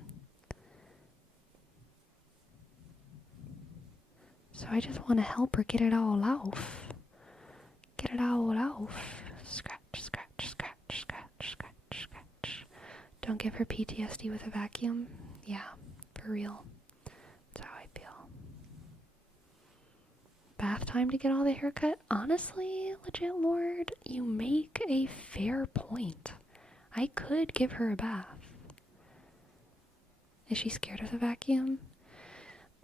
So I just want to help her get it all off. Get it all off. Scratch, scratch, scratch, scratch, scratch, scratch. Don't give her PTSD with a vacuum. Yeah, for real. That's how I feel. Bath time to get all the haircut? Honestly, legit lord, you make a fair point. I could give her a bath. Is she scared of the vacuum?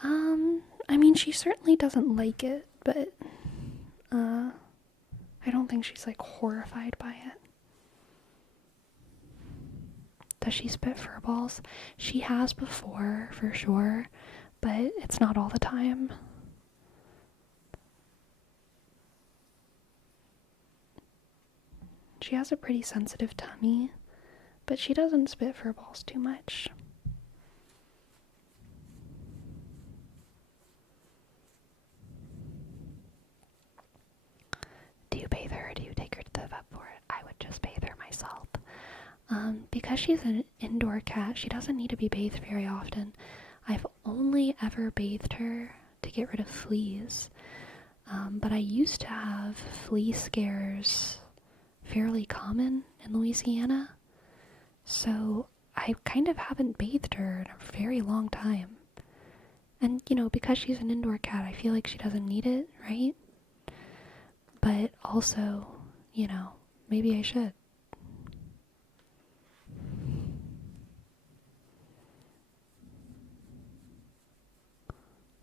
I mean, she certainly doesn't like it, but, I don't think she's, like, horrified by it. Does she spit fur balls? She has before, for sure, but it's not all the time. She has a pretty sensitive tummy, but she doesn't spit fur balls too much. Do you bathe her or do you take her to the vet for it? I would just bathe her myself. Because she's an indoor cat, she doesn't need to be bathed very often. I've only ever bathed her to get rid of fleas. But I used to have flea scares fairly common in Louisiana. So I kind of haven't bathed her in a very long time. And, because she's an indoor cat, I feel like she doesn't need it, right? But also, maybe I should.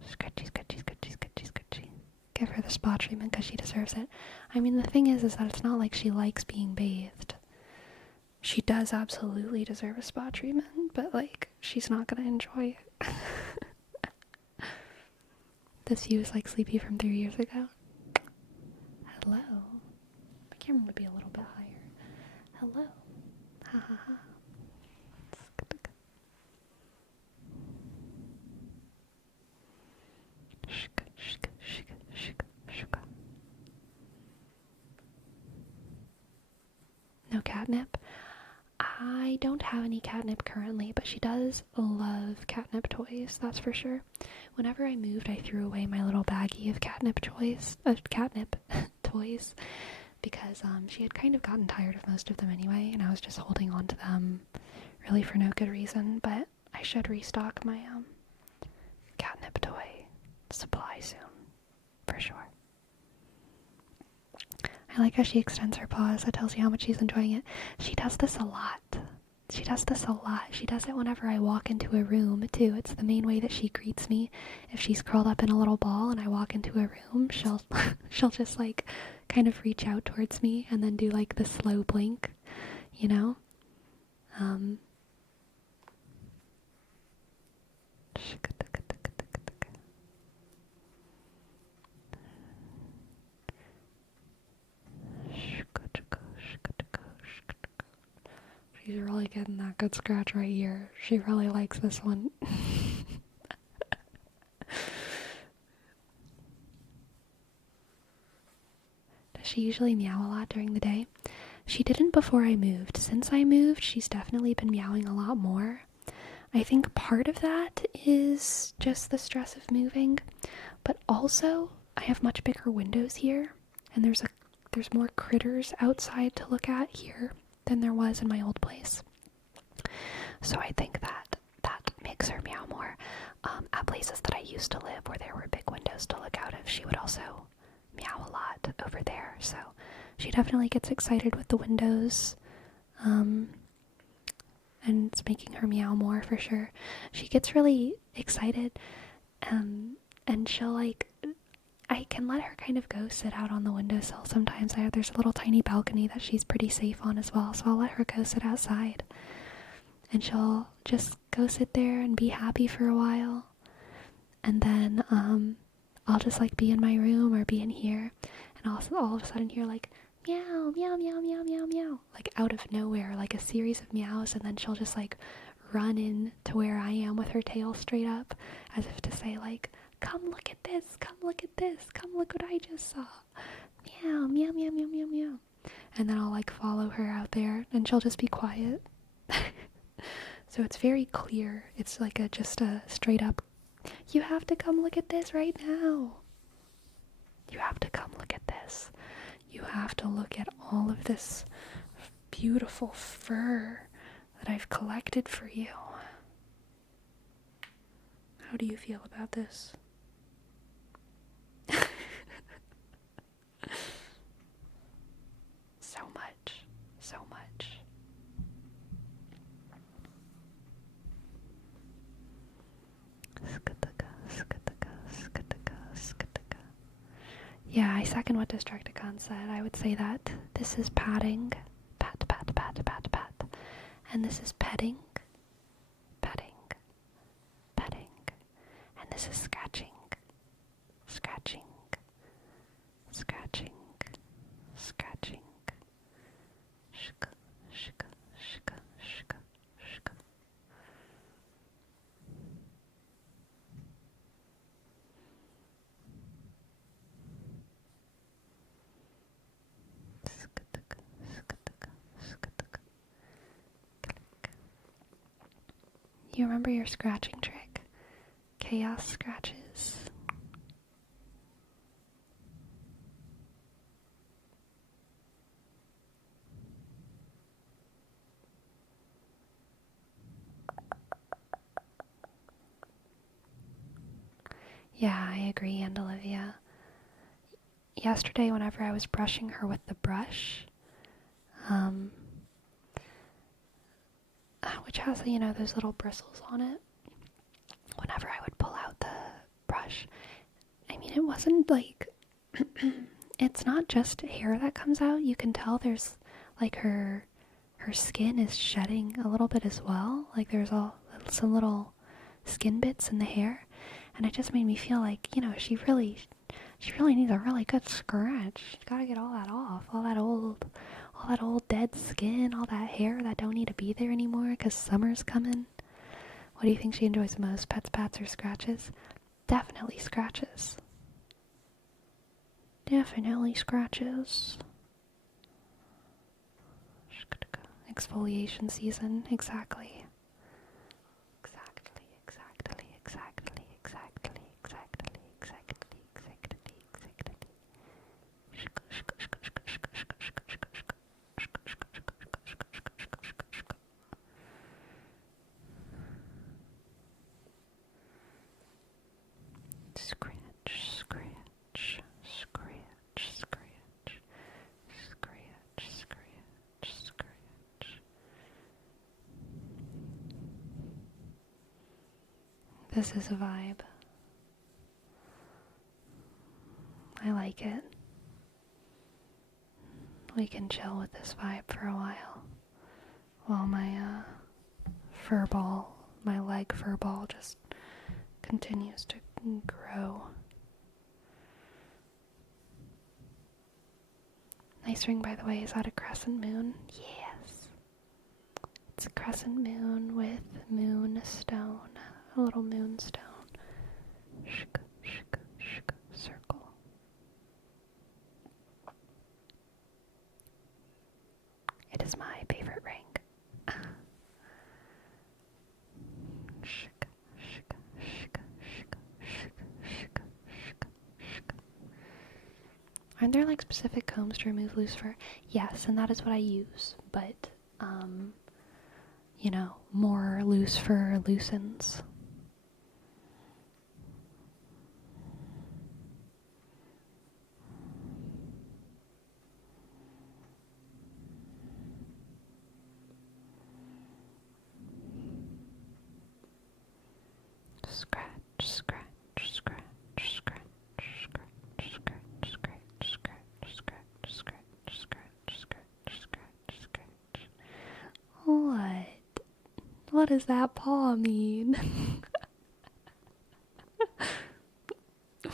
Scratchy, scratchy, scratchy, scratchy, scratchy. Give her the spa treatment because she deserves it. I mean, the thing is that it's not like she likes being bathed. She does absolutely deserve a spa treatment, but, she's not gonna enjoy it. This view is like Sleepy from 3 years ago. Hello. My camera would be a little bit higher. Hello. Ha ha ha. No catnip? I don't have any catnip currently, but she does love catnip toys, that's for sure. Whenever I moved, I threw away my little baggie of catnip toys, because she had kind of gotten tired of most of them anyway, and I was just holding on to them really for no good reason, but I should restock my catnip toy supply soon, for sure. I like how she extends her paws. That tells you how much she's enjoying it. She does this a lot. She does it whenever I walk into a room, too. It's the main way that she greets me. If she's curled up in a little ball and I walk into a room, she'll just, kind of reach out towards me and then do, the slow blink, She's really getting that good scratch right here. She really likes this one. Does she usually meow a lot during the day? She didn't before I moved. Since I moved, she's definitely been meowing a lot more. I think part of that is just the stress of moving, but also I have much bigger windows here, and there's more critters outside to look at here than there was in my old place. So I think that makes her meow more. At places that I used to live where there were big windows to look out of, she would also meow a lot over there. So she definitely gets excited with the windows. And it's making her meow more for sure. She gets really excited, and she'll I can let her kind of go sit out on the windowsill sometimes. There's a little tiny balcony that she's pretty safe on as well, so I'll let her go sit outside. And she'll just go sit there and be happy for a while. And then I'll just be in my room or be in here, and all of a sudden hear meow, meow, meow, meow, meow, meow, out of nowhere, a series of meows, and then she'll just run in to where I am with her tail straight up, as if to say come look at this, come look at this, come look what I just saw. Meow, meow, meow, meow, meow, meow. And then I'll follow her out there, and she'll just be quiet. So it's very clear. It's just a straight up, you have to come look at this right now. You have to come look at this. You have to look at all of this beautiful fur that I've collected for you. How do you feel about this? So much. second what Distracticon said. I would say that this is patting, pat, pat, pat, pat, pat, and this is petting, petting, petting, and this is scratching, scratching, scratching, scratching, shka, shka, shka, shka, shka. You remember your scratching trick? Chaos scratches. Yeah, I agree, and Olivia. Yesterday, whenever I was brushing her with the brush, which has, those little bristles on it, whenever I would pull out the brush, I mean, it wasn't like, it's not just hair that comes out. You can tell there's, like, her skin is shedding a little bit as well. Like, there's some little skin bits in the hair, and it just made me feel like, she really needs a really good scratch. She's gotta get all that off, all that old dead skin, all that hair that don't need to be there anymore because summer's coming. What do you think she enjoys most, pets, pats, or scratches? Definitely scratches. Definitely scratches. Exfoliation season, exactly. Exactly, exactly, exactly, exactly, exactly, exactly, exactly, exactly. Scratch, scratch, scratch, scratch, scratch, scratch, scratch. This is a vibe. I like it. We can chill with this vibe for a while my my leg fur ball just continues to grow. Nice ring, by the way. Is that a crescent moon? Yes. It's a crescent moon with moonstone. A little moonstone. Shka, shka, shka, circle. It is my favorite ring. Shka, shka, shka, shka, shka, shka, shka, shka. Aren't there like specific combs to remove loose fur? Yes, and that is what I use, but more loose fur loosens. Scratch, scratch, scratch, scratch, scratch, scratch, scratch, scratch, scratch, scratch, scratch, scratch, scratch, scratch. What? What does that paw mean?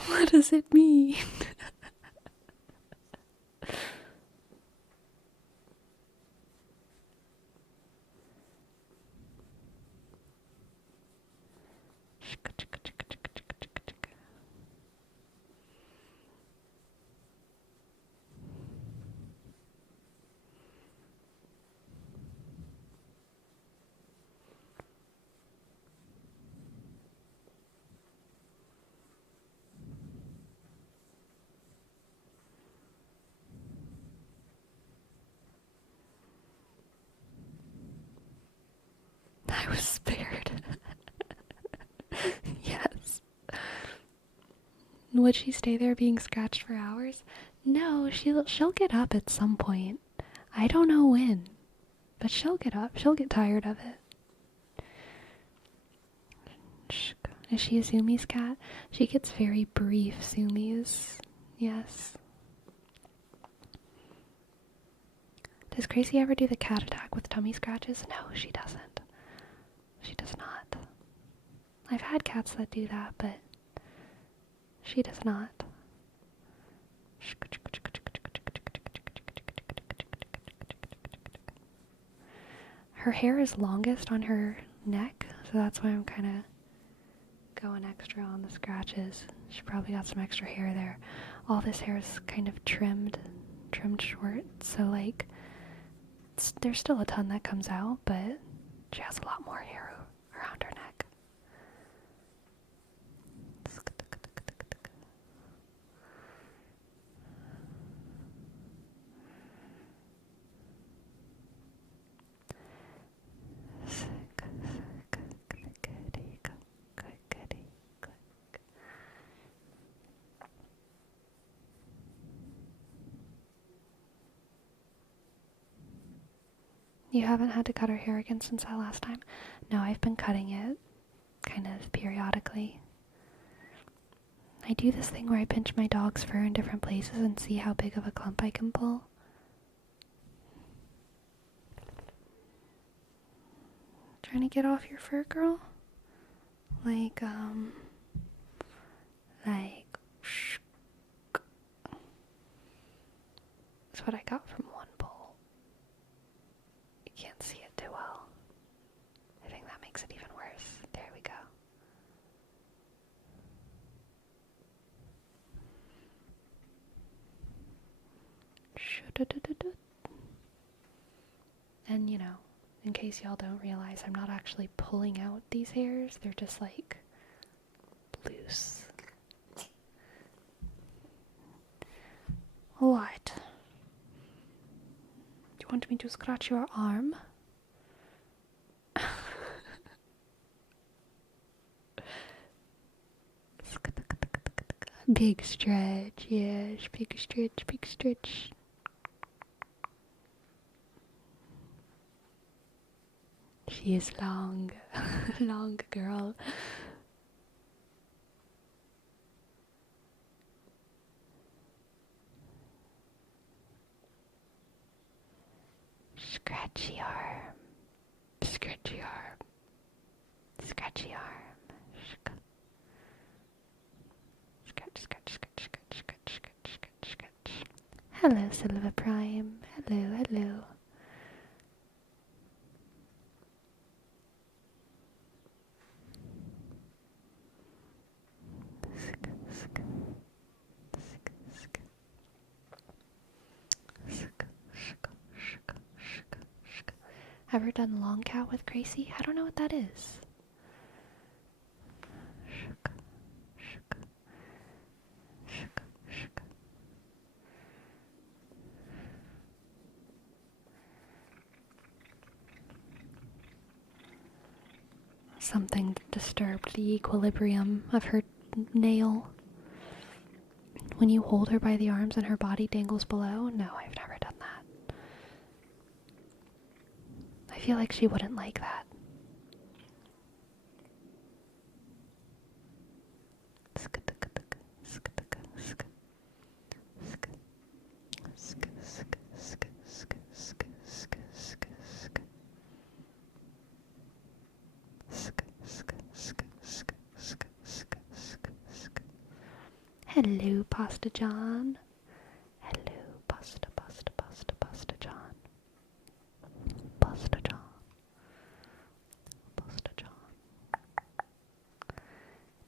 What does it mean? I was spared. Yes. Would she stay there being scratched for hours? No, she'll get up at some point. I don't know when, but she'll get up. She'll get tired of it. Is she a Zoomies cat? She gets very brief Zoomies. Yes. Does Gracie ever do the cat attack with tummy scratches? No, she doesn't. She does not. I've had cats that do that, but she does not. Her hair is longest on her neck, so that's why I'm kind of going extra on the scratches. She probably got some extra hair there. All this hair is kind of trimmed short, so like there's still a ton that comes out, but she has a lot more hair around her neck. You haven't had to cut her hair again since that last time? No, I've been cutting it kind of periodically. I do this thing where I pinch my dog's fur in different places and see how big of a clump I can pull. Trying to get off your fur, girl? Like, that's what I got from one pull. You can't see it too well. I think that makes it even worse. There we go. And, you know, in case y'all don't realize, I'm not actually pulling out these hairs. They're just, like, loose. What? Do you want me to scratch your arm? Big stretch, yes, big stretch, big stretch. She is long, long girl. Scratchy arm, scratchy arm, scratchy arm. Scratch, scratch, scratch, scratch, scratch, scratch, scratch, scratch. Hello, Silver Prime. Hello, hello. Ever done long cat with Gracie? I don't know what that is. Something disturbed the equilibrium of her nail. When you hold her by the arms and her body dangles below? No, I've never done that. I feel like she wouldn't like that. Hello, Pasta John. Hello, Pasta John. Pasta John. Pasta John.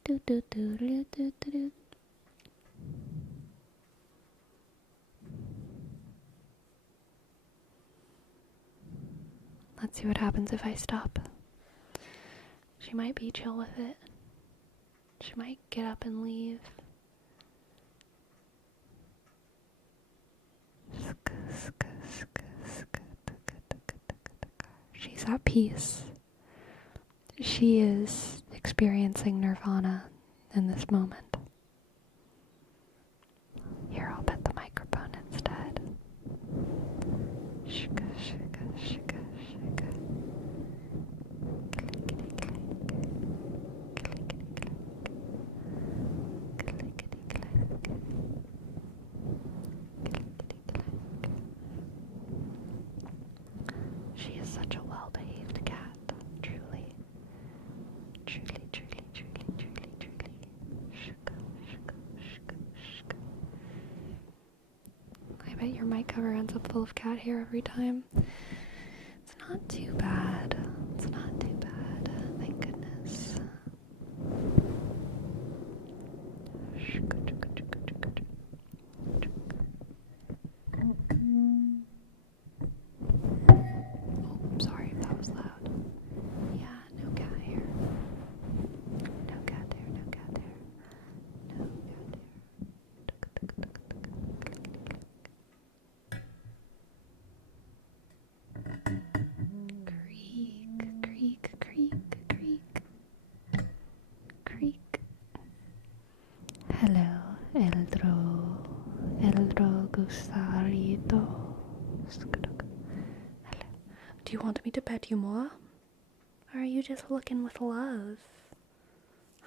Do do do do do do do. Let's see what happens if I stop. She might be chill with it. She might get up and leave. She's at peace. She is experiencing nirvana in this moment. Here, I'll pet the microphone instead. Shika, shika, shika, shika. Clickety, click. Clickety, click. Clickety, click. Clickety, click. bet your mic cover ends up full of cat hair every time. It's not too bad. It's not too bad. Thank goodness. Oh, sorry if that was loud. Yeah, no cat hair. No cat hair, no cat hair. No cat hair. Creak, creak, creak, creak. Creak. Hello, Eldro Gustarito. Hello. Do you want me to pet you more? Or are you just looking with love?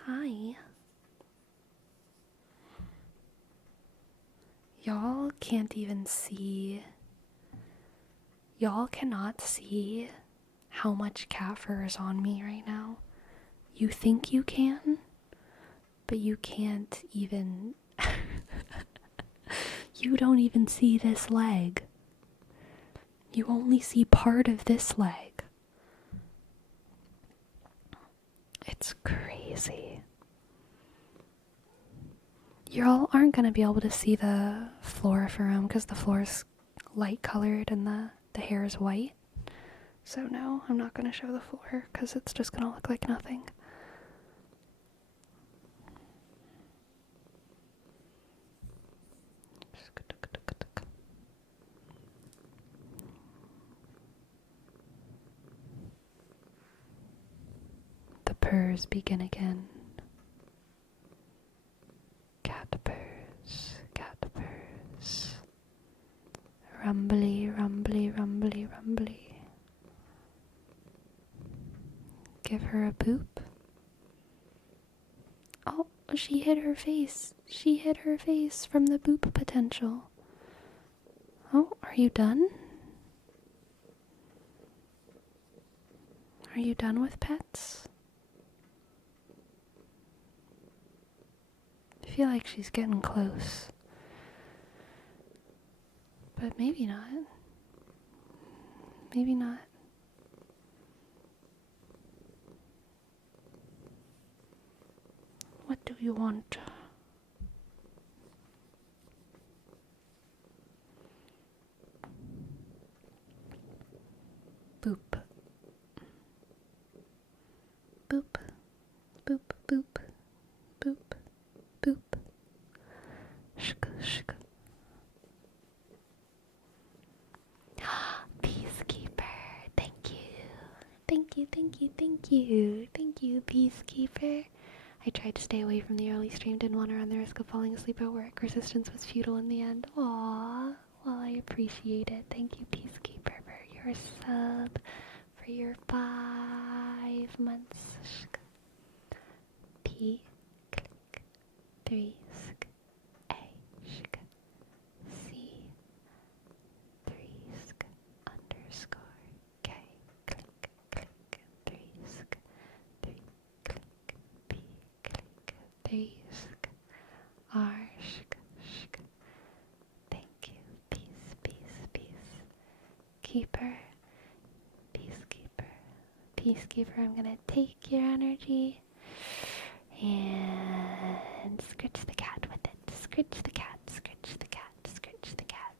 Hi. Y'all can't even see. Y'all cannot see how much cat fur is on me right now. You think you can, but you can't even. You don't even see this leg. You only see part of this leg. It's crazy. Y'all aren't going to be able to see the floor of her room because the floor is light colored and the hair is white. So no, I'm not going to show the floor because it's just going to look like nothing. The purrs begin again. Cat purrs, cat purrs. Rumbly, rumbly, rumbly, rumbly. Give her a poop. Oh, she hit her face. She hit her face from the boop potential. Oh, are you done? Are you done with pets? I feel like she's getting close. But maybe not. Maybe not. What do you want? Boop. Boop. Boop, boop. Boop. Boop. Shka, shka. Peacekeeper. Thank you. Thank you, thank you, thank you. Thank you, Peacekeeper. I tried to stay away from the early stream, didn't want to run the risk of falling asleep at work. Resistance was futile in the end. Aww. Well, I appreciate it. Thank you, Peacekeeper, for your sub, for your 5 months. P, click, 3, sk, A, shk, C, 3, sk, underscore, K, click, click, 3, sk, 3, click, P, click, 3, sk, R, shk, shk. Thank you. Peace, peace, peace. Keeper, Peacekeeper, Peacekeeper, I'm gonna take your energy and scratch the cat with it. Scratch the cat, scratch the cat, scratch the cat.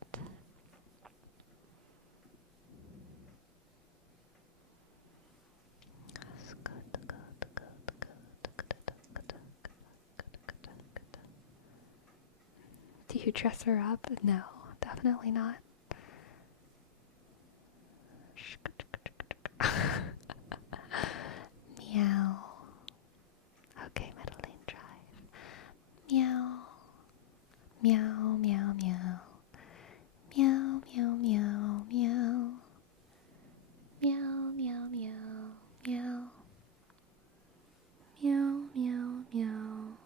Do you dress her up? No, definitely not. Meow. Okay, Meadow Lane Drive. Meow. Meow, meow, meow. Meow, meow, meow, meow. Meow, meow, meow, meow. Meow, meow, meow.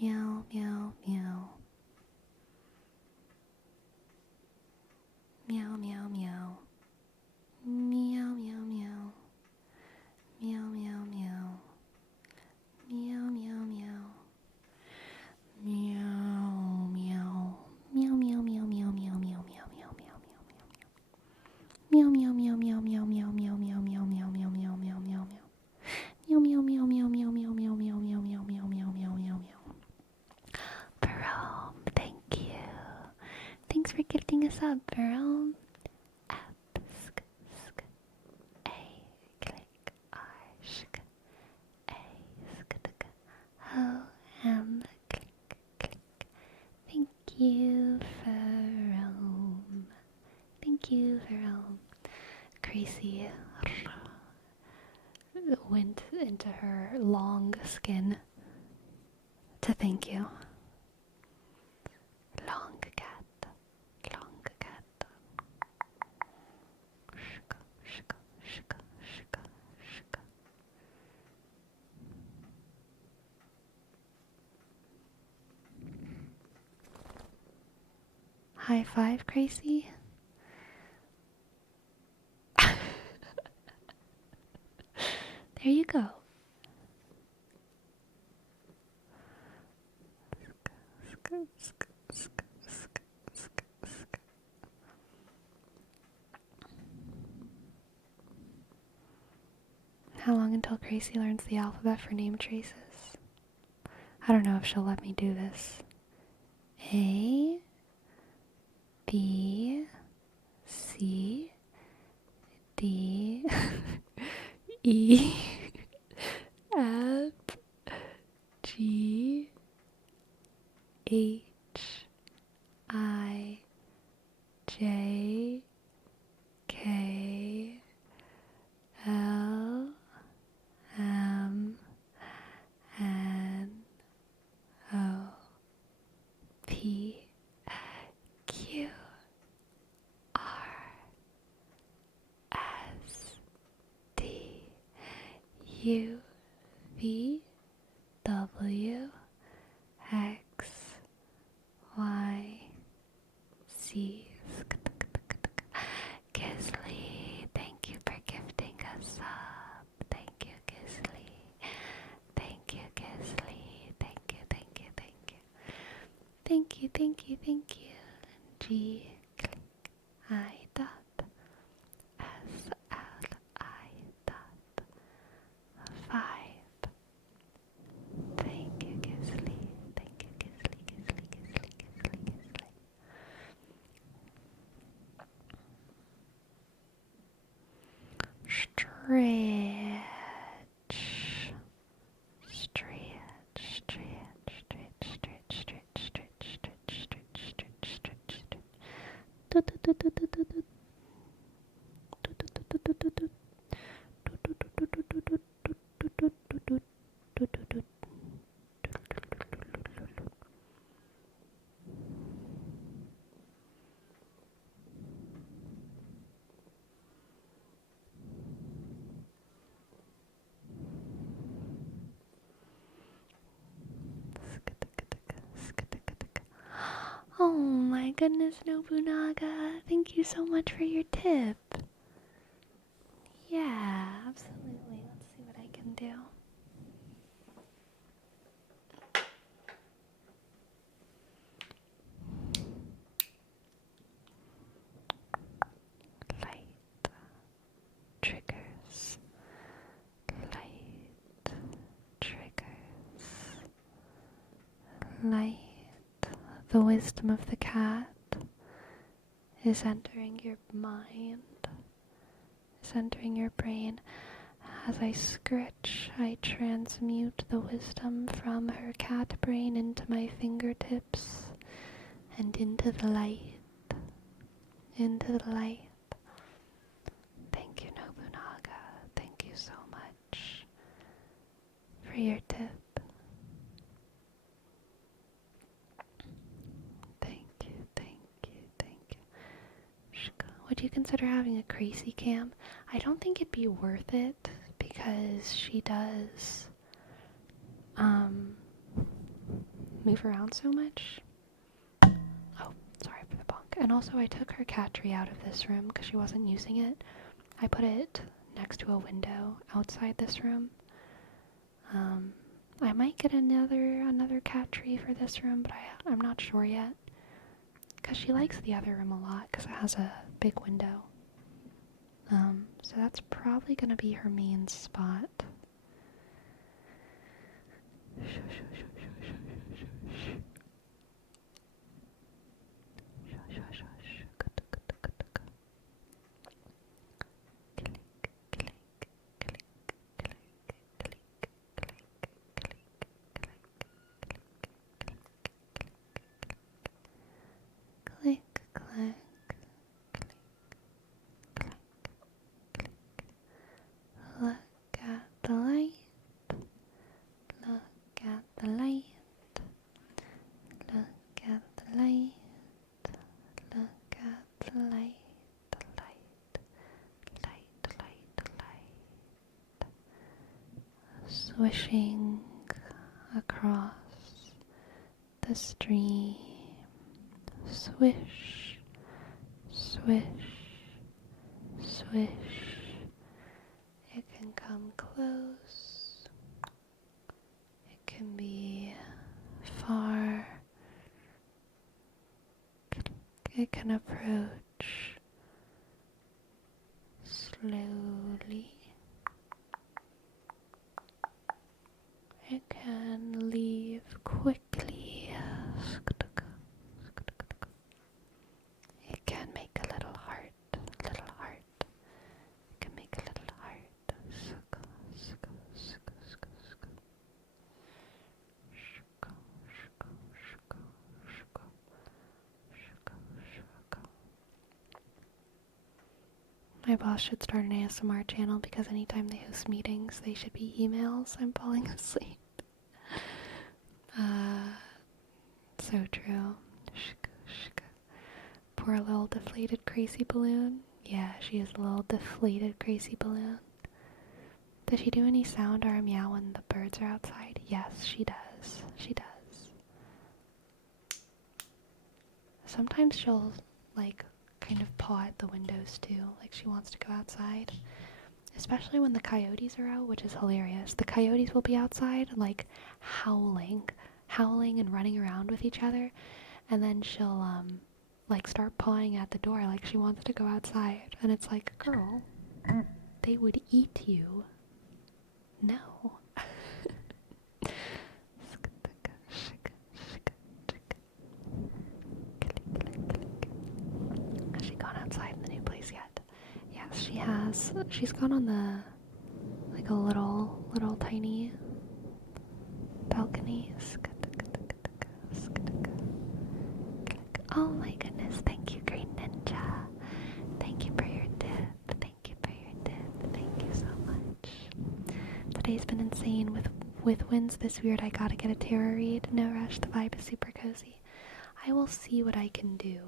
Meow, meow, meow. Meow, meow, meow. Meow, meow, meow. Meow, meow, meow. Meow, meow, meow. Meow. What's up, Jerome? Up, sk, sk, a, click, r, sk, a, sk, sk, ho, click, click. Thank you, Jerome. Thank you, Jerome. Gracie went into her long skin to thank you. Long cat, long cat. Shka, shka, shka, shka, shka. High five, Gracie. There you go. How long until Gracie learns the alphabet for name traces? I don't know if she'll let me do this. A, B, C, D, E, F, G, H, I, J, K, L, M, N, O, P, Q, R, S, T, U, V, W, X, Y, Z. Gisley, thank you for gifting us up. Thank you, Gisley. Thank you, Gisley. Thank you, thank you, thank you. Thank you, thank you, thank you. G, click, I, dot. S, L, I, dot. 5. Thank you, Gisley. Thank you, Gisley, Gisley, Gisley, Gisley, Gisley. Stretch. Stretch, stretch, stretch, stretch, stretch, stretch, stretch, stretch, stretch, stretch, stretch. Do do do do do do do. Do do do do do do do. Do do do do do do do. Do do do do do do do. Oh my goodness, Nobunaga. Thank you so much for your tip. Yeah, absolutely. Let's see what I can do. Light triggers. Light triggers. Light. The wisdom of the cat is entering your mind, is entering your brain. As I scritch, I transmute the wisdom from her cat brain into my fingertips and into the light, into the light. Thank you, Nobunaga. Thank you so much for your tip. Would you consider having a crazy cam? I don't think it'd be worth it because she does move around so much. Oh, sorry for the bonk. And also I took her cat tree out of this room because she wasn't using it. I put it next to a window outside this room. I might get another cat tree for this room, but I'm not sure yet. Because she likes the other room a lot because it has a big window. So that's probably going to be her main spot. swishing across the stream. Swish, swish, swish. It can come close. It can be far. It can approach slowly. It can leave quickly. It can make a little heart, little heart. It can make a little heart. My boss should start an ASMR channel because anytime they host meetings, they should be emails. I'm falling asleep. So true. Poor little deflated crazy balloon. Yeah, she is a little deflated crazy balloon. Does she do any sound or a meow when the birds are outside? Yes, she does. She does. Sometimes she'll, like, kind of paw at the windows too, like she wants to go outside. Especially when the coyotes are out, which is hilarious. The coyotes will be outside, like, howling and running around with each other, and then she'll, like, start pawing at the door like she wants to go outside. And it's like, girl, they would eat you. No. Has she gone outside in the new place yet? Yes, she has. She's gone on the, like, a little tiny balcony. Oh my goodness, thank you, Green Ninja. Thank you for your tip. Thank you for your tip. Thank you so much. Today's been insane with winds this weird. I gotta get a tarot read. No rush, the vibe is super cozy. I will see what I can do.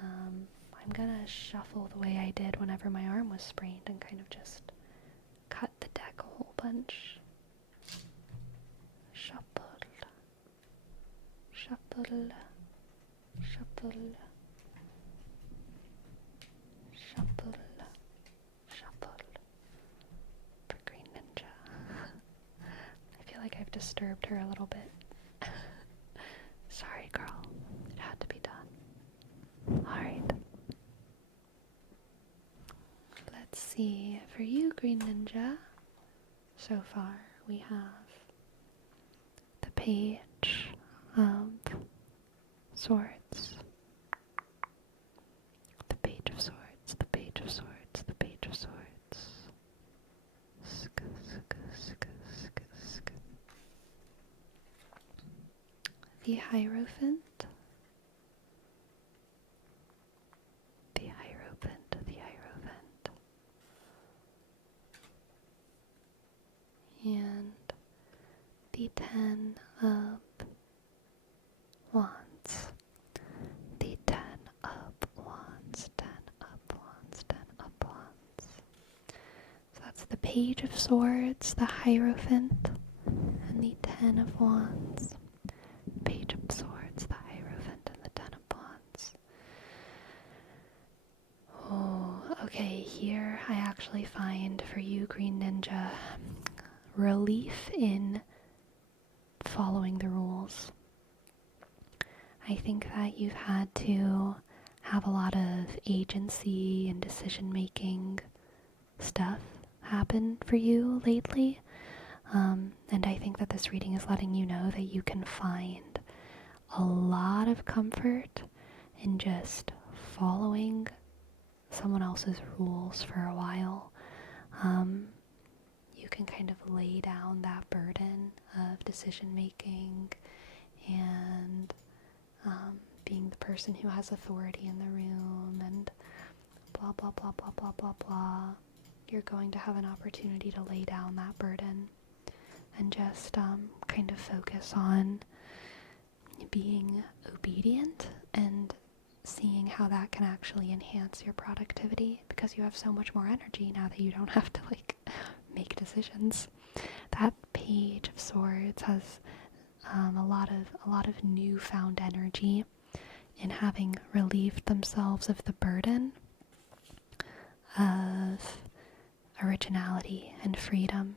I'm gonna shuffle the way I did whenever my arm was sprained and kind of just cut the deck a whole bunch. Shuffle. Shuffle. Shuffle. Shuffle. Shuffle. For Green Ninja. I feel like I've disturbed her a little bit. Sorry, girl. It had to be done. Alright. Let's see. For you, Green Ninja, so far we have the Page of Swords. The Page of Swords, the Page of Swords, the Page of Swords. The Hierophant. The Hierophant, the Hierophant. And the Ten of Wands. The Ten of Wands, Ten of Wands, Ten of Wands. So that's the Page of Swords, the Hierophant, and the Ten of Wands. Page of Swords, the Hierophant, and the Ten of Wands. Oh, okay, here I actually find for you, Green Ninja, relief in following the rules. I think that you've had to have a lot of agency and decision-making stuff happen for you lately. And I think that this reading is letting you know that you can find a lot of comfort in just following someone else's rules for a while. You can kind of lay down that burden of decision-making and being the person who has authority in the room and blah, blah, blah, blah, blah, blah, blah. You're going to have an opportunity to lay down that burden and just kind of focus on being obedient and seeing how that can actually enhance your productivity because you have so much more energy now that you don't have to, like, make decisions. that Page of Swords has a lot of newfound energy in having relieved themselves of the burden of originality and freedom,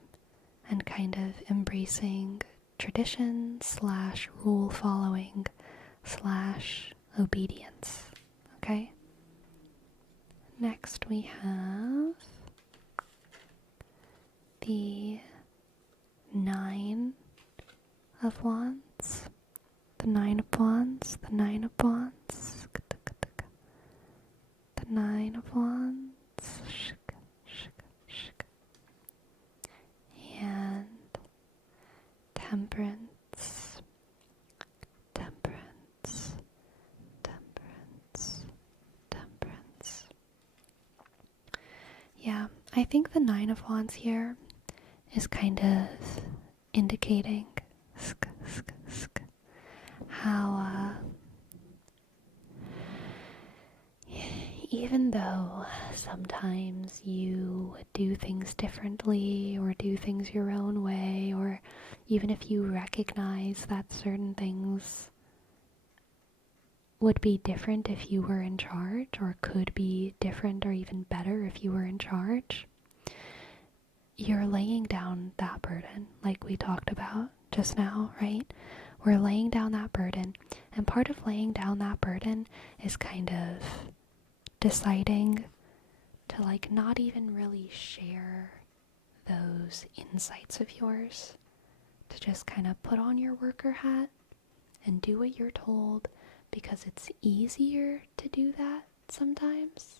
and kind of embracing tradition slash rule following slash obedience. Okay? Next we have the Nine of Wands. The Nine of Wands. The Nine of Wands. The Nine of Wands. And Temperance. Temperance. Temperance. Temperance. Yeah, I think the Nine of Wands here is kind of indicating how even though sometimes you do things differently or do things your own way, or even if you recognize that certain things would be different if you were in charge, or could be different or even better if you were in charge, you're laying down that burden, like we talked about just now, right? We're laying down that burden, and part of laying down that burden is kind of deciding to like not even really share those insights of yours, to just kind of put on your worker hat and do what you're told, because it's easier to do that sometimes,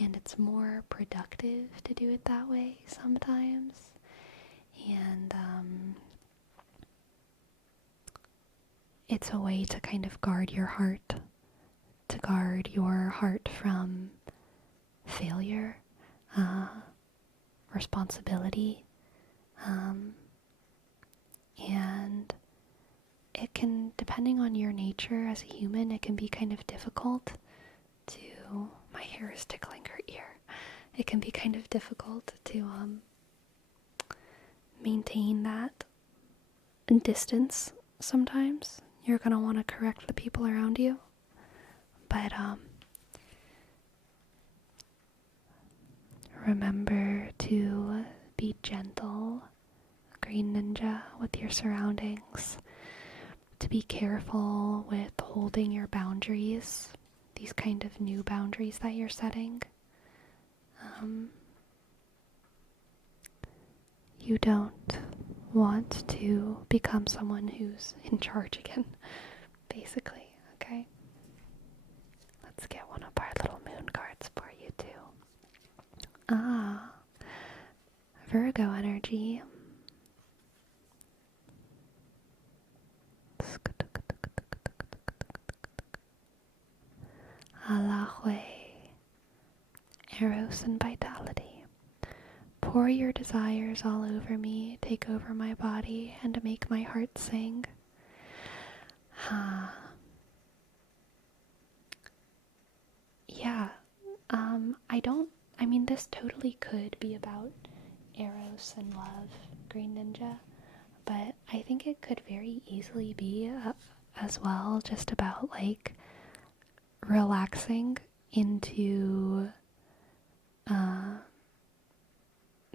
and it's more productive to do it that way sometimes. And it's a way to kind of guard your heart, to guard your heart from failure, responsibility, and it can, depending on your nature as a human, it can be kind of difficult to, my hair is tickling her ear, it can be kind of difficult to maintain that distance sometimes. You're going to want to correct the people around you, but remember to be gentle, Green Ninja, with your surroundings, to be careful with holding your boundaries, these kind of new boundaries that you're setting. You don't want to become someone who's in charge again, basically, okay? Let's get one of our little moon cards for you too. Virgo energy. Alahue, Eros and vitality. Pour your desires all over me, take over my body, and make my heart sing. Yeah, this totally could be about Eros and love, Green Ninja, but I think it could very easily be as well just about like relaxing into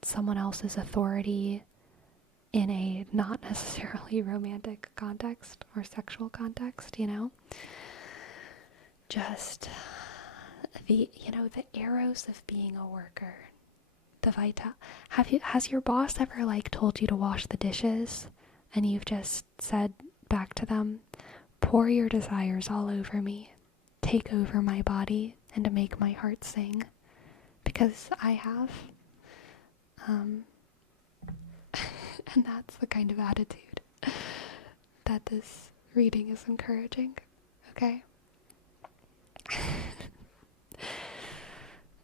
someone else's authority in a not necessarily romantic context or sexual context, you know? Just the arrows of being a worker. Has your boss ever like told you to wash the dishes and you've just said back to them, pour your desires all over me, take over my body, and to make my heart sing? Because I have. And that's the kind of attitude that this reading is encouraging, okay?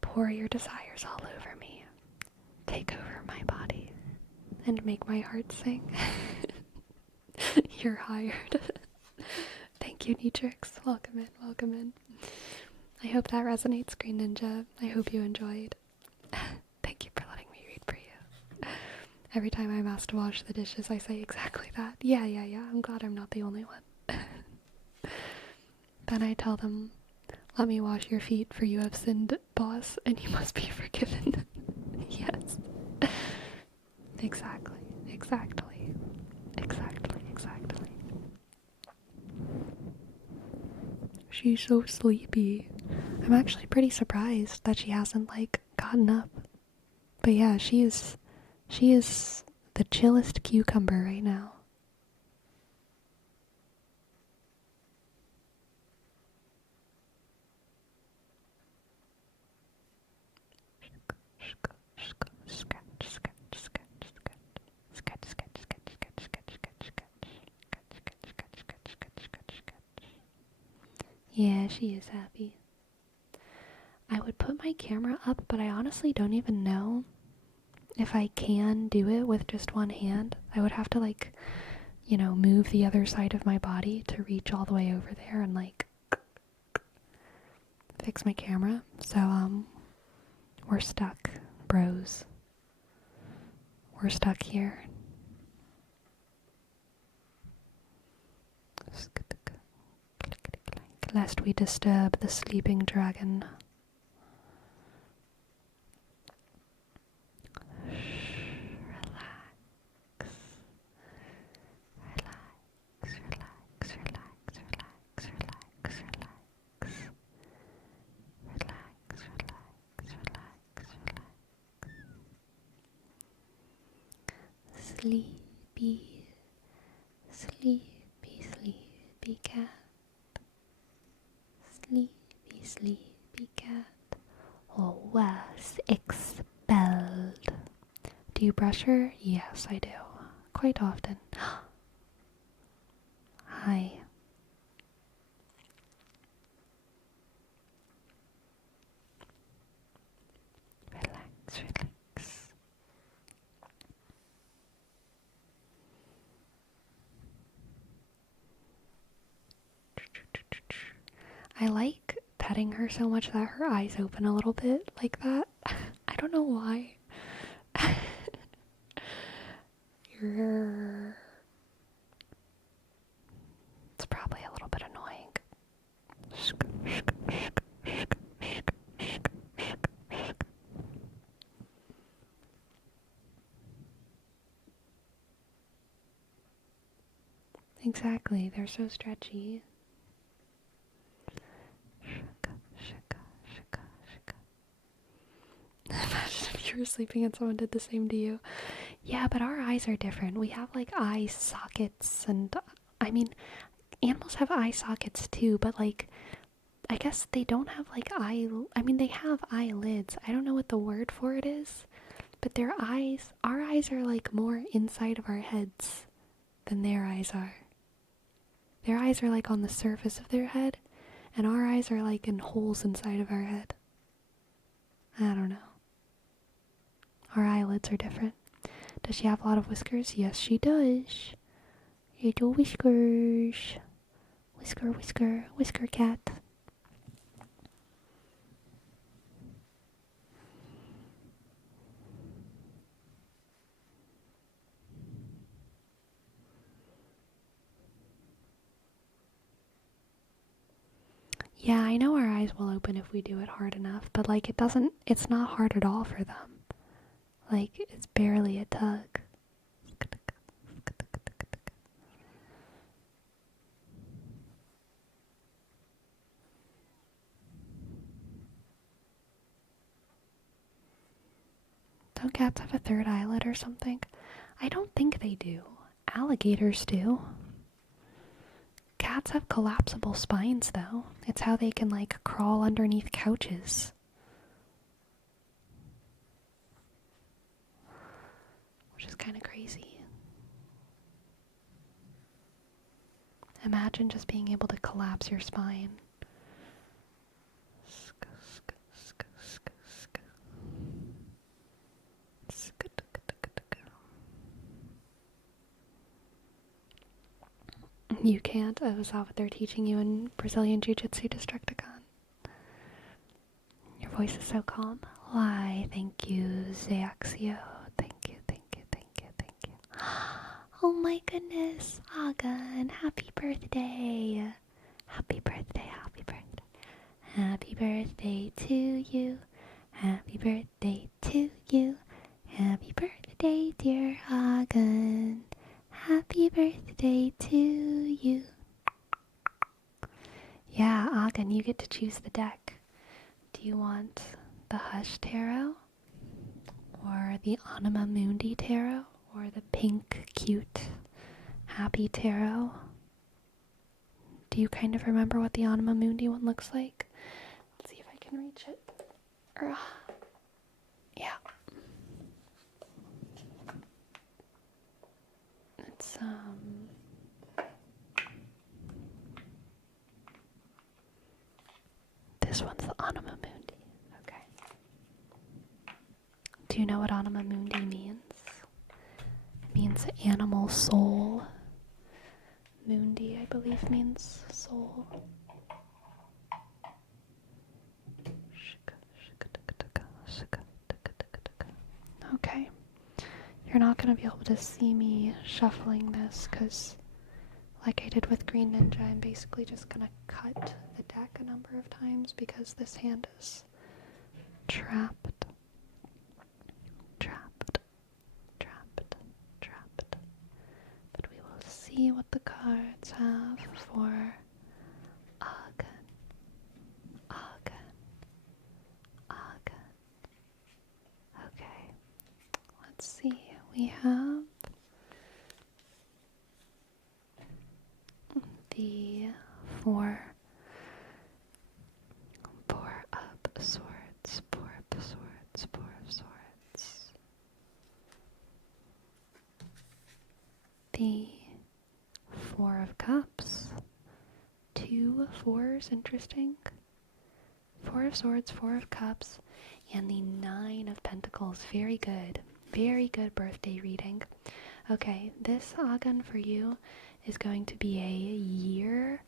Pour your desires all over me, take over my body, and make my heart sing. You're hired. Thank you, Neatrix. Welcome in, welcome in. I hope that resonates, Green Ninja. I hope you enjoyed. Thank you for letting me read for you. Every time I'm asked to wash the dishes, I say exactly that. Yeah, yeah, yeah. I'm glad I'm not the only one. Then I tell them, let me wash your feet, for you have sinned, boss, and you must be forgiven. Yes. Exactly. Exactly. Exactly. Exactly. She's so sleepy. I'm actually pretty surprised that she hasn't, like, gotten up. But yeah, she is the chillest cucumber right now. Yeah, she is happy. I would put my camera up, but I honestly don't even know if I can do it with just one hand. I would have to, like, move the other side of my body to reach all the way over there and, like, fix my camera. So, we're stuck, bros. We're stuck here. Lest we disturb the sleeping dragon. Sleepy, sleepy, sleepy cat. Sleepy, sleepy cat. Or was expelled. Do you brush her? Yes, I do. Quite often. Hi. Relax, relax. I like petting her so much that her eyes open a little bit like that. I don't know why. It's probably a little bit annoying. Exactly, they're so stretchy. Imagine if you were sleeping and someone did the same to you. Yeah, but our eyes are different. We have, like, eye sockets, and I mean, animals have eye sockets too, but, like, I guess they don't have, like, they have eyelids. I don't know what the word for it is, but our eyes are, like, more inside of our heads than their eyes are. Their eyes are, like, on the surface of their head, and our eyes are, like, in holes inside of our head. I don't know. Our eyelids are different. Does she have a lot of whiskers? Yes, she does. Little whiskers. Whisker, whisker, whisker cat. Yeah, I know our eyes will open if we do it hard enough, but, like, it's not hard at all for them. Like, it's barely a tug. Don't cats have a third eyelid or something? I don't think they do. Alligators do. Cats have collapsible spines, though. It's how they can, like, crawl underneath couches. Which is kind of crazy. Imagine just being able to collapse your spine. You can't? Oh, is that what they're teaching you in Brazilian Jiu-Jitsu Destructicon? Your voice is so calm. Why, thank you, Zeaxio. Thank you, thank you, thank you. my goodness, Agan, happy birthday. Happy birthday, happy birthday. Happy birthday to you. Happy birthday to you. Happy birthday, dear Hagen. Happy birthday to you. Yeah, Hagen, you get to choose the deck. Do you want the Hush Tarot? Or the Anima Mundi Tarot? Or the pink, cute, happy tarot? Do you kind of remember what the Anima Mundi one looks like? Let's see if I can reach it. Yeah. It's, this one's the Anima Mundi. Okay. Do you know what Anima Mundi means? It means animal soul. Mundi, I believe, means soul. Okay. You're not going to be able to see me shuffling this because, like I did with Green Ninja, I'm basically just going to cut the deck a number of times because this hand is trapped. But we will see what the cards have for Agan. Okay, let's see. We have the four of swords. The Four of Cups. 2 fours, interesting. 4 of Swords, 4 of Cups, and the 9 of Pentacles. Very good. Very good birthday reading. Okay, this Agan for you is going to be a year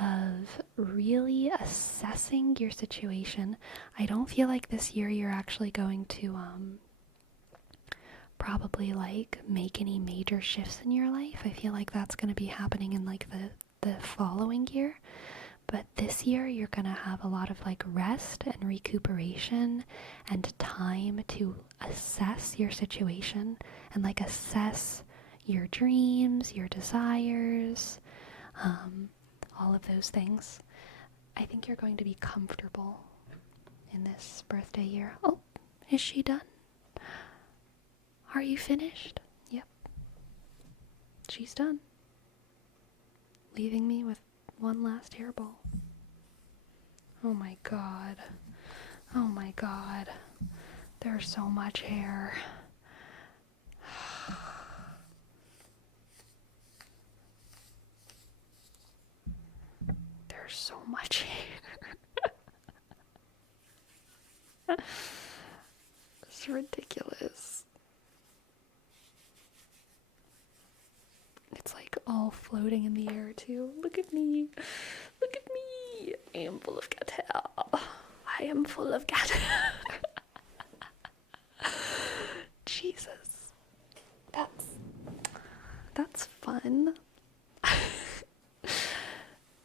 of really assessing your situation. I don't feel like this year you're actually going to probably like make any major shifts in your life. I feel like that's going to be happening in like the following year. But this year you're going to have a lot of like rest and recuperation and time to assess your situation and like assess your dreams, your desires, all of those things. I think you're going to be comfortable in this birthday year. Oh, is she done? Are you finished? Yep. She's done. Leaving me with one last hairball. Oh my god. Oh my god. There's so much hair. There's so much hair. It's ridiculous. It's like all floating in the air too. Look at me. Look at me. I am full of cat hair. I am full of cat hair. Jesus. That's fun.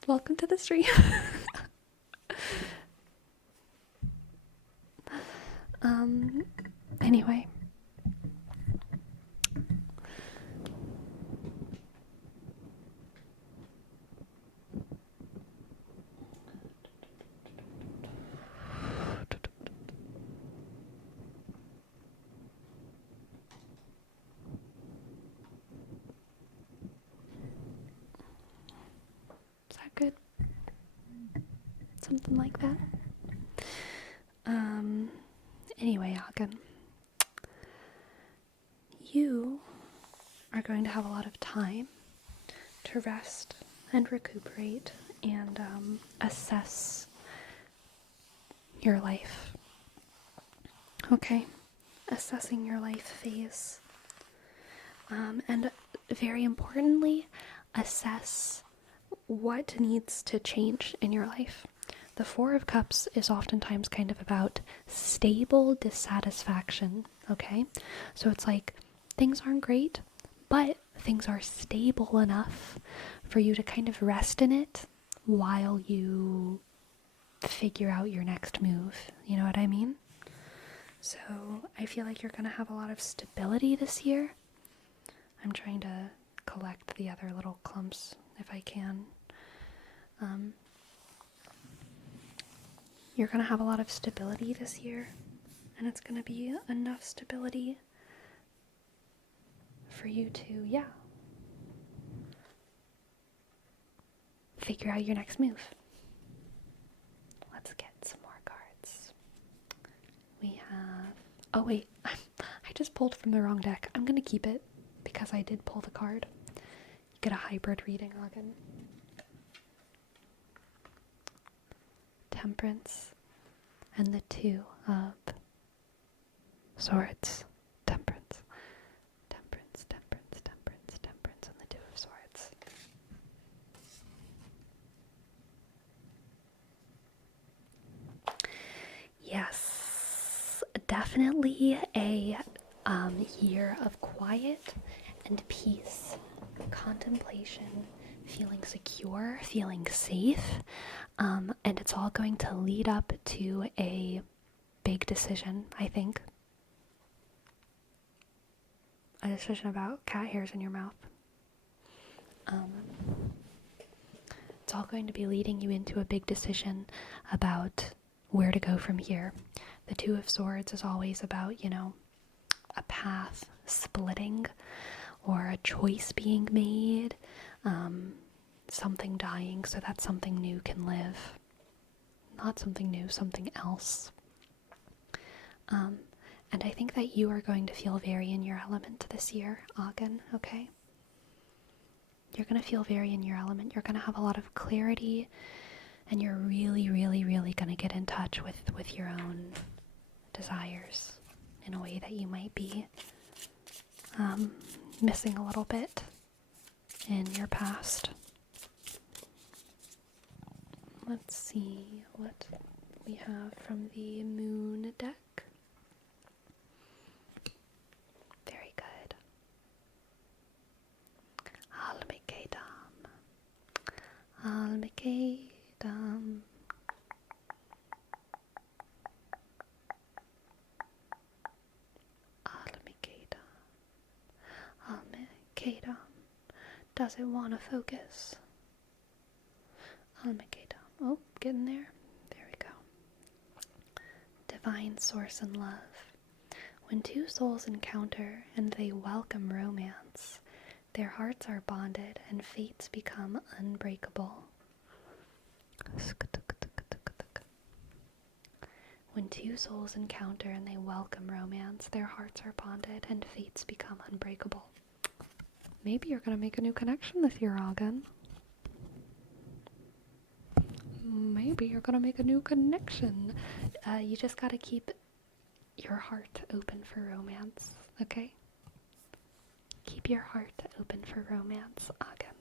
Welcome to the stream. Anyway. Is that good? Something like that. Anyway, Agan, you are going to have a lot of time to rest and recuperate and assess your life. Okay, assessing your life phase. And very importantly, assess what needs to change in your life. The Four of Cups is oftentimes kind of about stable dissatisfaction, okay? So it's like, things aren't great, but things are stable enough for you to kind of rest in it while you figure out your next move. You know what I mean? So I feel like you're going to have a lot of stability this year. I'm trying to collect the other little clumps if I can. You're going to have a lot of stability this year, and it's going to be enough stability for you to, figure out your next move. Let's get some more cards. We have, oh wait, I just pulled from the wrong deck. I'm going to keep it because I did pull the card. You get a hybrid reading, Hagen. Temperance and the Two of Swords. Temperance, temperance, temperance, temperance, temperance, and the Two of Swords. Yes, definitely a year of quiet and peace, contemplation, feeling secure, feeling safe, and it's all going to lead up to a big decision, I think. A decision about cat hairs in your mouth. It's all going to be leading you into a big decision about where to go from here. The Two of Swords is always about, a path splitting or a choice being made, something dying so that something new can live. Not something new, something else. And I think that you are going to feel very in your element this year, Agen, okay? You're going to feel very in your element. You're going to have a lot of clarity, and you're really, really, really going to get in touch with your own desires in a way that you might be missing a little bit in your past. Let's see what we have from the Moon deck. Very good. Almekadam. Almekadam. Does it want to focus? Almekadam. Oh, getting there. There we go. Divine source and love. When two souls encounter and they welcome romance, their hearts are bonded and fates become unbreakable. When two souls encounter and they welcome romance, their hearts are bonded and fates become unbreakable. Maybe you're going to make a new connection this year, Agen. Maybe you're going to make a new connection. You just got to keep your heart open for romance, okay? Keep your heart open for romance, Agen.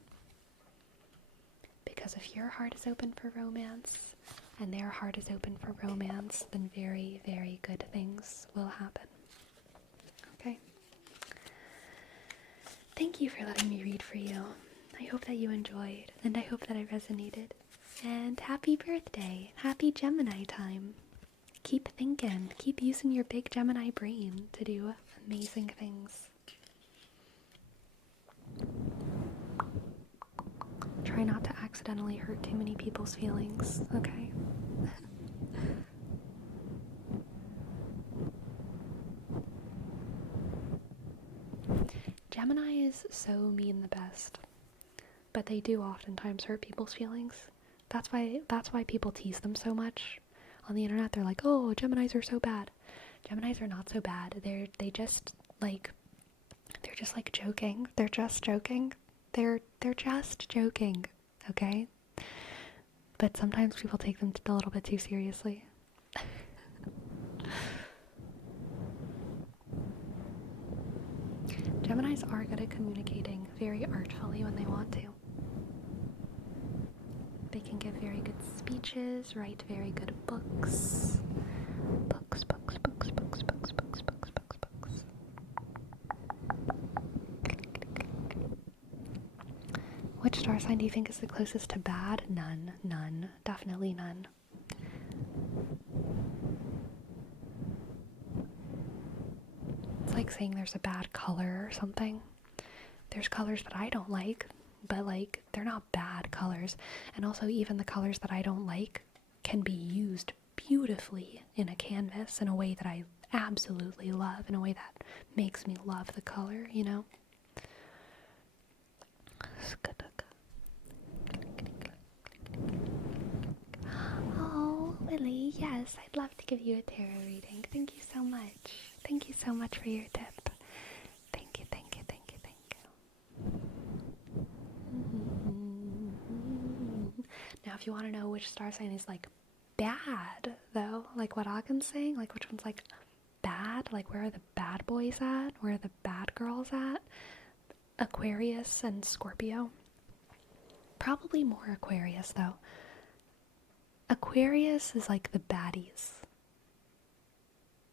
Because if your heart is open for romance and their heart is open for romance, then very, very good things will happen. Okay? Thank you for letting me read for you. I hope that you enjoyed, and I hope that I resonated. And happy birthday! Happy Gemini time! Keep thinking. Keep using your big Gemini brain to do amazing things. Try not to accidentally hurt too many people's feelings, okay? Gemini is so mean the best, but they do oftentimes hurt people's feelings. That's why people tease them so much on the internet. They're like, "Oh, Geminis are so bad." Geminis are not so bad. They're just joking. They're just joking. They're just joking, okay? But sometimes people take them a little bit too seriously. Geminis are good at communicating very artfully when they want to. They can give very good speeches, write very good books. Books. Which star sign do you think is the closest to bad? None. None. Definitely none. It's like saying there's a bad color or something. There's colors that I don't like, but like they're not bad colors. And also even the colors that I don't like can be used beautifully in a canvas in a way that I absolutely love, in a way that makes me love the color, you know? Oh, Willie, yes, I'd love to give you a tarot reading. Thank you so much. Thank you so much for your tip. Thank you, thank you, thank you, thank you. Now, if you want to know which star sign is like bad, though, like what Ogden's saying, like which one's like bad, like where are the bad boys at? Where are the bad girls at? Aquarius and Scorpio. Probably more Aquarius, though. Aquarius is like the baddies.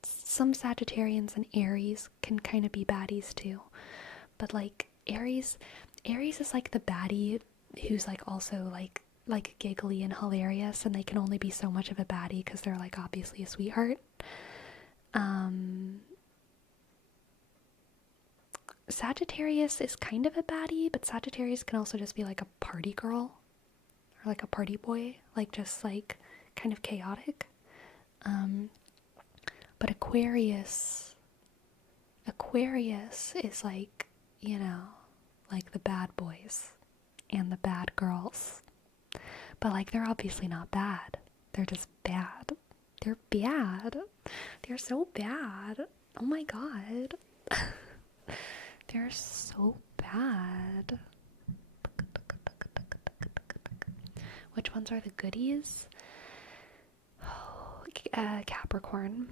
Some Sagittarians and Aries can kind of be baddies too. But like Aries is like the baddie who's like also like giggly and hilarious, and they can only be so much of a baddie because they're like obviously a sweetheart. Sagittarius is kind of a baddie, but Sagittarius can also just be like a party girl or like a party boy, like just like kind of chaotic. But Aquarius is like, you know, like the bad boys and the bad girls. But like they're obviously not bad. They're just bad. They're bad. They're so bad. Oh my god. They're so bad. Which ones are the goodies? Capricorn,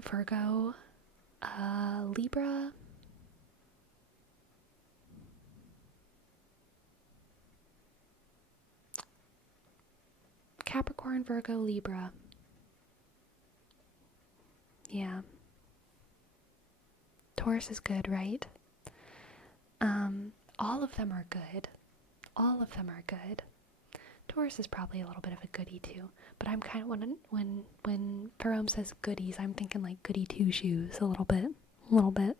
Virgo, Libra, Capricorn, Virgo, Libra. Yeah. Taurus is good, right? All of them are good. All of them are good. Taurus is probably a little bit of a goodie too, but I'm kind of when Jerome says goodies, I'm thinking like goody two shoes a little bit. Do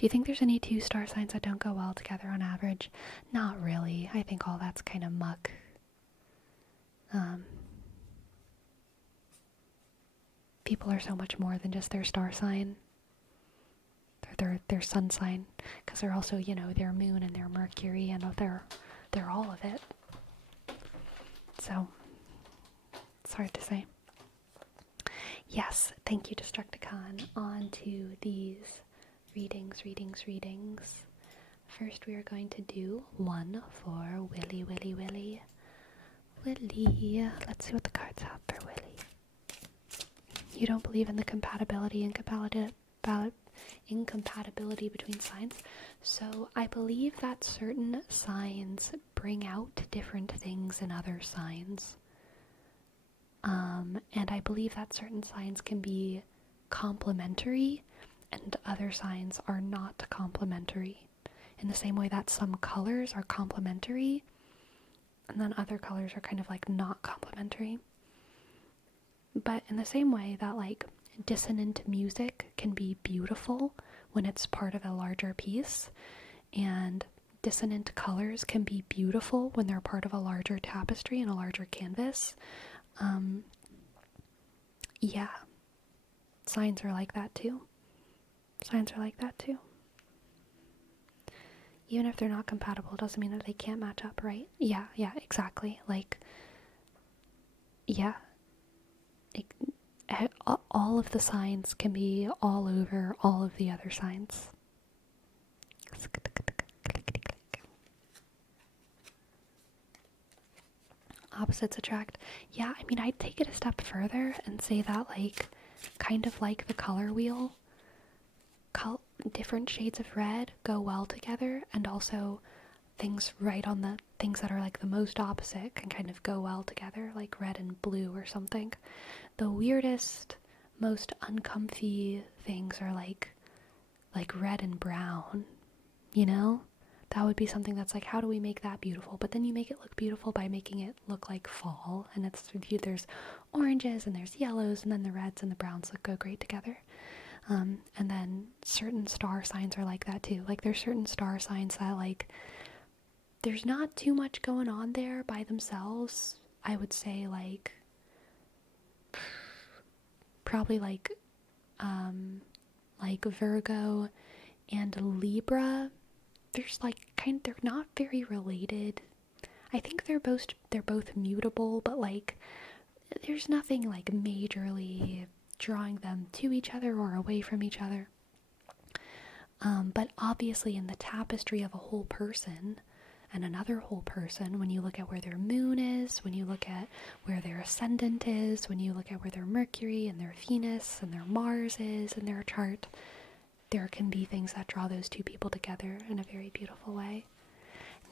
you think there's any two star signs that don't go well together on average? Not really. I think all that's kind of muck. People are so much more than just their star sign. Their sun sign, because they're also, you know, their moon and their Mercury, and they're all of it. So it's hard to say. Yes, thank you, Destructicon. On to these readings. First, we are going to do one for Willie. Willie. Let's see what the cards have for Willie. You don't believe in the incompatibility between signs. So I believe that certain signs bring out different things in other signs. And I believe that certain signs can be complementary and other signs are not complementary. In the same way that some colors are complementary and then other colors are kind of like not complementary. But in the same way that like dissonant music can be beautiful when it's part of a larger piece, and dissonant colors can be beautiful when they're part of a larger tapestry and a larger canvas. Yeah, signs are like that too. Even if they're not compatible, doesn't mean that they can't match up, right? Yeah, exactly. Like, yeah. All of the signs can be all over all of the other signs. Opposites attract. Yeah, I mean, I'd take it a step further and say that, like, kind of like the color wheel, different shades of red go well together, and also things right on the things that are like the most opposite can kind of go well together, like red and blue or something. The weirdest, most uncomfy things are like red and brown, you know? That would be something that's like, how do we make that beautiful? But then you make it look beautiful by making it look like fall. And there's oranges and there's yellows and then the reds and the browns go great together. And then certain star signs are like that too. Like there's certain star signs that like, there's not too much going on there by themselves. I would say like, probably like Virgo and Libra. There's like they're not very related. I think they're both mutable, but like there's nothing like majorly drawing them to each other or away from each other. But obviously in the tapestry of a whole person and another whole person, when you look at where their moon is, when you look at where their ascendant is, when you look at where their Mercury and their Venus and their Mars is in their chart, there can be things that draw those two people together in a very beautiful way.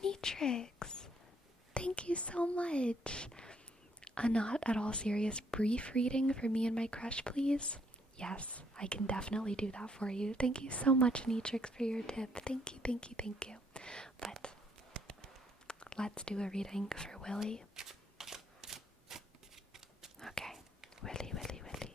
Neatrix, thank you so much. A not at all serious brief reading for me and my crush, please. Yes, I can definitely do that for you. Thank you so much, Neatrix, for your tip. Thank you, thank you, thank you. But let's do a reading for Willie. Okay, Willie, Willie, Willie.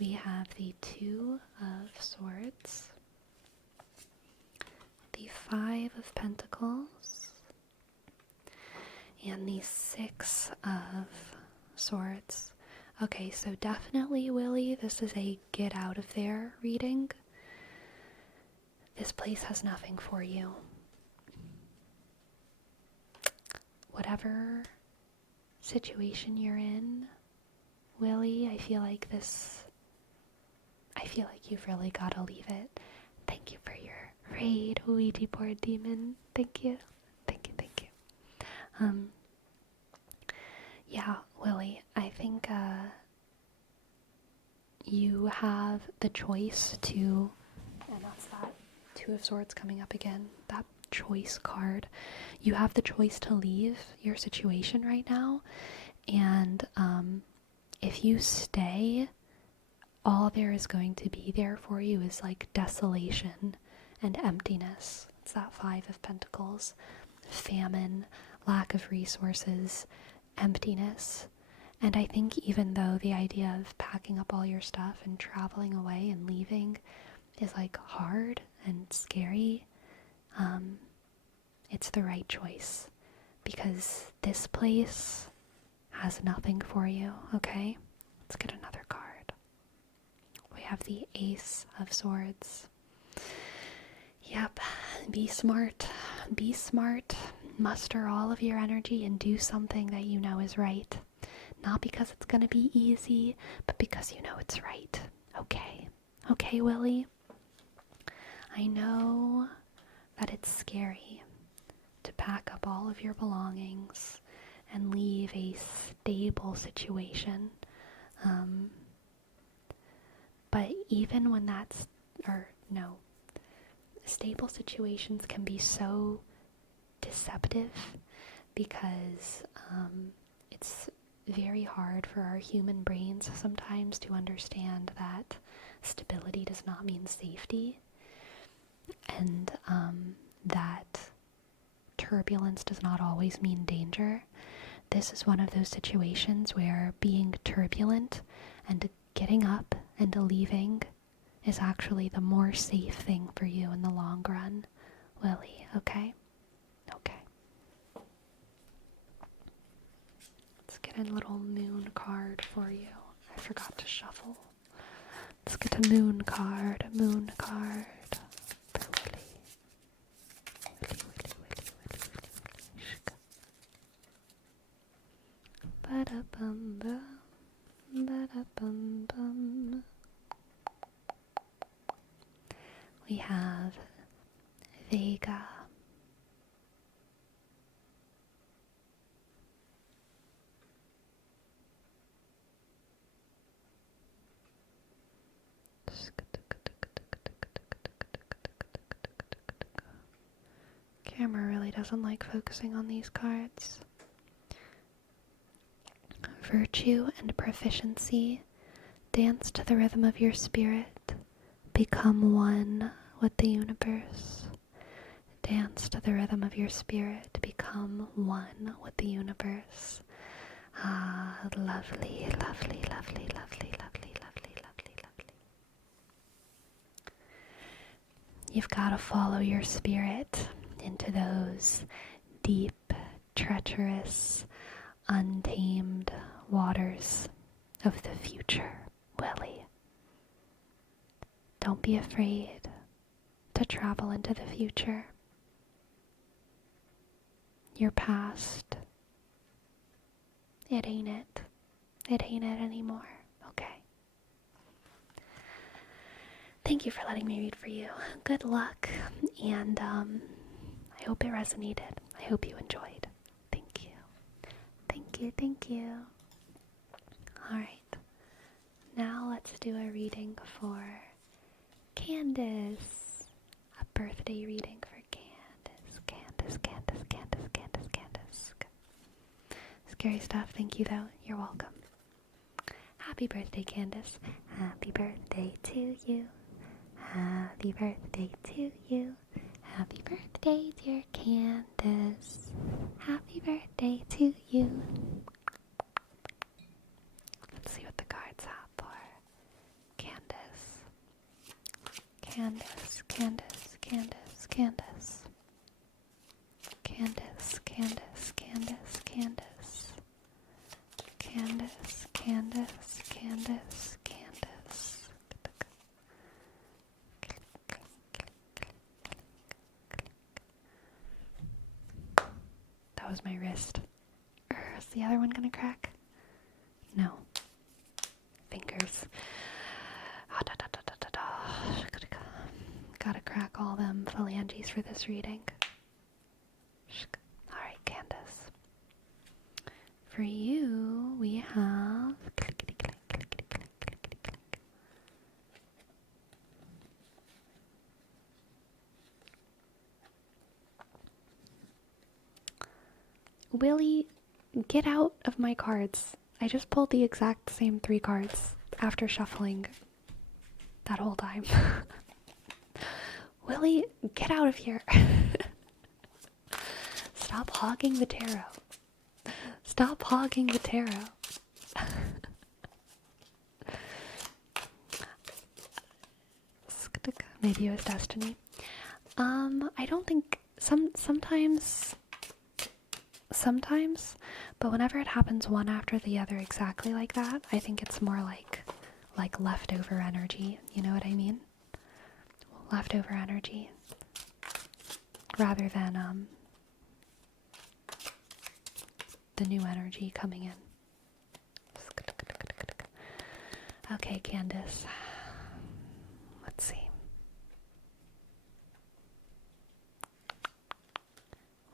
We have the Two of Swords, the Five of Pentacles, and the Six of Swords. Okay, so definitely, Willie, this is a get out of there reading. This place has nothing for you. Whatever situation you're in, Willie, I feel like you've really got to leave it. Thank you for your raid, Ouija board demon. Thank you. Thank you, thank you. Yeah, Willie, I think, you have the choice to, and that's that Two of Swords coming up again, that choice card. You have the choice to leave your situation right now, and if you stay, all there is going to be there for you is like desolation and emptiness. It's that Five of Pentacles, famine, lack of resources, emptiness. And I think even though the idea of packing up all your stuff and traveling away and leaving is like hard and scary, it's the right choice, because this place has nothing for you, okay? Let's get another card. We have the Ace of Swords. Yep, be smart. Be smart. Muster all of your energy and do something that you know is right. Not because it's gonna be easy, but because you know it's right. Okay? Okay, Willie? I know that it's scary to pack up all of your belongings and leave a stable situation. But even when stable situations can be so deceptive, because it's very hard for our human brains sometimes to understand that stability does not mean safety, and that turbulence does not always mean danger. This is one of those situations where being turbulent and getting up and leaving is actually the more safe thing for you in the long run, Willie, okay? Okay. Let's get a little moon card for you. I forgot to shuffle. Let's get a moon card for Willie. Ba-da-bum-bum, ba-da-bum-bum. We have Vega. Camera really doesn't like focusing on these cards. Virtue and proficiency. Dance to the rhythm of your spirit. Become one with the universe. Dance to the rhythm of your spirit. Become one with the universe. Ah, lovely, lovely, lovely, lovely, lovely, lovely, lovely, lovely. You've got to follow your spirit into those deep, treacherous, untamed waters of the future, Willie. Don't be afraid to travel into the future. Your past, it ain't it. It ain't it anymore, okay? Thank you for letting me read for you. Good luck, and I hope it resonated. I hope you enjoyed. Thank you. Thank you, thank you. Alright, now let's do a reading for Candace. A birthday reading for Candace. Candace, Candace, Candace, Candace, Candace. Scary stuff, thank you though. You're welcome. Happy birthday, Candace. Happy birthday to you. Happy birthday to you. Happy birthday, dear Candace. Happy birthday to you. Let's see what the cards have for Candace. Candace, Candace, Candace, Candace. Candace, Candace, Candace, Candace. Candace, Candace, Candace, Candace. That was my wrist. Is the other one gonna crack? No. Fingers. Gotta crack all them phalanges for this reading. Alright, Candace. For you, we have... Willie, get out of my cards. I just pulled the exact same 3 cards after shuffling that whole time. Willie, get out of here. Stop hogging the tarot. Stop hogging the tarot. Maybe it was destiny. I don't think sometimes, but whenever it happens one after the other exactly like that, I think it's more like leftover energy. You know what I mean? Leftover energy, rather than the new energy coming in. Okay, Candace. Let's see.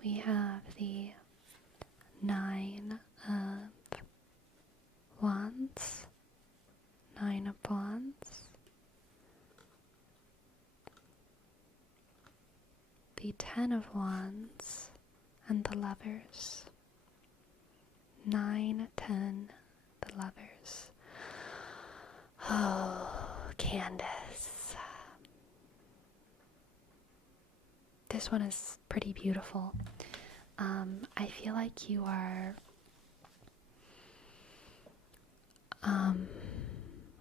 We have the 9 of Wands, 9 of Wands, the 10 of Wands, and the Lovers. 9, 10, the Lovers. Oh, Candace. This one is pretty beautiful. I feel like you are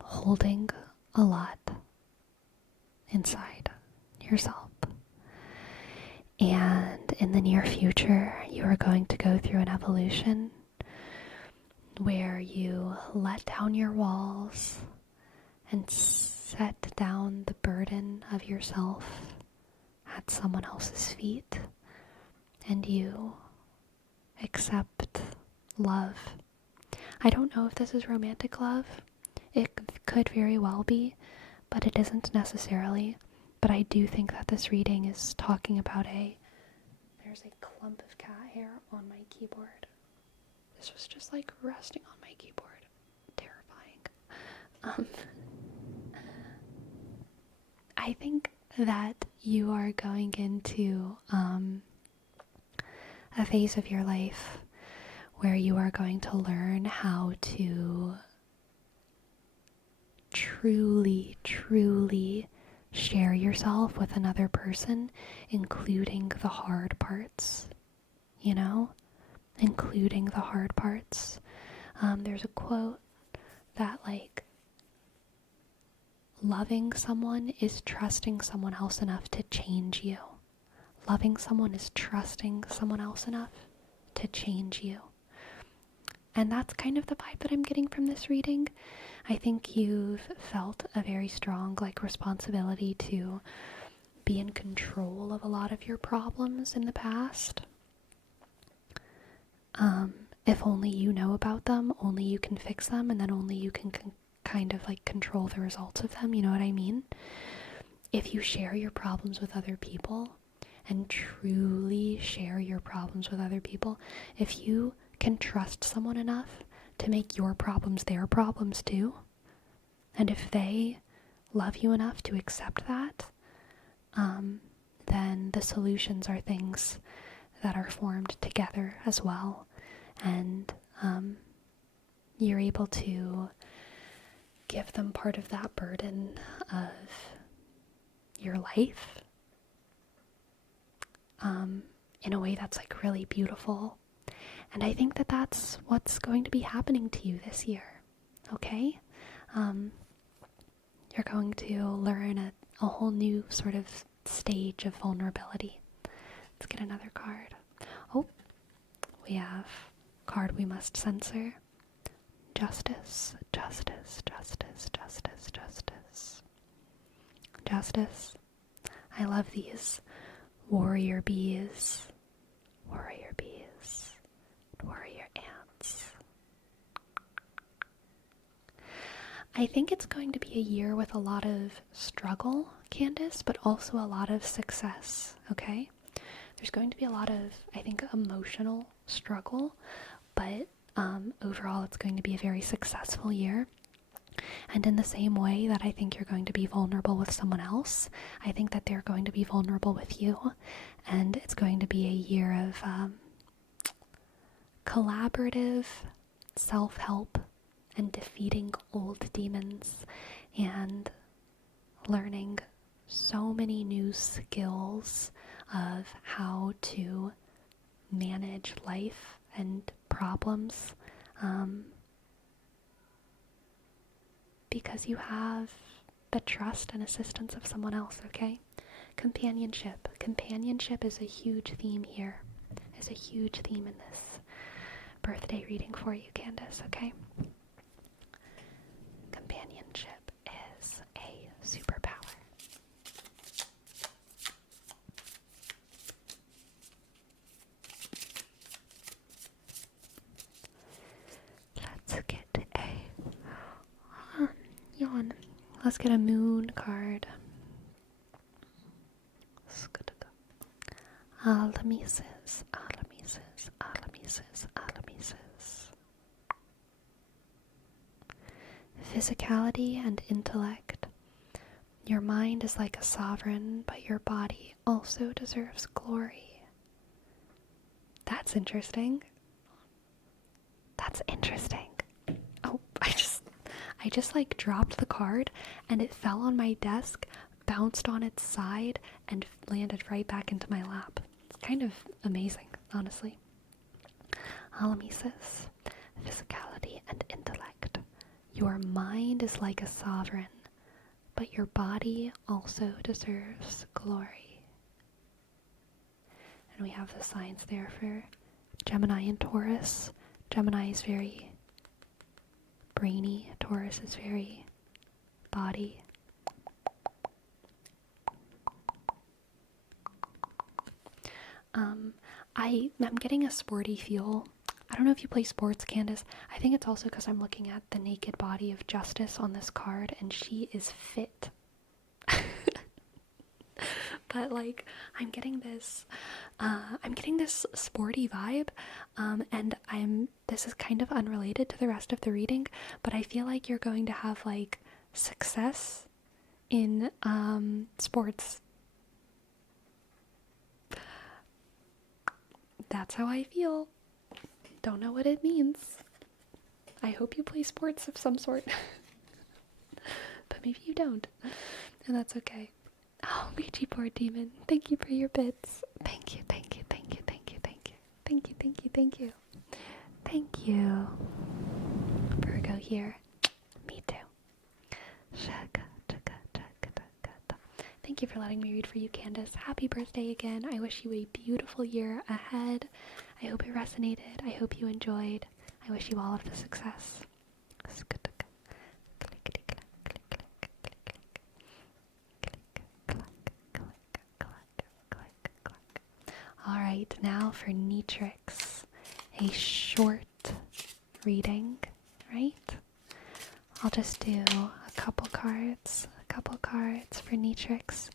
holding a lot inside yourself. And in the near future, you are going to go through an evolution where you let down your walls and set down the burden of yourself at someone else's feet, and you accept love. I don't know if this is romantic love. It could very well be, but it isn't necessarily. But I do think that this reading is talking about there's a clump of cat hair on my keyboard. This was just like resting on my keyboard. Terrifying. I think that you are going into a phase of your life where you are going to learn how to truly, truly share yourself with another person, including the hard parts, you know? Including the hard parts. There's a quote that, like, loving someone is trusting someone else enough to change you. Loving someone is trusting someone else enough to change you. And that's kind of the vibe that I'm getting from this reading. I think you've felt a very strong, like, responsibility to be in control of a lot of your problems in the past. If only you know about them, only you can fix them, and then only you can kind of like control the results of them, you know what I mean? If you share your problems with other people, and truly share your problems with other people, if you can trust someone enough to make your problems their problems too, and if they love you enough to accept that, then the solutions are things that are formed together as well. And you're able to give them part of that burden of your life in a way that's like really beautiful. And I think that that's what's going to be happening to you this year, okay? You're going to learn a whole new sort of stage of vulnerability. Let's get another card. Oh, we have card we must censor. Justice, justice, justice, justice, justice. Justice. I love these warrior bees. Warrior bees. Warrior ants. I think it's going to be a year with a lot of struggle, Candace, but also a lot of success, okay? There's going to be a lot of, I think, emotional struggle, but overall it's going to be a very successful year. And in the same way that I think you're going to be vulnerable with someone else, I think that they're going to be vulnerable with you. And it's going to be a year of collaborative self-help and defeating old demons and learning so many new skills of how to manage life and problems, because you have the trust and assistance of someone else, okay? Companionship. Companionship is a huge theme here. Is a huge theme in this birthday reading for you, Candace, okay? Companionship is a superpower. Let's get yawn. Let's get a moon card. Alamises, alamises, alamises, alamises. Physicality and intellect. Your mind is like a sovereign, but your body also deserves glory. That's interesting. That's interesting. Oh, I just like dropped the card and it fell on my desk, bounced on its side, and landed right back into my lap. It's kind of amazing, honestly. Alamises, physicality and intellect. Your mind is like a sovereign, but your body also deserves glory. And we have the signs there for Gemini and Taurus. Gemini is very brainy. Taurus is very body. I'm getting a sporty feel. I don't know if you play sports, Candace. I think it's also because I'm looking at the naked body of Justice on this card, and she is fit. But like, I'm getting this sporty vibe, and this is kind of unrelated to the rest of the reading, but I feel like you're going to have like success in sports. That's how I feel. Don't know what it means. I hope you play sports of some sort. But maybe you don't. And that's okay. Oh, Ouija board demon. Thank you for your bits. Thank you, thank you, thank you, thank you, thank you. Thank you, thank you, thank you. Thank you. Virgo here. Me too. Thank you for letting me read for you, Candace. Happy birthday again. I wish you a beautiful year ahead. I hope it resonated. I hope you enjoyed. I wish you all of the success. Alright, now for Netrix. A short reading, right? I'll just do a couple cards for Netrix,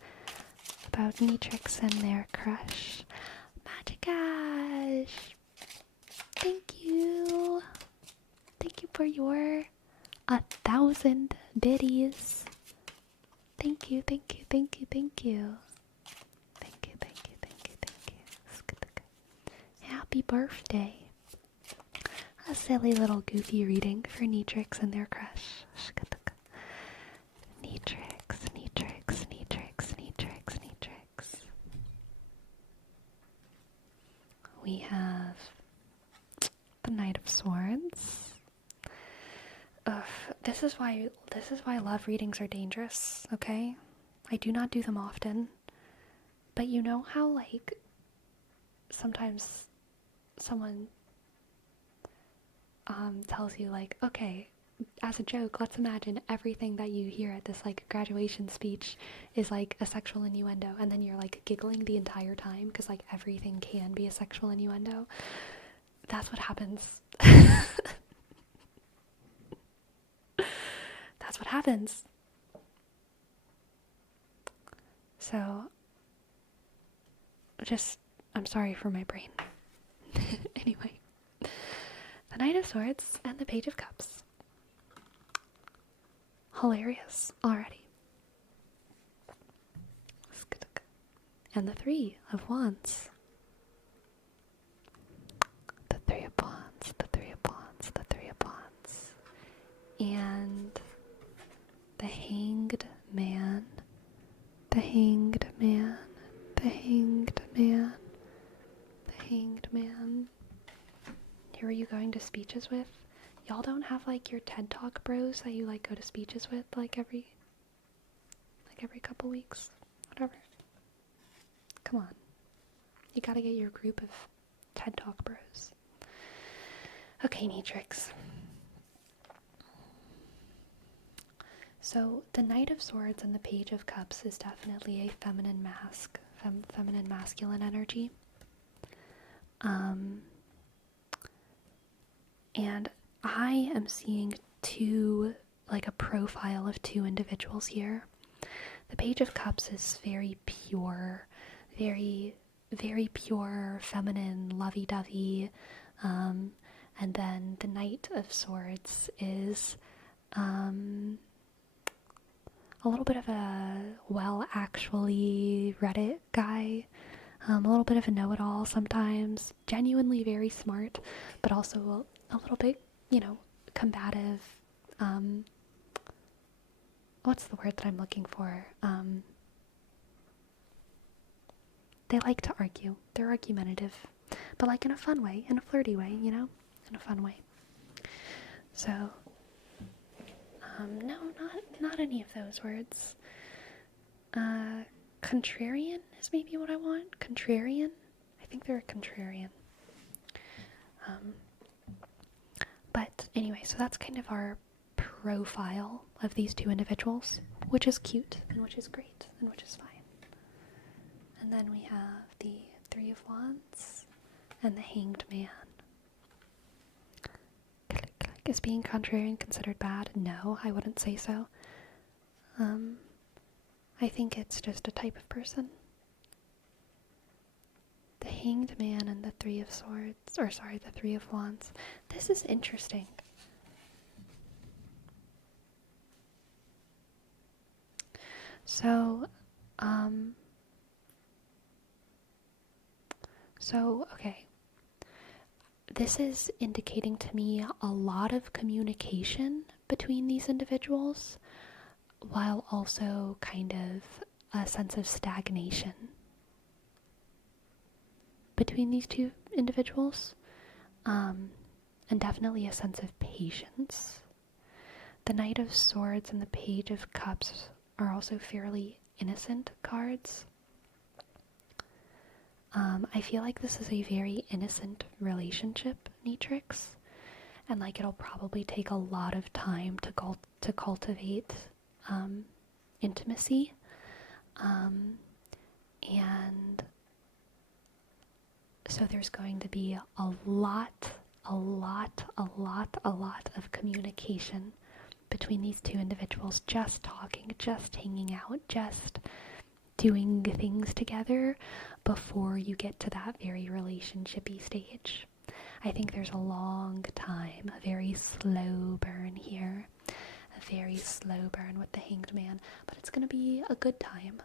about Netrix and their crush. Magicash! Thank you! Thank you for your 1,000 biddies. Thank you, thank you, thank you, thank you. Thank you, thank you, thank you, thank you. Happy birthday. A silly little goofy reading for Netrix and their crush. Netrix, Netrix, Netrix, Netrix, Netrix. We have the Knight of Swords. Ugh, this is why love readings are dangerous, okay? I do not do them often. But you know how, like, sometimes someone tells you, like, okay, as a joke, let's imagine everything that you hear at this, like, graduation speech is, like, a sexual innuendo, and then you're, like, giggling the entire time, because, like, everything can be a sexual innuendo. That's what happens. That's what happens. So, I'm sorry for my brain. Anyway. The Knight of Swords and the Page of Cups. Hilarious already. And the Three of Wands. The Three of Wands, the Three of Wands, the Three of Wands. And the Hanged Man. The Hanged Man. The Hanged Man. The Hanged Man. Who are you going to speeches with? Y'all don't have, like, your TED Talk bros that you, like, go to speeches with, like, every couple weeks? Whatever. Come on. You gotta get your group of TED Talk bros. Okay, Netrix. So, the Knight of Swords and the Page of Cups is definitely a feminine feminine masculine energy. And I am seeing a profile of two individuals here. The Page of Cups is very pure, very, very pure, feminine, lovey-dovey. And then the Knight of Swords is a little bit of a actually Reddit guy. A little bit of a know-it-all sometimes. Genuinely very smart, but also a little bit, combative. What's the word that I'm looking for? They like to argue. They're argumentative. But, like, in a fun way, in a flirty way, in a fun way. So, no, not any of those words. Contrarian is maybe what I want. Contrarian? I think they're a contrarian. But anyway, so that's kind of our profile of these two individuals, which is cute, and which is great, and which is fine. And then we have the Three of Wands and the Hanged Man. Is being contrarian considered bad? No, I wouldn't say so. I think it's just a type of person. The Hanged Man and the Three of Swords, the Three of Wands. This is interesting. So, okay. this is indicating to me a lot of communication between these individuals, while also kind of a sense of stagnation between these two individuals, and definitely a sense of patience. The Knight of Swords and the Page of Cups are also fairly innocent cards. I feel like this is a very innocent relationship, Netrix, and like it'll probably take a lot of time to cultivate intimacy, and so there's going to be a lot of communication between these two individuals, just talking, just hanging out, just doing things together before you get to that very relationshipy stage. I think there's a long time, a very slow burn here, a very slow burn with the Hanged Man, but it's going to be a good time,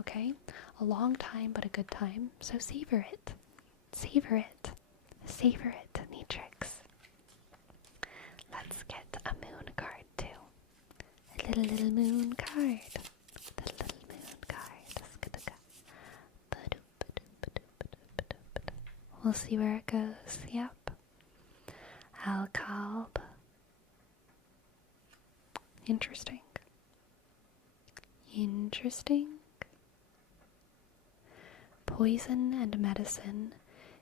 okay? A long time, but a good time, so savor it. Savor it. Savor it, Netrix. Let's get a moon card too. A little moon card. The little moon card. We'll see where it goes. Yep. Alcalb. Interesting. Interesting. Poison and medicine.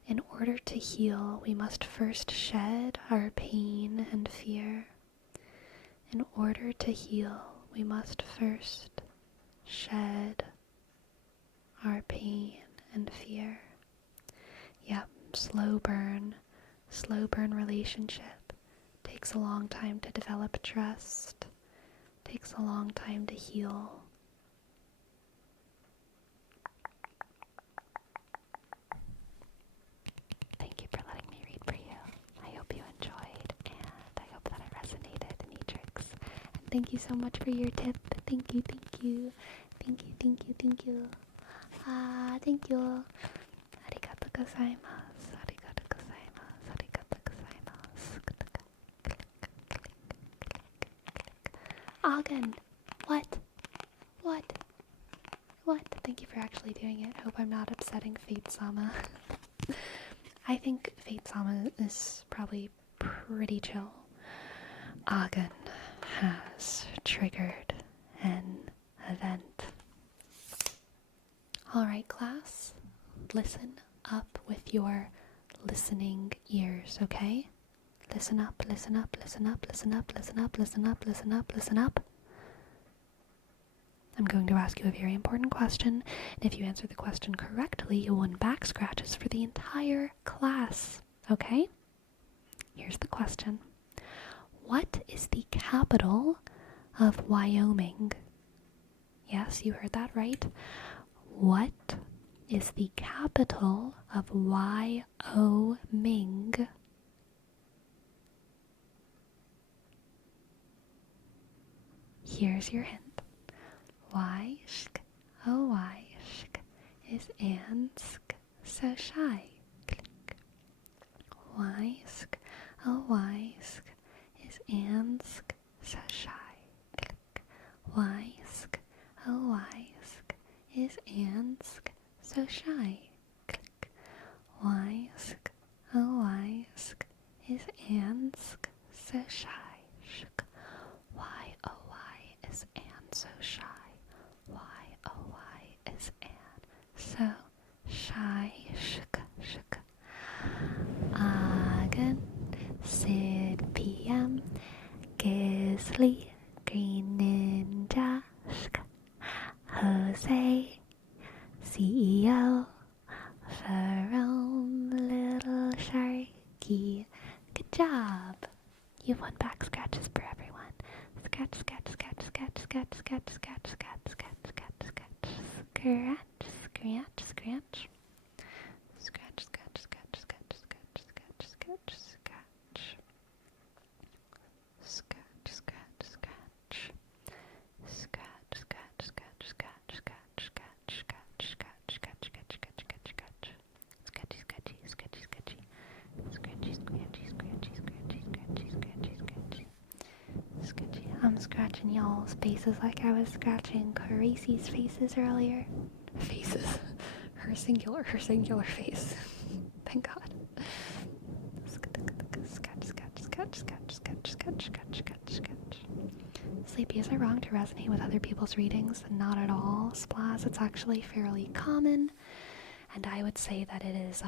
In order to heal, we must first shed our pain and fear. In order to heal, we must first shed our pain and fear. Yep, slow burn relationship. Takes a long time to develop trust. Takes a long time to heal. Thank you for letting me read for you. I hope you enjoyed, and I hope that it resonated, Netrix. And thank you so much for your tip. Thank you. Thank you. Thank you. Arigato gozaimasu. Arigato gozaimasu. Arigato gozaimasu. Again. What? Thank you for actually doing it. Hope I'm not upsetting Fate Sama. I think Fate Sama is probably pretty chill. Agan has triggered an event. Alright, class, listen up with your listening ears, okay? Listen up. I'm going to ask you a very important question, and if you answer the question correctly, you'll win back scratches for the entire class, okay? Here's the question. What is the capital of Wyoming? Yes, you heard that right. What is the capital of Wyoming? Here's your hint. Wysk, oh Wysk, is Ansk so shy? Click. Wysk, oh Wysk, is Ansk so shy? Click. Wysk, oh Wysk, is Ansk so shy? Click. Wysk, oh Wysk, is Ansk so shy? Shk. Why, oh why is Anne so shy? Why, oh why is Anne so shy? Shk, shk. Agan, Sid PM, Gisley, Green Ninja, Shk. Jose, CEO, Ferome, Little Sharky. Good job! You won back scratches for everyone. Scratch, scratch, scratch, scratch, scratch, scratch, scratch, scratch, scratch, scratch, scratch, scratch, scratch, scratch. Scratch, scratch, scratch, scratch, scratch, scratch, scratch, scratch. Scratch, scratch, scratch. Scratch, scratch, scratch, scratch, scratch, scratch, scratch, scratch, scratch, scratch, scratch, scratch, scratch. Scratchy, scratchy, scratchy, scratchy. Scratchy, scratching y'all's faces like I was scratching Crazy's faces earlier. Faces. Her singular face. Thank God. Sketch, sketch, sketch, sketch, sketch, sketch, sketch, sketch, sketch. Sleepy, is it wrong to resonate with other people's readings? Not at all, Splaz. It's actually fairly common, and I would say that it is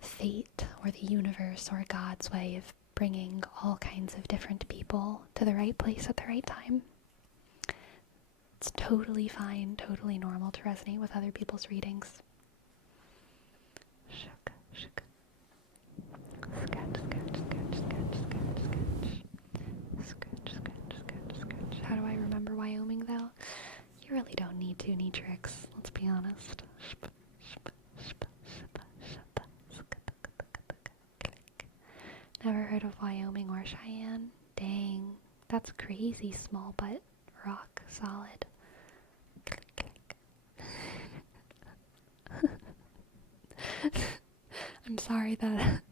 fate or the universe or God's way of bringing all kinds of different people to the right place at the right time. It's totally fine, totally normal to resonate with other people's readings. Shook, shook. Sketch, sketch, sketch, sketch, sketch, sketch. Sketch, sketch, sketch, sketch. How do I remember Wyoming, though? You really don't need to, Neatrix. Let's be honest. Never heard of Wyoming or Cheyenne. Dang, that's crazy. Small but rock solid. I'm sorry that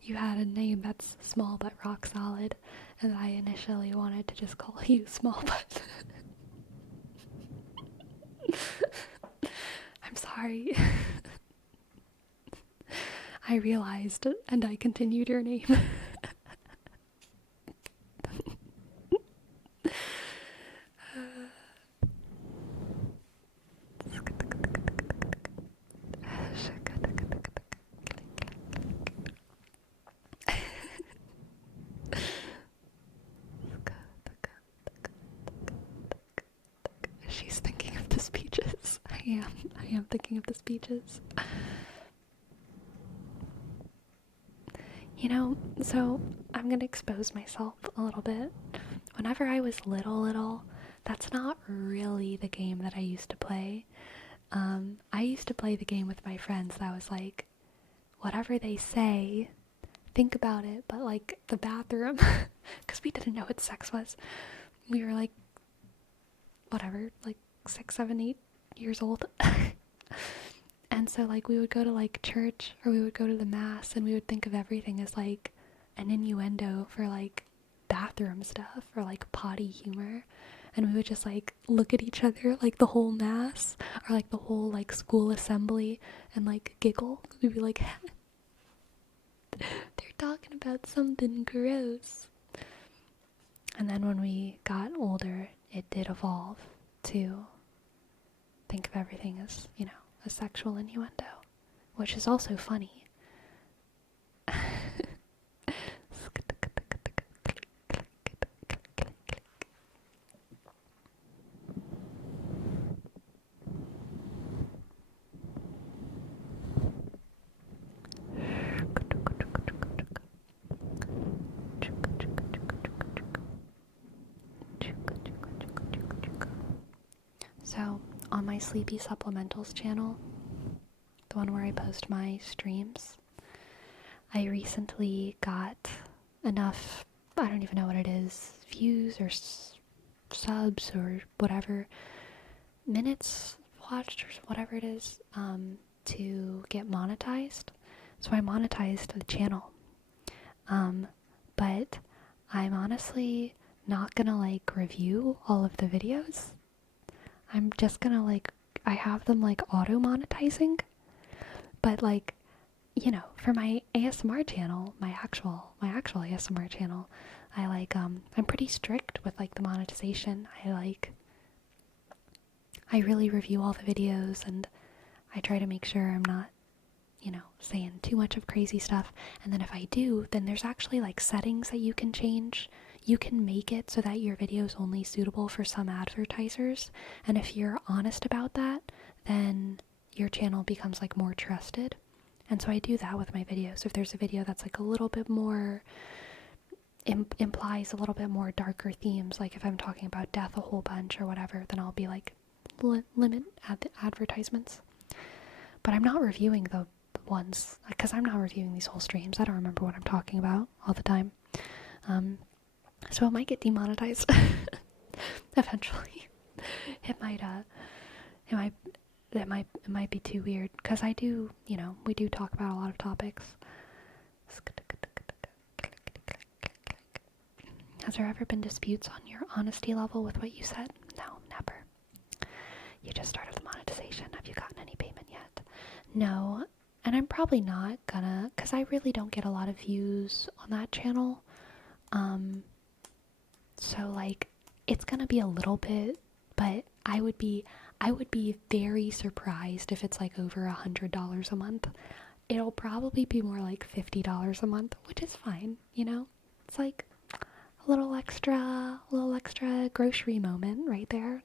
you had a name that's small but rock solid, and I initially wanted to just call you small but. I'm sorry. I realized and I continued your name. She's thinking of the speeches. I am thinking of the speeches. You know, so I'm gonna expose myself a little bit. Whenever I was little, that's not really the game that I used to play. I used to play the game with my friends that was like, whatever they say, think about it, but like the bathroom, because we didn't know what sex was. We were like, whatever, like 6, 7, 8 years old. And so like we would go to like church or we would go to the mass and we would think of everything as like an innuendo for like bathroom stuff or like potty humor. And we would just like look at each other like the whole mass or like the whole like school assembly and like giggle. We'd be like, they're talking about something gross. And then when we got older, it did evolve to think of everything as, you know, a sexual innuendo, which is also funny. So, on my Sleepy Supplementals channel, the one where I post my streams, I recently got enough, I don't even know what it is, views or subs or whatever, minutes watched or whatever it is, to get monetized. So I monetized the channel. But I'm honestly not gonna like review all of the videos. I'm just gonna like, I have them like auto monetizing, but like, you know, for my ASMR channel, my actual ASMR channel, I like, I'm pretty strict with like the monetization. I really review all the videos and I try to make sure I'm not, you know, saying too much of crazy stuff. And then if I do, then there's actually like settings that you can change. You can make it so that your video is only suitable for some advertisers. And if you're honest about that, then your channel becomes like more trusted. And so I do that with my videos. If there's a video that's like a little bit more, implies a little bit more darker themes, like if I'm talking about death a whole bunch or whatever, then I'll be like, limit advertisements. But I'm not reviewing the ones, because I'm not reviewing these whole streams. I don't remember what I'm talking about all the time. So it might get demonetized eventually. It might be too weird, because I do, you know, we do talk about a lot of topics. Has there ever been disputes on your honesty level with what you said? No, never. You just started the monetization. Have you gotten any payment yet? No, and I'm probably not gonna, because I really don't get a lot of views on that channel. So like, it's gonna be a little bit, but I would be very surprised if it's like over $100 a month. It'll probably be more like $50 a month, which is fine, you know? It's like a little extra grocery moment right there.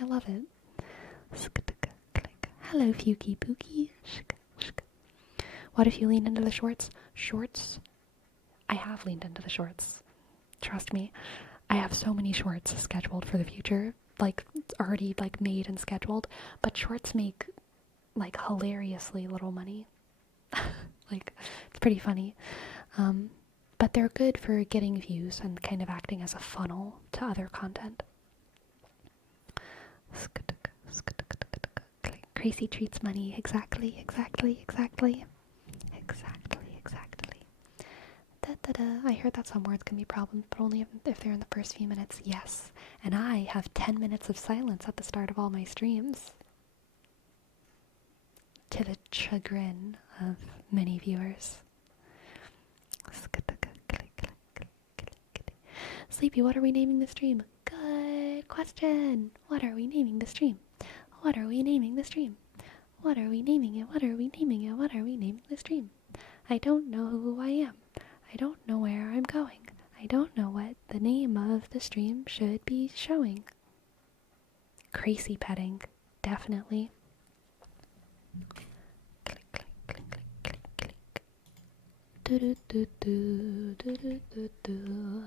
I love it. Hello, Fuki Pookie. What if you lean into the shorts? Shorts? I have leaned into the shorts. Trust me. I have so many shorts scheduled for the future. Like, already, like, made and scheduled. But shorts make, like, hilariously little money. Like, it's pretty funny. But they're good for getting views and kind of acting as a funnel to other content. Crazy treats money. Exactly. I heard that some words can be problems, but only if they're in the first few minutes. Yes. And I have 10 minutes of silence at the start of all my streams. To the chagrin of many viewers. Sleepy, what are we naming the stream? Good question. What are we naming the stream? What are we naming the stream? What are we naming it? What are we naming it? What are we naming the stream? I don't know who I am. I don't know where I'm going. I don't know what the name of the stream should be showing. Crazy petting. Definitely. Click, click, click, click, click, click. Do do do do do do do do.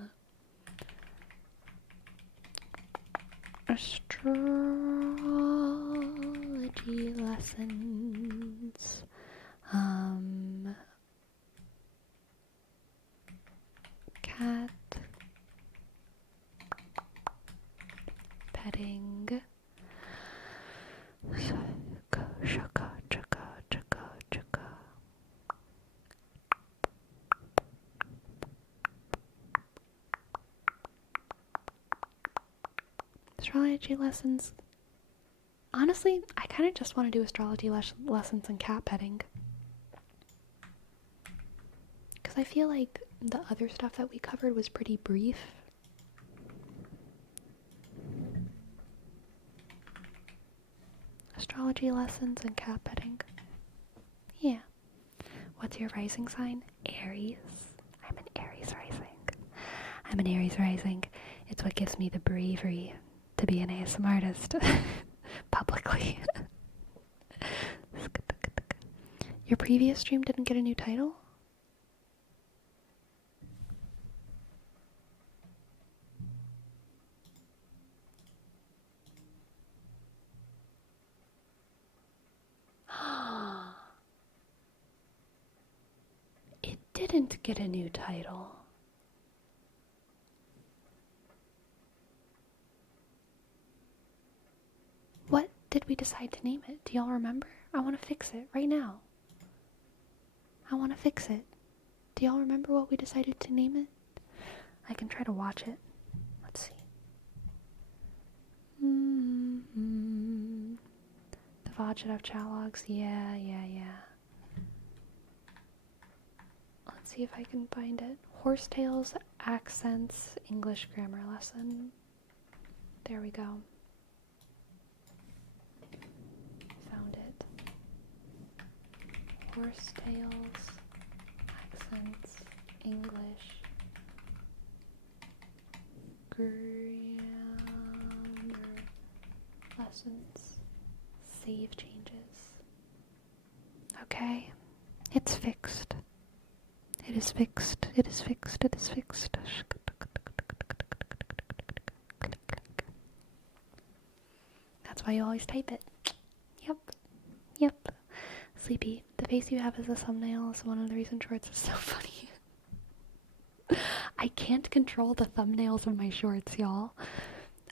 Astrology lessons. Cat petting. Shaka, chaka, chaka, chaka. Astrology lessons. Honestly, I kind of just want to do astrology lessons and cat petting. Because I feel like the other stuff that we covered was pretty brief. Astrology lessons and cat petting. Yeah. What's your rising sign? Aries. I'm an Aries rising. It's what gives me the bravery to be an ASMR artist. Publicly. Your previous stream didn't get a new title? It didn't get a new title. What did we decide to name it? Do y'all remember? I want to fix it right now. I want to fix it. Do y'all remember what we decided to name it? I can try to watch it. Let's see. The VOD should have chat logs. Yeah. Let's see if I can find it. Horsetails, accents, English grammar lesson. There we go. Found it. Horsetails, accents, English grammar lessons. Save changes. Okay, it's fixed. It is fixed. That's why you always type it. Yep. Sleepy, the face you have as a thumbnail is one of the reasons shorts is so funny. I can't control the thumbnails of my shorts, y'all.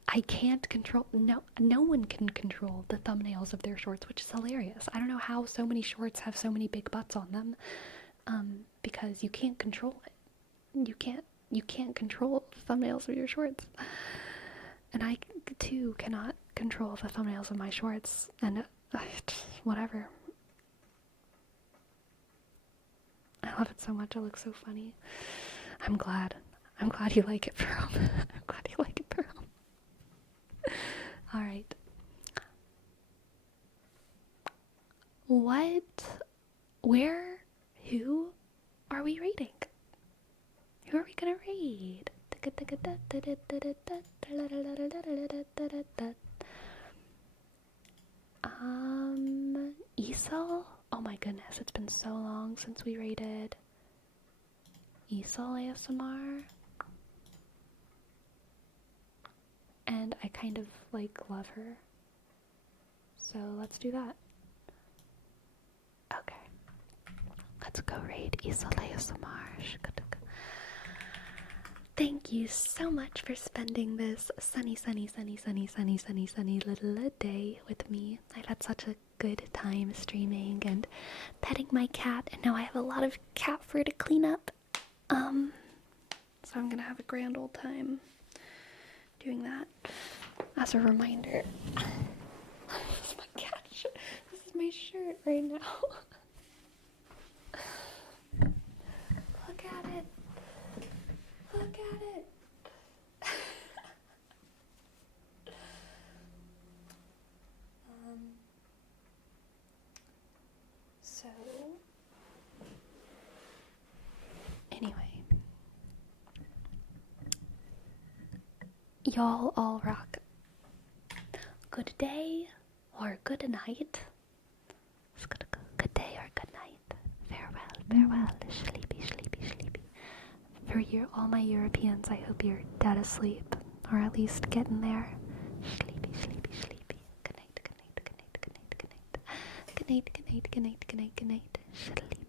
I can't control, no one can control the thumbnails of their shorts, which is hilarious. I don't know how so many shorts have so many big butts on them, because you can't control it. You can't you can't control the thumbnails of your shorts. And I, too, cannot control the thumbnails of my shorts. And whatever. I love it so much. It looks so funny. I'm glad. I'm glad you like it, Pearl. I'm glad you like it, Pearl. Alright. Who are we reading? Who are we gonna read? Esau? Oh my goodness, it's been so long since we rated Esau ASMR. And I kind of, love her. So let's do that. Okay. Let's go raid Esau ASMR. Thank you so much for spending this sunny little day with me. I've had such a good time streaming and petting my cat, and now I have a lot of cat fur to clean up. So I'm gonna have a grand old time doing that. As a reminder, this is my cat shirt. This is my shirt right now. Look at it. Look at it. So anyway, y'all all rock. Good day or good night. Good day or good night. Farewell, sleepy. For all my Europeans, I hope you're dead asleep, or at least getting there. Sleepy. Good night. Good night. Sleepy.